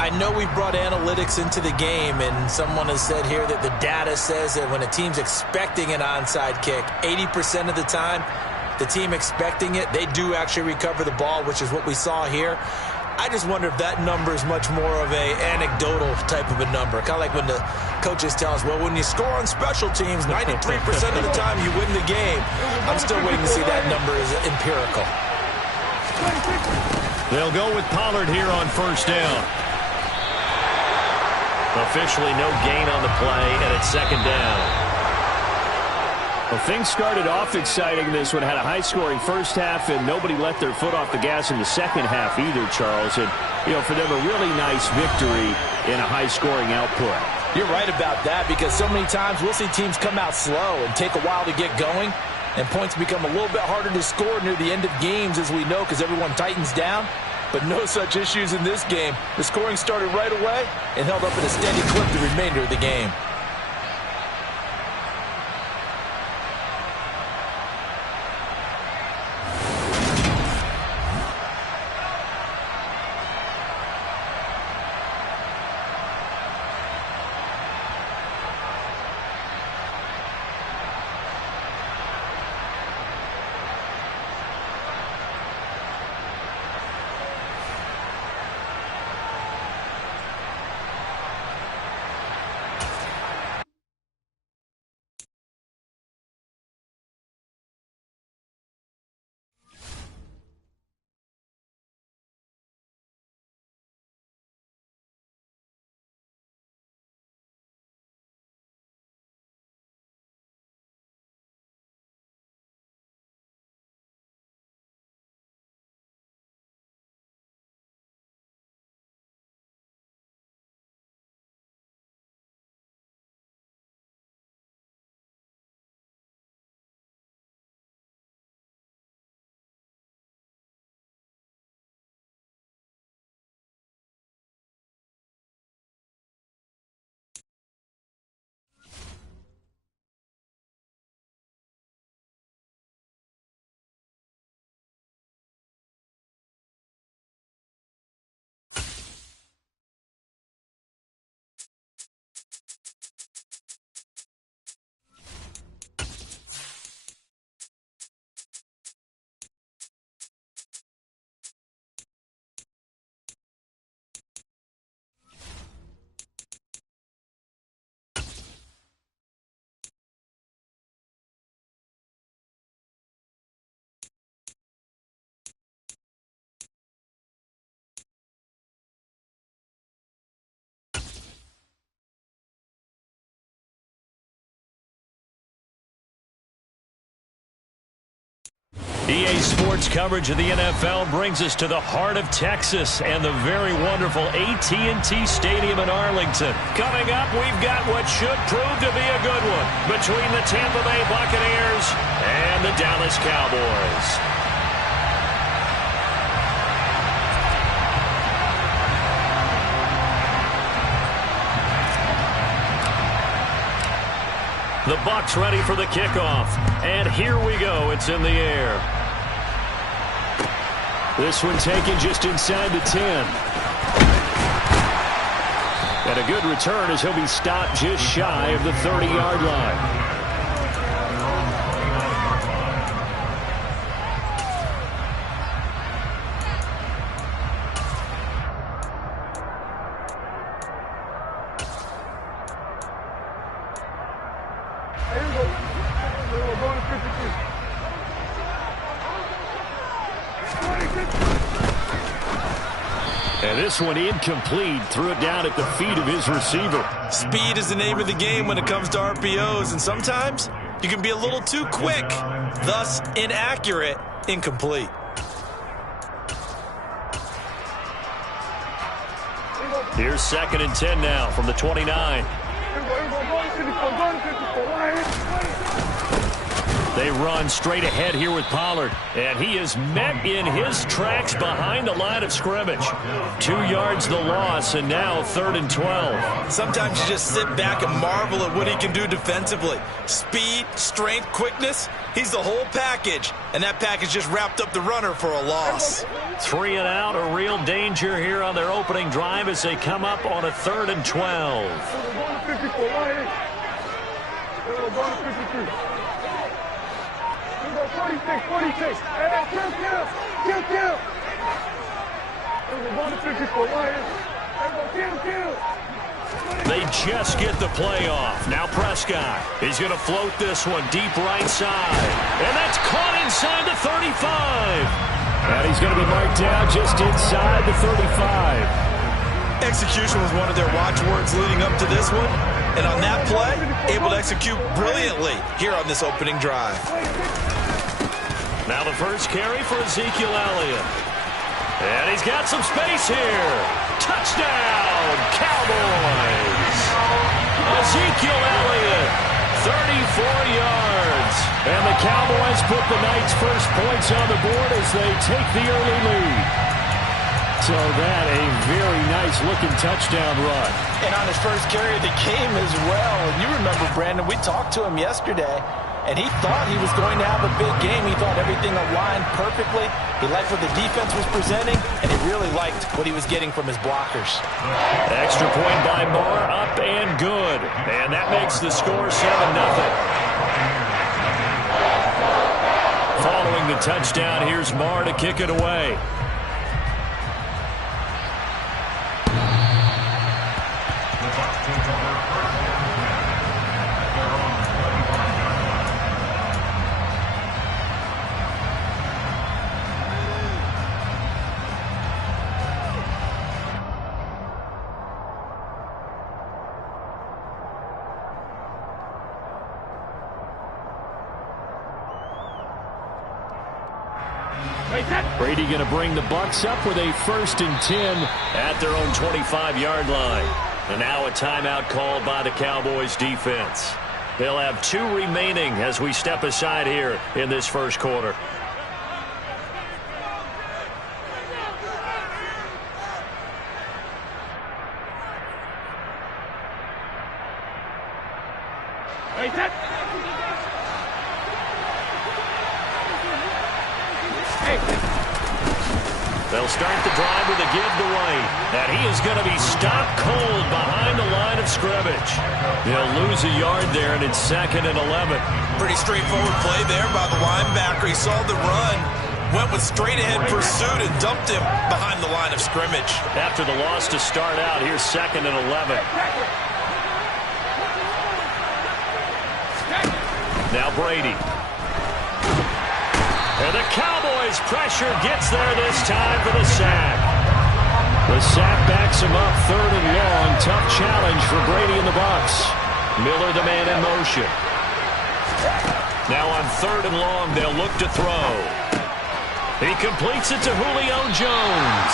I know we brought analytics into the game, and someone has said here that the data says that when a team's expecting an onside kick, 80% of the time, the team expecting it, they do actually recover the ball, which is what we saw here. I just wonder if that number is much more of a anecdotal type of a number. Kind of like when the coaches tell us, well, when you score on special teams, 93% of the time you win the game. I'm still waiting to see that number is empirical. They'll go with Pollard here on first down. Officially no gain on the play, and it's second down. Well, things started off exciting. This one had a high-scoring first half, and nobody let their foot off the gas in the second half either, Charles. And, you know, for them, a really nice victory in a high-scoring output. You're right about that, because so many times we'll see teams come out slow and take a while to get going, and points become a little bit harder to score near the end of games, as we know, because everyone tightens down. But no such issues in this game. The scoring started right away and held up at a steady clip the remainder of the game. EA Sports coverage of the NFL brings us to the heart of Texas and the very wonderful AT&T Stadium in Arlington. Coming up, we've got what should prove to be a good one between the Tampa Bay Buccaneers and the Dallas Cowboys. The Bucs ready for the kickoff. And here we go. It's in the air. This one taken just inside the 10. And a good return as he'll be stopped just shy of the 30-yard line. And this one incomplete. Threw it down at the feet of his receiver. Speed is the name of the game when it comes to RPOs, and sometimes you can be a little too quick, thus inaccurate, incomplete. Here's 2nd and 10 now from the 29. They run straight ahead here with Pollard, and he is met in his tracks behind the line of scrimmage. 2 yards the loss, and now 3rd and 12. Sometimes you just sit back and marvel at what he can do defensively. Speed, strength, quickness, he's the whole package, and that package just wrapped up the runner for a loss. 3 and out, a real danger here on their opening drive as they come up on a 3rd and 12. They just get the play off. Now Prescott. He's going to float this one deep right side. And that's caught inside the 35. And he's going to be marked down just inside the 35. Execution was one of their watchwords leading up to this one. And on that play, able to execute brilliantly here on this opening drive. Now the first carry for Ezekiel Elliott. And he's got some space here. Touchdown, Cowboys. Ezekiel Elliott, 34 yards. And the Cowboys put the night's first points on the board as they take the early lead. So that a very nice-looking touchdown run. And on his first carry of the game as well. And you remember, Brandon, we talked to him yesterday, and he thought he was going to have a big game. He thought everything aligned perfectly. He liked what the defense was presenting, and he really liked what he was getting from his blockers. Extra point by Moore, up and good. And that makes the score 7-0. Following the touchdown, here's Moore to kick it away. Brady going to bring the Bucs up with a 1st and 10 at their own 25-yard line. And now a timeout called by the Cowboys defense. They'll have 2 remaining as we step aside here in this first quarter. They'll start the drive with a give to White. And he is going to be stopped cold behind the line of scrimmage. They'll lose a yard there, and it's 2nd and 11. Pretty straightforward play there by the linebacker. He saw the run, went with straight-ahead pursuit, and dumped him behind the line of scrimmage. After the loss to start out, here's 2nd and 11. Now Brady. And the Cowboys pressure gets there this time for the sack. The sack backs him up 3rd and long. Tough challenge for Brady and the Bucs. Miller the man in motion. Now on 3rd and long, they'll look to throw. He completes it to Julio Jones.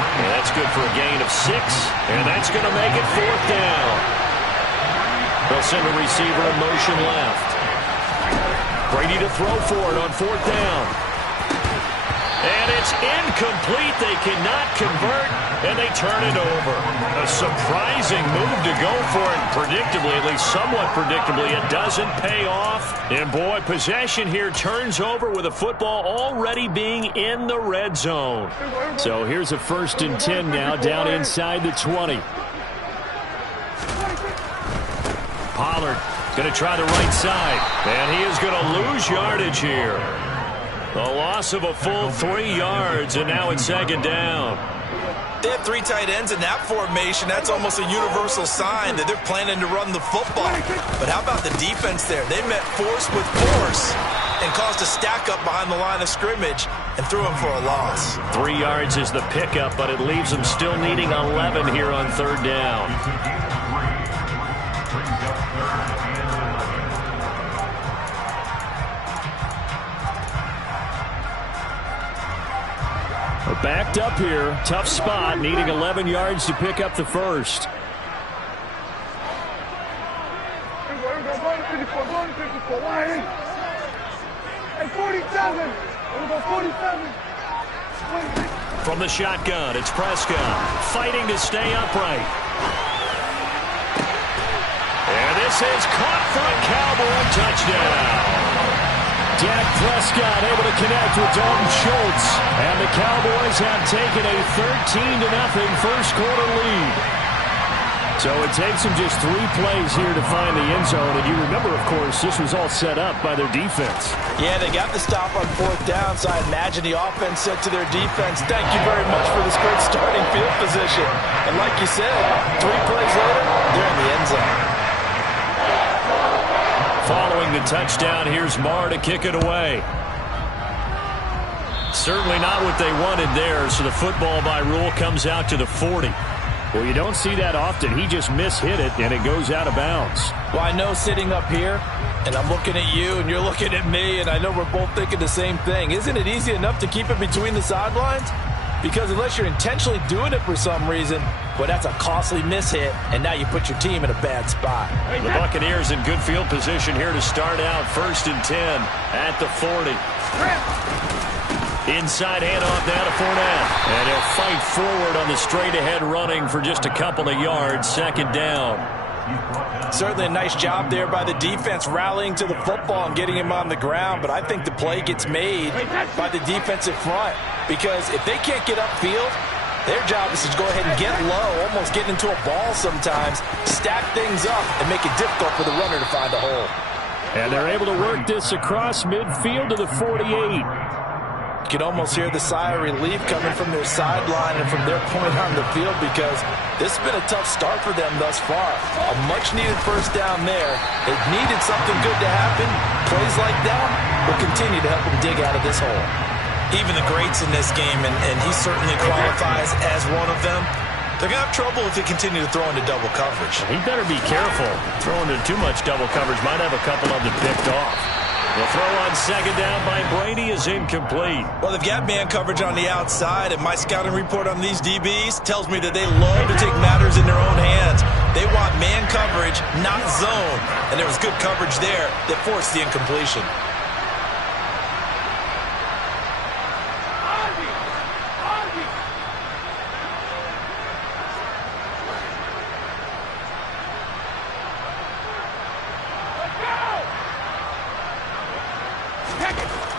And that's good for a gain of 6, and that's going to make it 4th down. They'll send a receiver in motion left. Brady to throw for it on 4th down. And it's incomplete. They cannot convert, and they turn it over. A surprising move to go for it. Predictably, at least somewhat predictably, it doesn't pay off. And, boy, possession here turns over with a football already being in the red zone. So here's a 1st and 10 now, down inside the 20. Pollard going to try the right side, and he is going to lose yardage here. A loss of a full 3 yards, and now it's 2nd down. They have 3 tight ends in that formation. That's almost a universal sign that they're planning to run the football. But how about the defense there? They met force with force and caused a stack up behind the line of scrimmage and threw him for a loss. 3 yards is the pickup, but it leaves them still needing 11 here on 3rd down. Backed up here, tough spot, needing 11 yards to pick up the 1st. From the shotgun, it's Prescott fighting to stay upright. And this is caught for a Cowboy touchdown. Dak Prescott able to connect with Dalton Schultz. And the Cowboys have taken a 13-0 first quarter lead. So it takes them just 3 plays here to find the end zone. And you remember, of course, this was all set up by their defense. Yeah, they got the stop on 4th down, so I imagine the offense said to their defense, thank you very much for this great starting field position. And like you said, 3 plays later, they're in the end zone. Following the touchdown, here's Marr to kick it away. Certainly not what they wanted there, so the football by rule comes out to the 40. Well, you don't see that often. He just mishit it, and it goes out of bounds. Well, I know sitting up here, and I'm looking at you, and you're looking at me, and I know we're both thinking the same thing. Isn't it easy enough to keep it between the sidelines? Because unless you're intentionally doing it for some reason, well, that's a costly mishit, and now you put your team in a bad spot. The Buccaneers in good field position here to start out 1st and 10 at the 40. Inside handoff now to Fournette. And he'll fight forward on the straight-ahead running for just a couple of yards. 2nd down. Certainly a nice job there by the defense rallying to the football and getting him on the ground, but I think the play gets made by the defensive front because if they can't get upfield, their job is to go ahead and get low, almost get into a ball sometimes, stack things up, and make it difficult for the runner to find a hole. And they're able to work this across midfield to the 48. You can almost hear the sigh of relief coming from their sideline and from their point on the field because this has been a tough start for them thus far. A much-needed 1st down there. They've needed something good to happen. Plays like that will continue to help them dig out of this hole. Even the greats in this game, and he certainly qualifies as one of them, they're going to have trouble if they continue to throw into double coverage. He better be careful. Throwing into too much double coverage might have a couple of them picked off. The throw on 2nd down by Brady is incomplete. Well, they've got man coverage on the outside, and my scouting report on these DBs tells me that they love to take matters in their own hands. They want man coverage, not zone. And there was good coverage there that forced the incompletion.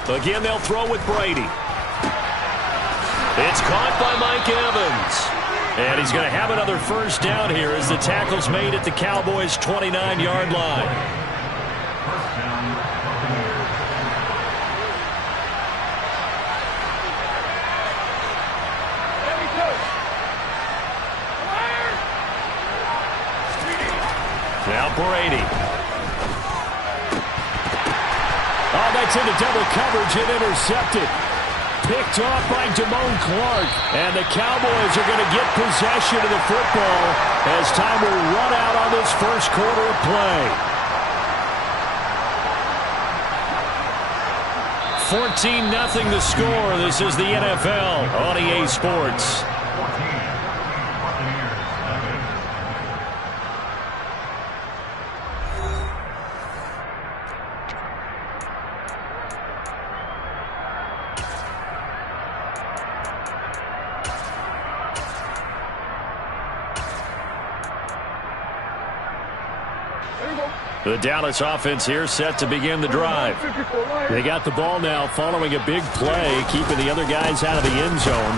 Again, they'll throw with Brady. It's caught by Mike Evans. And he's going to have another 1st down here as the tackle's made at the Cowboys' 29-yard line. Now Brady. Oh, that's into double coverage and intercepted. Picked off by Damone Clark. And the Cowboys are going to get possession of the football as time will run out on this 1st quarter of play. 14-0 the score. This is the NFL on EA Sports. The Dallas offense here set to begin the drive. They got the ball now following a big play, keeping the other guys out of the end zone.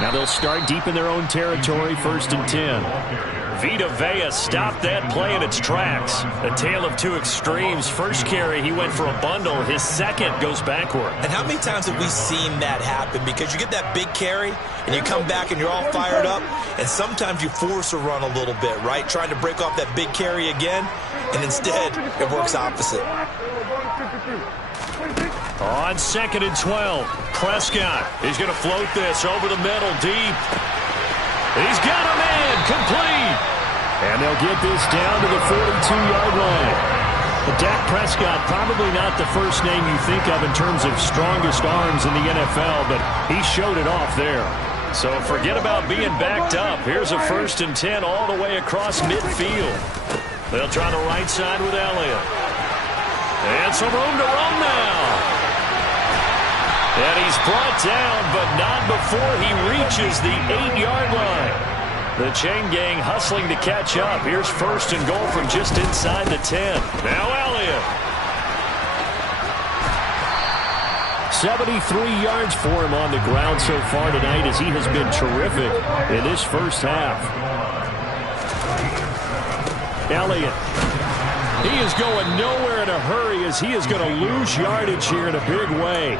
Now they'll start deep in their own territory, 1st and 10. Vita Vea stopped that play in its tracks. A tale of two extremes. First carry, he went for a bundle. His second goes backward. And how many times have we seen that happen? Because you get that big carry, and you come back and you're all fired up, and sometimes you force a run a little bit, right? Trying to break off that big carry again, and instead it works opposite. On 2nd and 12, Prescott is going to float this over the middle deep. He's got a man complete. And they'll get this down to the 42-yard line. But Dak Prescott, probably not the first name you think of in terms of strongest arms in the NFL, but he showed it off there. So forget about being backed up. Here's a 1st and 10 all the way across midfield. They'll try the right side with Elliott. And some room to run now. And he's brought down, but not before he reaches the 8-yard line. The chain gang hustling to catch up. Here's 1st and goal from just inside the 10. Now Elliott. 73 yards for him on the ground so far tonight as he has been terrific in this first half. Elliott. He is going nowhere in a hurry as he is going to lose yardage here in a big way.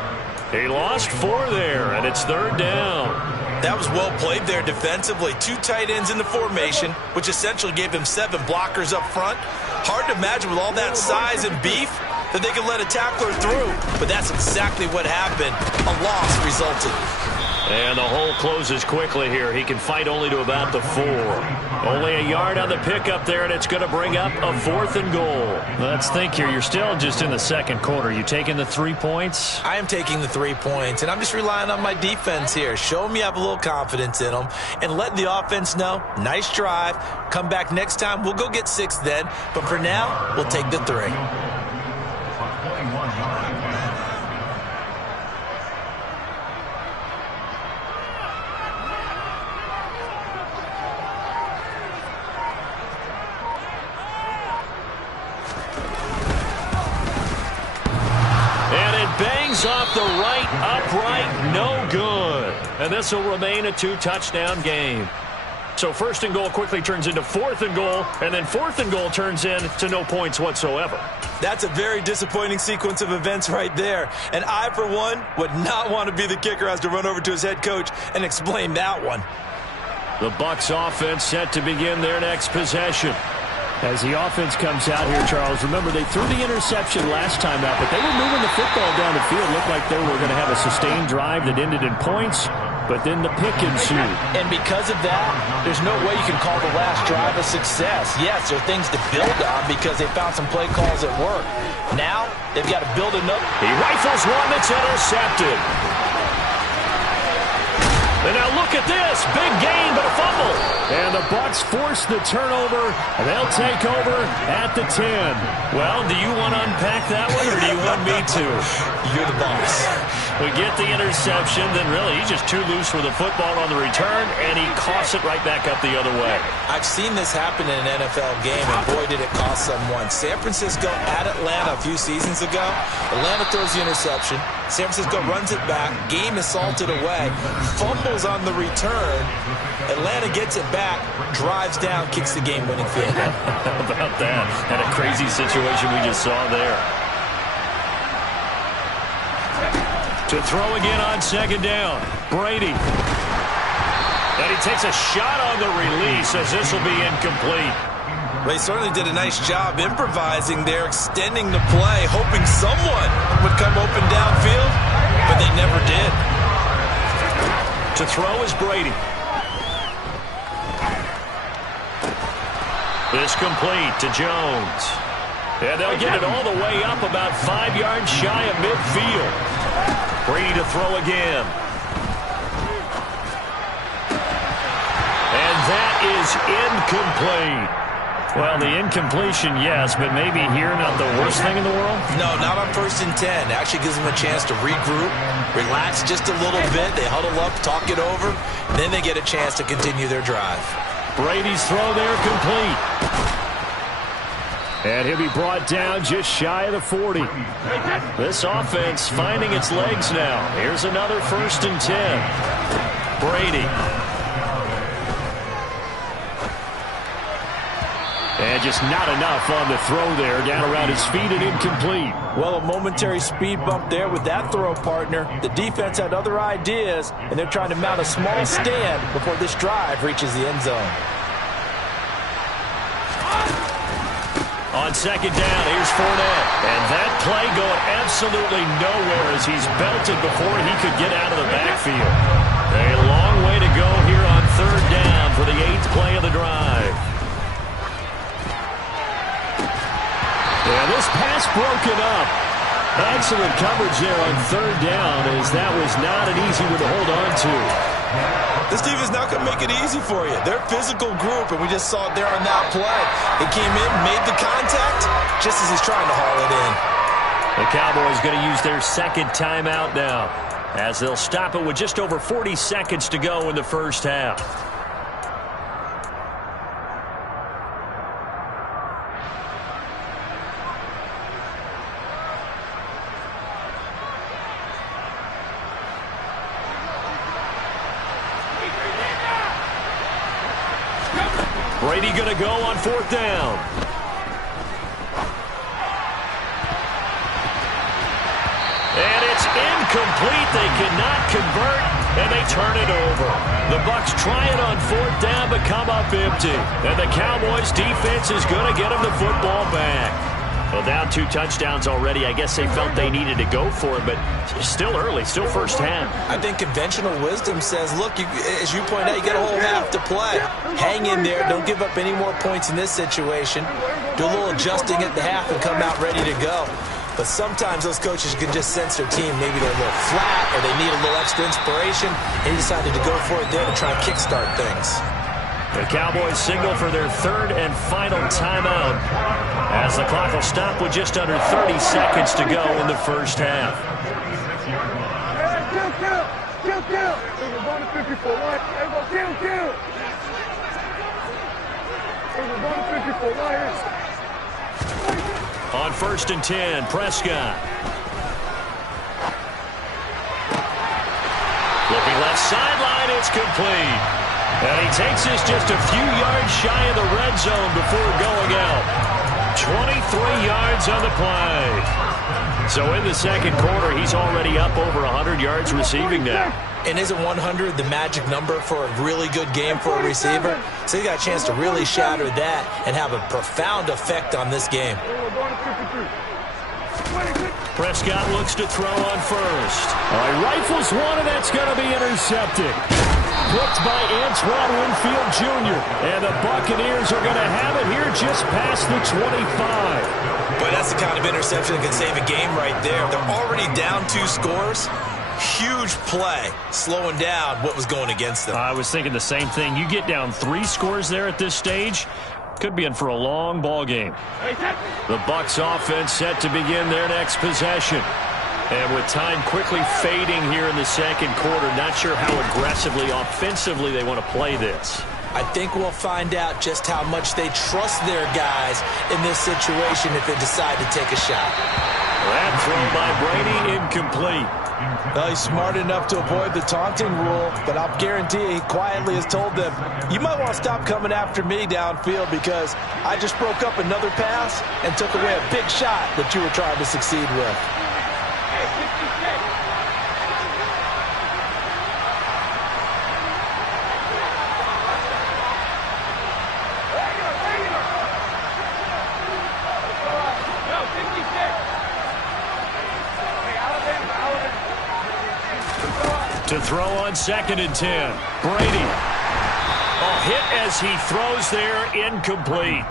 He lost 4 there, and it's 3rd down. That was well played there defensively. 2 tight ends in the formation, which essentially gave him 7 blockers up front. Hard to imagine with all that size and beef that they could let a tackler through, but that's exactly what happened. A loss resulted. And the hole closes quickly here. He can fight only to about the 4. Only a yard on the pickup there, and it's going to bring up a 4th and goal. Let's think here. You're still just in the second quarter. You taking the 3 points? I am taking the 3 points, and I'm just relying on my defense here. Show them you have a little confidence in them, and let the offense know, nice drive. Come back next time. We'll go get 6 then, but for now, we'll take the 3. Off the right upright, no good. And this will remain a 2-touchdown game. So 1st and goal quickly turns into 4th and goal, and then 4th and goal turns into no points whatsoever. That's a very disappointing sequence of events right there. And I, for one, would not want to be the kicker as to run over to his head coach and explain that one. The Bucs offense set to begin their next possession. As the offense comes out here, Charles, remember they threw the interception last time out, but they were moving the football down the field. Looked like they were going to have a sustained drive that ended in points, but then the pick ensued. And because of that, there's no way you can call the last drive a success. Yes, there are things to build on because they found some play calls that work. Now, they've got to build another. He rifles one that's intercepted. And now look at this. Big gain, but a fumble. And the Bucs force the turnover. And they'll take over at the 10. Well, do you want to unpack that one, or do you want me to? You're the boss. We get the interception, then really he's just too loose with the football on the return, and he coughs it right back up the other way. I've seen this happen in an NFL game, and boy, did it cost someone. San Francisco at Atlanta a few seasons ago. Atlanta throws the interception. San Francisco runs it back. Game is salted away. Fumbles on the return. Atlanta gets it back, drives down, kicks the game-winning field goal. How about that? And a crazy situation we just saw there. To throw again on 2nd down. Brady. And he takes a shot on the release as this will be incomplete. Well, he certainly did a nice job improvising there, extending the play, hoping someone would come open downfield, but they never did. To throw is Brady. This complete to Jones. And they'll get it all the way up about 5 yards shy of midfield. Brady to throw again. And that is incomplete. Well, the incompletion, yes, but maybe here not the worst thing in the world? No, not on 1st and 10. Actually gives them a chance to regroup, relax just a little bit. They huddle up, talk it over, then they get a chance to continue their drive. Brady's throw there complete. And he'll be brought down just shy of the 40. This offense finding its legs now. Here's another 1st and 10. Brady. And just not enough on the throw there. Down around his feet and incomplete. Well, a momentary speed bump there with that throw, partner. The defense had other ideas, and they're trying to mount a small stand before this drive reaches the end zone. On 2nd down, here's Fournette. And that play going absolutely nowhere as he's belted before he could get out of the backfield. A long way to go here on 3rd down for the 8th play of the drive. Yeah, this pass broken up. Excellent coverage there on 3rd down, as that was not an easy one to hold on to. This team is not going to make it easy for you. They're a physical group, and we just saw it there on that play. He came in, made the contact, just as he's trying to haul it in. The Cowboys going to use their 2nd timeout now, as they'll stop it with just over 40 seconds to go in the 1st half. Brady going to go on 4th down. And it's incomplete. They cannot convert, and they turn it over. The Bucs try it on 4th down, but come up empty. And the Cowboys defense is going to get them the football back. Well, down 2 touchdowns already. I guess they felt they needed to go for it, but still early, still 1st half. I think conventional wisdom says, look, as you point out, you got a whole half to play. Hang in there. Don't give up any more points in this situation. Do a little adjusting at the half and come out ready to go. But sometimes those coaches can just sense their team. Maybe they're a little flat or they need a little extra inspiration. And he decided to go for it there to try and kickstart things. The Cowboys signal for their 3rd and final timeout, as the clock will stop with just under 30 seconds to go in the 1st half. On 1st and 10, Prescott. Looking left sideline, it's complete. And he takes this just a few yards shy of the red zone before going out. 23 yards on the play. So in the 2nd quarter, he's already up over 100 yards receiving now. And isn't 100 the magic number for a really good game for a receiver? So he got a chance to really shatter that and have a profound effect on this game. Prescott looks to throw on 1st. All right, rifles one, and that's going to be intercepted. Picked by Antoine Winfield Jr. And the Buccaneers are going to have it here just past the 25. But that's the kind of interception that can save a game right there. They're already down 2 scores. Huge play, slowing down what was going against them. I was thinking the same thing. You get down 3 scores there at this stage, could be in for a long ball game. The Bucs offense set to begin their next possession. And with time quickly fading here in the 2nd quarter, not sure how aggressively, offensively they want to play this. I think we'll find out just how much they trust their guys in this situation if they decide to take a shot. That throw by Brady, incomplete. Well, he's smart enough to avoid the taunting rule, but I'll guarantee he quietly has told them, you might want to stop coming after me downfield because I just broke up another pass and took away a big shot that you were trying to succeed with. To throw on 2nd and 10. Brady. A hit as he throws there, incomplete.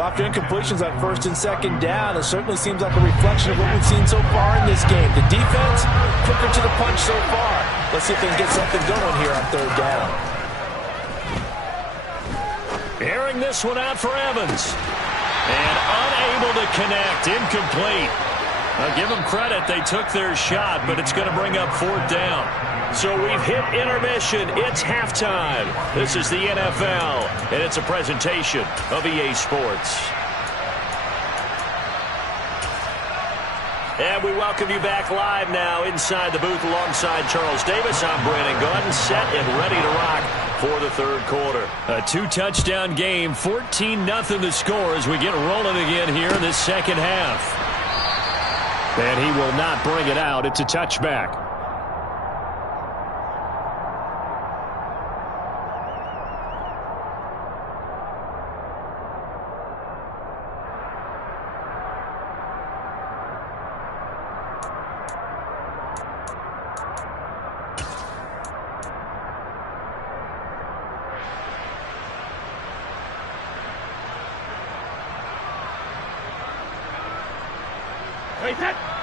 Well, after incompletions on first and second down, it certainly seems like a reflection of what we've seen so far in this game. The defense, quicker to the punch so far. Let's see if they can get something going here on third down. Airing this one out for Evans. And unable to connect. Incomplete. I'll give them credit. They took their shot, but it's going to bring up fourth down. So we've hit intermission. It's halftime. This is the NFL, and it's a presentation of EA Sports. And we welcome you back live now inside the booth alongside Charles Davis. I'm Brandon Gaudin, set and ready to rock for the third quarter. A two-touchdown game, 14-0 the score as we get rolling again here in this second half. And he will not bring it out. It's a touchback.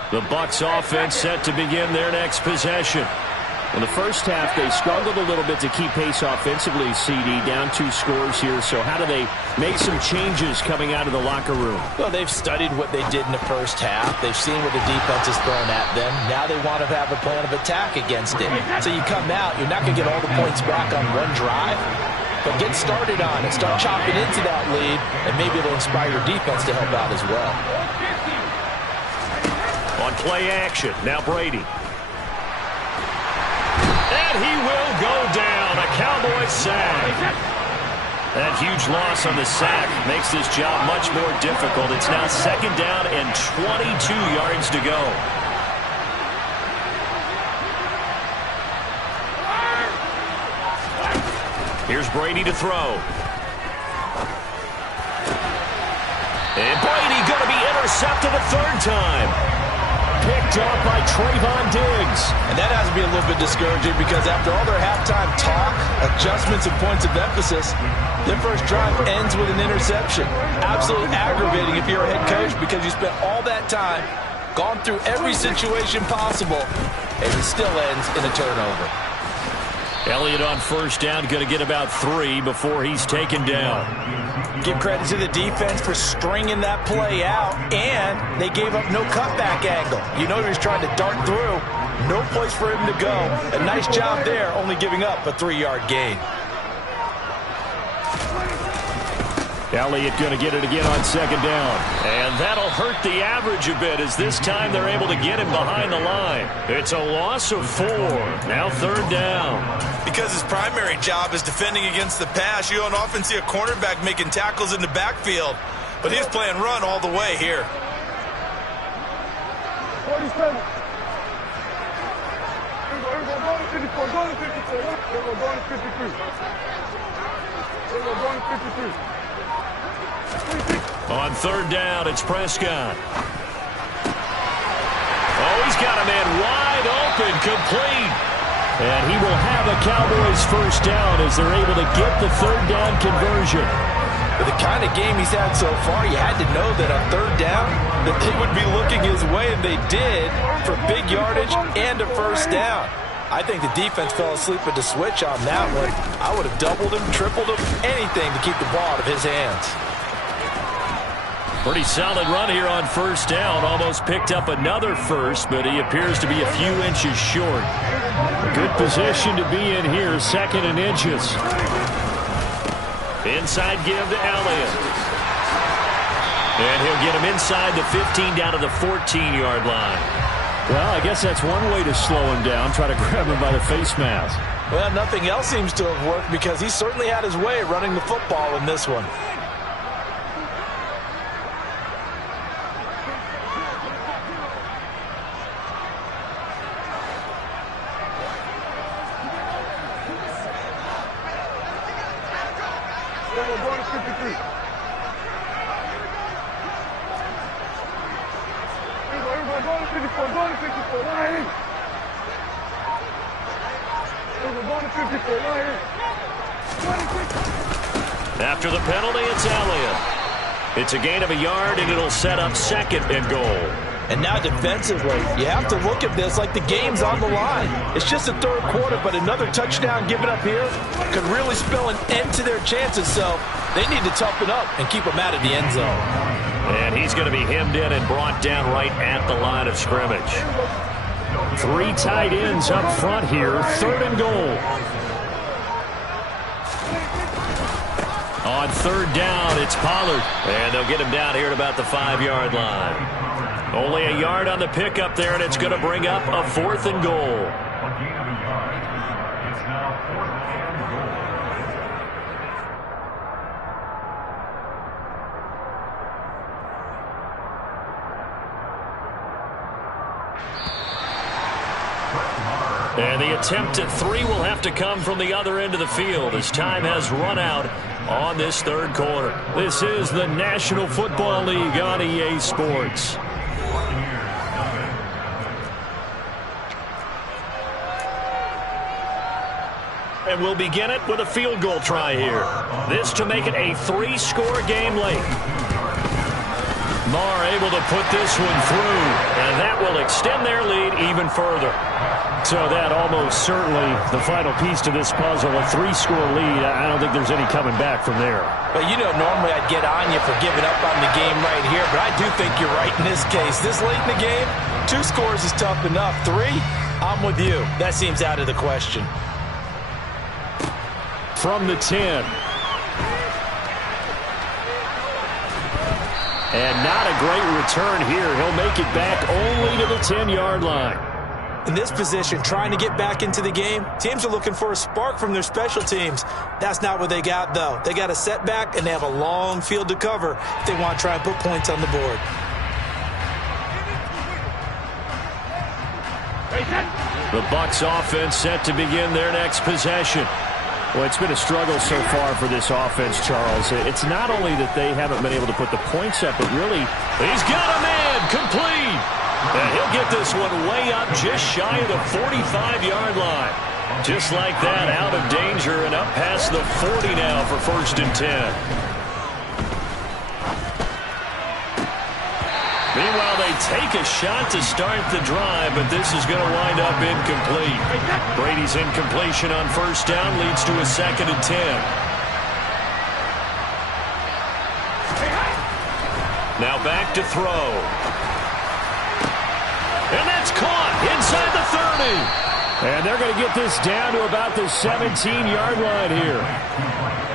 The Bucs offense set to begin their next possession. In the first half, they struggled a little bit to keep pace offensively, CD, down 2 scores here. So how do they make some changes coming out of the locker room? Well, they've studied what they did in the first half. They've seen what the defense has thrown at them. Now they want to have a plan of attack against it. So you come out, you're not going to get all the points back on one drive, but get started on it. Start chopping into that lead, and maybe it'll inspire your defense to help out as well. On play action, now Brady. And he will go down. A Cowboys sack. That huge loss on the sack makes this job much more difficult. It's now second down and 22 yards to go. Here's Brady to throw. And Brady going to be intercepted a third time. Picked up by Trayvon Diggs. And that has to be a little bit discouraging because after all their halftime talk, adjustments and points of emphasis, their first drive ends with an interception. Absolutely aggravating if you're a head coach because you spent all that time, gone through every situation possible, and it still ends in a turnover. Elliott on first down, going to get about 3 before he's taken down. Give credit to the defense for stringing that play out, and they gave up no cutback angle. You know he was trying to dart through. No place for him to go. A nice job there, only giving up a 3-yard gain. Elliott going to get it again on second down. And that'll hurt the average a bit as this time they're able to get him behind the line. It's a loss of 4. Now third down. Because his primary job is defending against the pass, you don't often see a cornerback making tackles in the backfield. But he's playing run all the way here. 47. Going to 54. Going to 54. Going to 53. Going to 53. On third down, it's Prescott. Oh, he's got a man wide open, complete. And he will have a Cowboys first down as they're able to get the third down conversion. With the kind of game he's had so far, you had to know that on third down that they would be looking his way, and they did, for big yardage and a first down. I think the defense fell asleep at the switch on that one. I would have doubled him, tripled him, anything to keep the ball out of his hands. Pretty solid run here on first down. Almost picked up another first, but he appears to be a few inches short. Good position to be in here, second and inches. Inside give to Elliott. And he'll get him inside the 15 down to the 14-yard line. Well, I guess that's one way to slow him down, try to grab him by the face mask. Well, nothing else seems to have worked because he certainly had his way running the football in this one. Going to 53. Going to 54. Going to 54. Line in. Going to 54. Line in. After the penalty, it's Elliott. It's a gain of a yard, and it'll set up 2nd and goal. And now defensively, you have to look at this like the game's on the line. It's just the 3rd quarter, but another touchdown given up here could really spell an end to their chances. So they need to toughen up and keep them out of the end zone. And he's going to be hemmed in and brought down right at the line of scrimmage. 3 tight ends up front here, 3rd and goal. On 3rd down, it's Pollard. And they'll get him down here at about the 5-yard line. Only a yard on the pickup there, and it's going to bring up a 4th and goal. A gain of a yard. It's now 4th and goal. And the attempt at 3 will have to come from the other end of the field as time has run out on this 3rd quarter. This is the National Football League on EA Sports. And we'll begin it with a field goal try here. This to make it a 3-score game late. Marr able to put this one through, and that will extend their lead even further. So that almost certainly the final piece to this puzzle, a 3-score lead. I don't think there's any coming back from there. But you know, normally I'd get on you for giving up on the game right here, but I do think you're right in this case. This late in the game, 2 scores is tough enough. 3, I'm with you. That seems out of the question. From the 10. And not a great return here. He'll make it back only to the 10-yard line. In this position, trying to get back into the game, teams are looking for a spark from their special teams. That's not what they got, though. They got a setback, and they have a long field to cover if they want to try and put points on the board. The Bucs offense set to begin their next possession. Well, it's been a struggle so far for this offense, Charles. It's not only that they haven't been able to put the points up, but really, he's got a man complete. And he'll get this one way up just shy of the 45-yard line. Just like that, out of danger and up past the 40 now for 1st and 10. Meanwhile, they take a shot to start the drive, but this is going to wind up incomplete. Brady's incompletion on 1st down leads to a 2nd and 10. Now back to throw. And that's caught inside the 30. And they're going to get this down to about the 17-yard line here.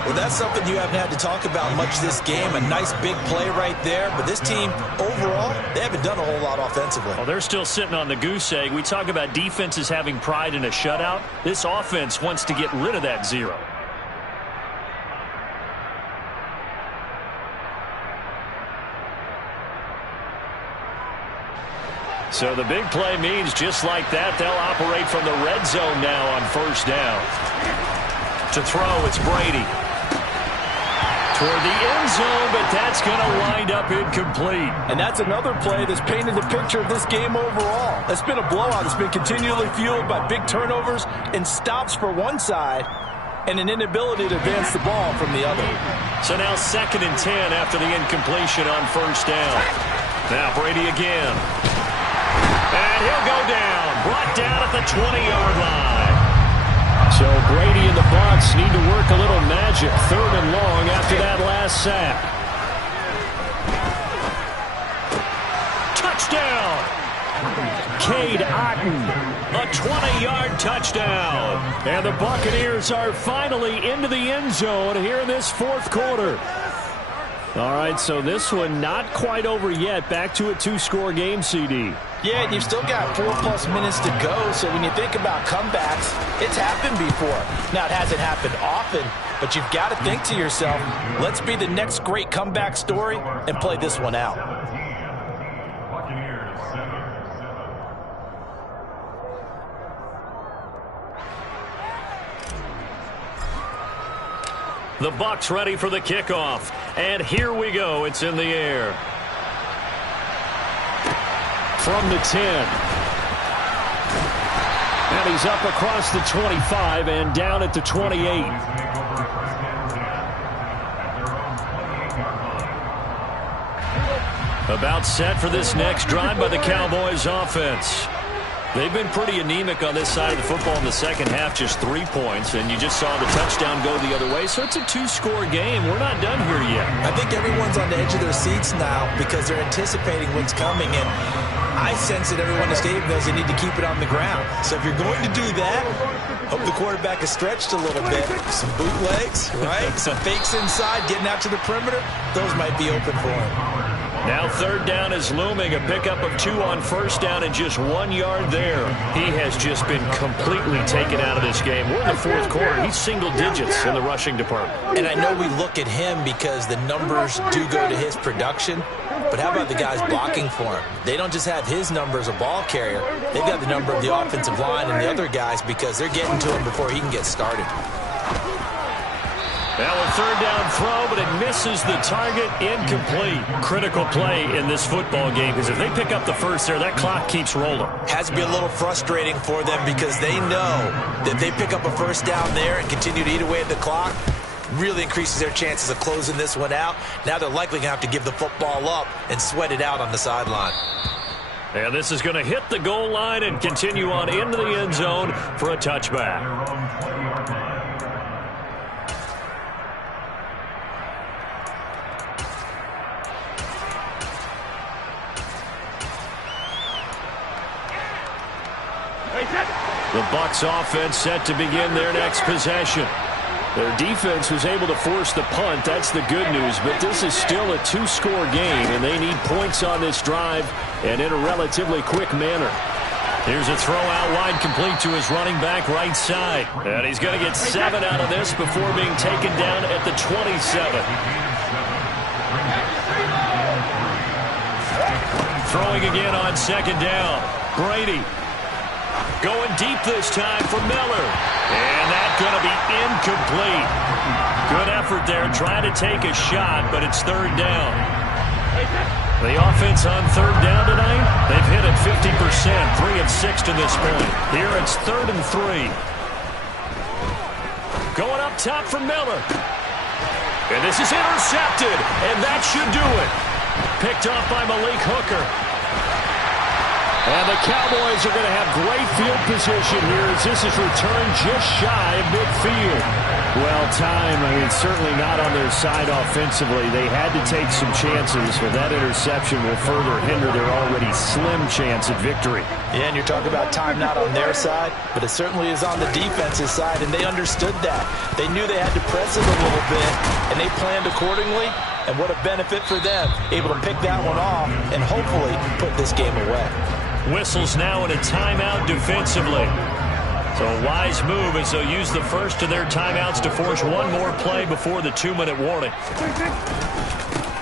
Well, that's something you haven't had to talk about much this game. A nice big play right there. But this team, overall, they haven't done a whole lot offensively. Well, they're still sitting on the goose egg. We talk about defenses having pride in a shutout. This offense wants to get rid of that 0. So the big play means just like that, they'll operate from the red zone now on 1st down. To throw, it's Brady. Toward the end zone, but that's going to wind up incomplete. And that's another play that's painted the picture of this game overall. It's been a blowout. It's been continually fueled by big turnovers and stops for one side and an inability to advance the ball from the other. So now 2nd and 10 after the incompletion on 1st down. Now Brady again. And he'll go down. Brought down at the 20-yard line. So Brady and the Bucs need to work a little magic. 3rd and long after that last sack. Touchdown! Cade Otton. A 20-yard touchdown. And the Buccaneers are finally into the end zone here in this 4th quarter. All right, so this one not quite over yet. Back to a 2-score game, CD. Yeah, and you've still got 4+ minutes to go, so when you think about comebacks, it's happened before. Now, it hasn't happened often, but you've got to think to yourself, let's be the next great comeback story and play this one out. Buccaneers 7. The Bucs ready for the kickoff. And here we go. It's in the air. From the 10. And he's up across the 25 and down at the 28. About set for this next drive by the Cowboys offense. They've been pretty anemic on this side of the football in the second half, just 3 points, and you just saw the touchdown go the other way, so it's a 2-score game. We're not done here yet. I think everyone's on the edge of their seats now because they're anticipating what's coming, and I sense that everyone in the stadium knows they need to keep it on the ground. So if you're going to do that, hope the quarterback is stretched a little bit. Some bootlegs, right? Some fakes inside, getting out to the perimeter. Those might be open for him. Now third down is looming. A pickup of 2 on first down and just 1 yard there. He has just been completely taken out of this game. We're in the fourth quarter. He's single digits in the rushing department. And I know we look at him because the numbers do go to his production. But how about the guys blocking for him? They don't just have his number as a ball carrier. They've got the number of the offensive line and the other guys because they're getting to him before he can get started. Now a third down throw, but it misses the target, incomplete. Critical play in this football game because if they pick up the first there, that clock keeps rolling. Has to be a little frustrating for them because they know that they pick up a first down there and continue to eat away at the clock, really increases their chances of closing this one out. Now they're likely going to have to give the football up and sweat it out on the sideline. And this is going to hit the goal line and continue on into the end zone for a touchback. The Bucs offense set to begin their next possession. Their defense was able to force the punt. That's the good news. But this is still a 2-score game, and they need points on this drive and in a relatively quick manner. Here's a throw out wide, complete to his running back right side. And he's going to get 7 out of this before being taken down at the 27. Throwing again on second down. Brady. Going deep this time for Miller. And that's going to be incomplete. Good effort there trying to take a shot, but it's third down. The offense on third down tonight, they've hit it 50%, 3 of 6 to this point. Here it's 3rd and 3. Going up top for Miller. And this is intercepted, and that should do it. Picked off by Malik Hooker. And the Cowboys are going to have great field position here as this is returned just shy of midfield. Well, time, certainly not on their side offensively. They had to take some chances, but that interception will further hinder their already slim chance at victory. Yeah, and you're talking about time not on their side, but it certainly is on the defensive side, and they understood that. They knew they had to press it a little bit, and they planned accordingly, and what a benefit for them, able to pick that one off and hopefully put this game away. Whistles now in a timeout defensively. So a wise move as they'll use the first of their timeouts to force one more play before the 2-minute warning.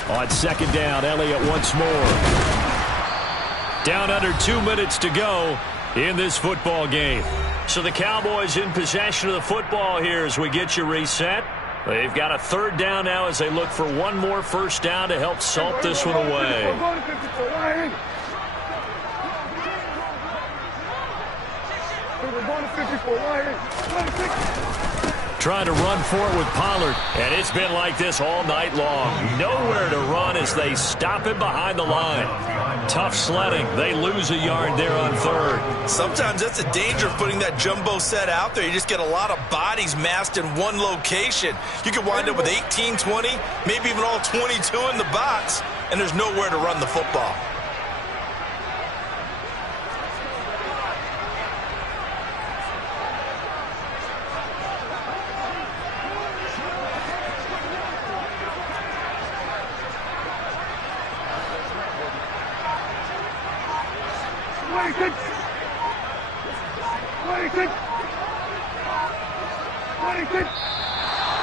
On second down, Elliott once more. Down under 2 minutes to go in this football game. So the Cowboys in possession of the football here as we get you reset. They've got a third down now as they look for one more first down to help salt this one away. Trying to run for it with Pollard, and it's been like this all night long. Nowhere to run as they stop him behind the line. Tough sledding. They lose a yard there on third. Sometimes that's the danger of putting that jumbo set out there. You just get a lot of bodies massed in one location. You could wind up with 18, 20, maybe even all 22 in the box, and there's nowhere to run the football.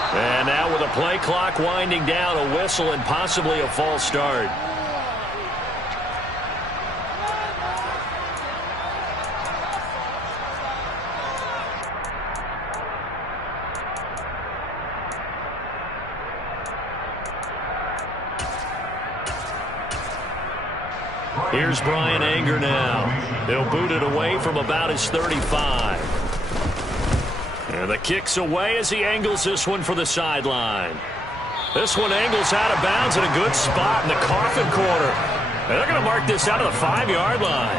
And now with a play clock winding down, a whistle and possibly a false start. Here's Brian Anger now. He'll boot it away from about his 35. And the kick's away as he angles this one for the sideline. This one angles out of bounds in a good spot in the coffin corner. And they're going to mark this out of the 5-yard line.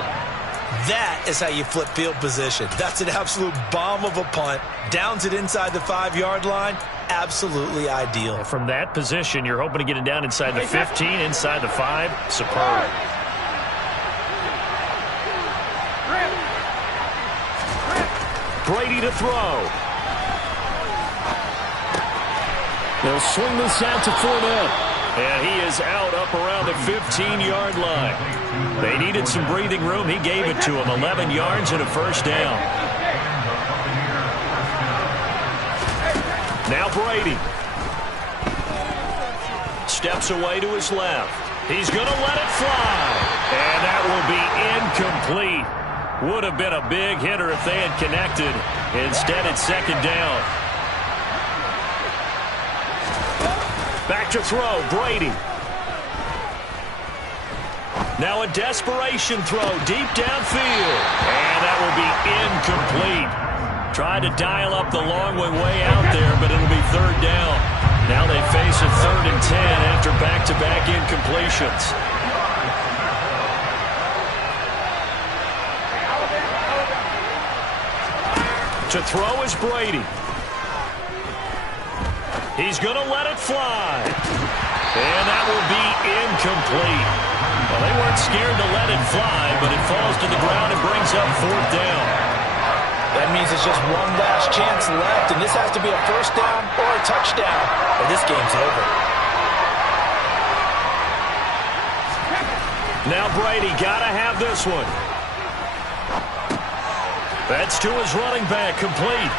That is how you flip field position. That's an absolute bomb of a punt. Downs it inside the 5-yard line. Absolutely ideal. And from that position, you're hoping to get it down inside the 15, inside the 5. Superb. Brady to throw. They'll swing this out to Fournette. And he is out up around the 15-yard line. They needed some breathing room. He gave it to them. 11 yards and a first down. Now Brady. Steps away to his left. He's going to let it fly. And that will be incomplete. Would have been a big hitter if they had connected. Instead, it's second down. Back to throw, Brady. Now a desperation throw deep downfield. And that will be incomplete. Tried to dial up the long way out there, but it'll be third down. Now they face a 3rd and 10 after back-to-back incompletions. To throw is Brady. He's going to let it fly. And that will be incomplete. Well, they weren't scared to let it fly, but it falls to the ground and brings up 4th down. That means it's just one last chance left, and this has to be a first down or a touchdown, or this game's over. Now Brady got to have this one. That's to his running back, complete.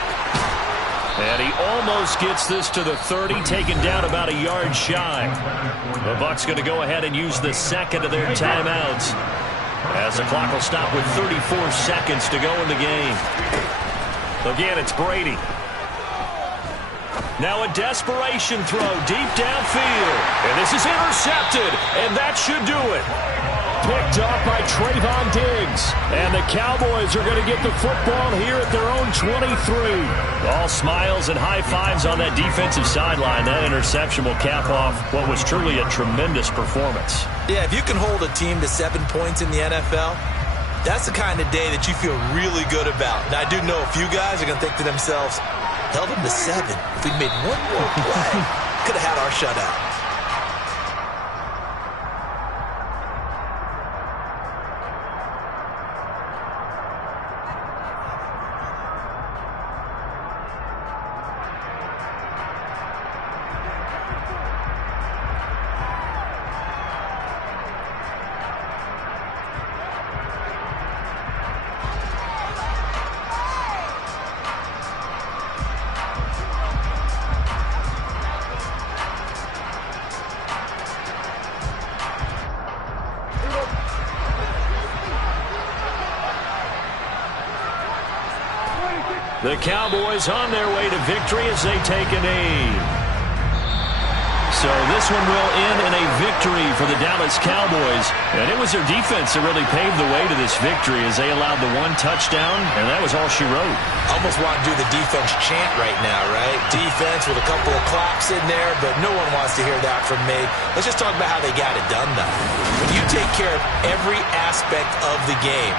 And he almost gets this to the 30, taken down about a yard shy. The Bucs going to go ahead and use the second of their timeouts, as the clock will stop with 34 seconds to go in the game. Again, it's Brady. Now a desperation throw deep downfield. And this is intercepted, and that should do it. Picked up by Trayvon Diggs. And the Cowboys are going to get the football here at their own 23. All smiles and high fives on that defensive sideline. That interception will cap off what was truly a tremendous performance. Yeah, if you can hold a team to 7 points in the NFL, that's the kind of day that you feel really good about. Now, I do know a few guys are going to think to themselves, held them to 7. If we'd made one more play, could have had our shutout. The Cowboys on their way to victory as they take a knee. So this one will end in a victory for the Dallas Cowboys. And it was their defense that really paved the way to this victory as they allowed the 1 touchdown, and that was all she wrote. Almost want to do the defense chant right now, right? Defense with a couple of claps in there, but no one wants to hear that from me. Let's just talk about how they got it done, though. When you take care of every aspect of the game,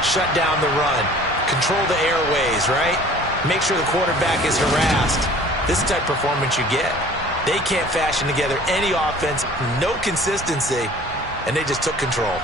shut down the run, control the airways, right? Make sure the quarterback is harassed. This is the type of performance you get. They can't fashion together any offense, no consistency, and they just took control.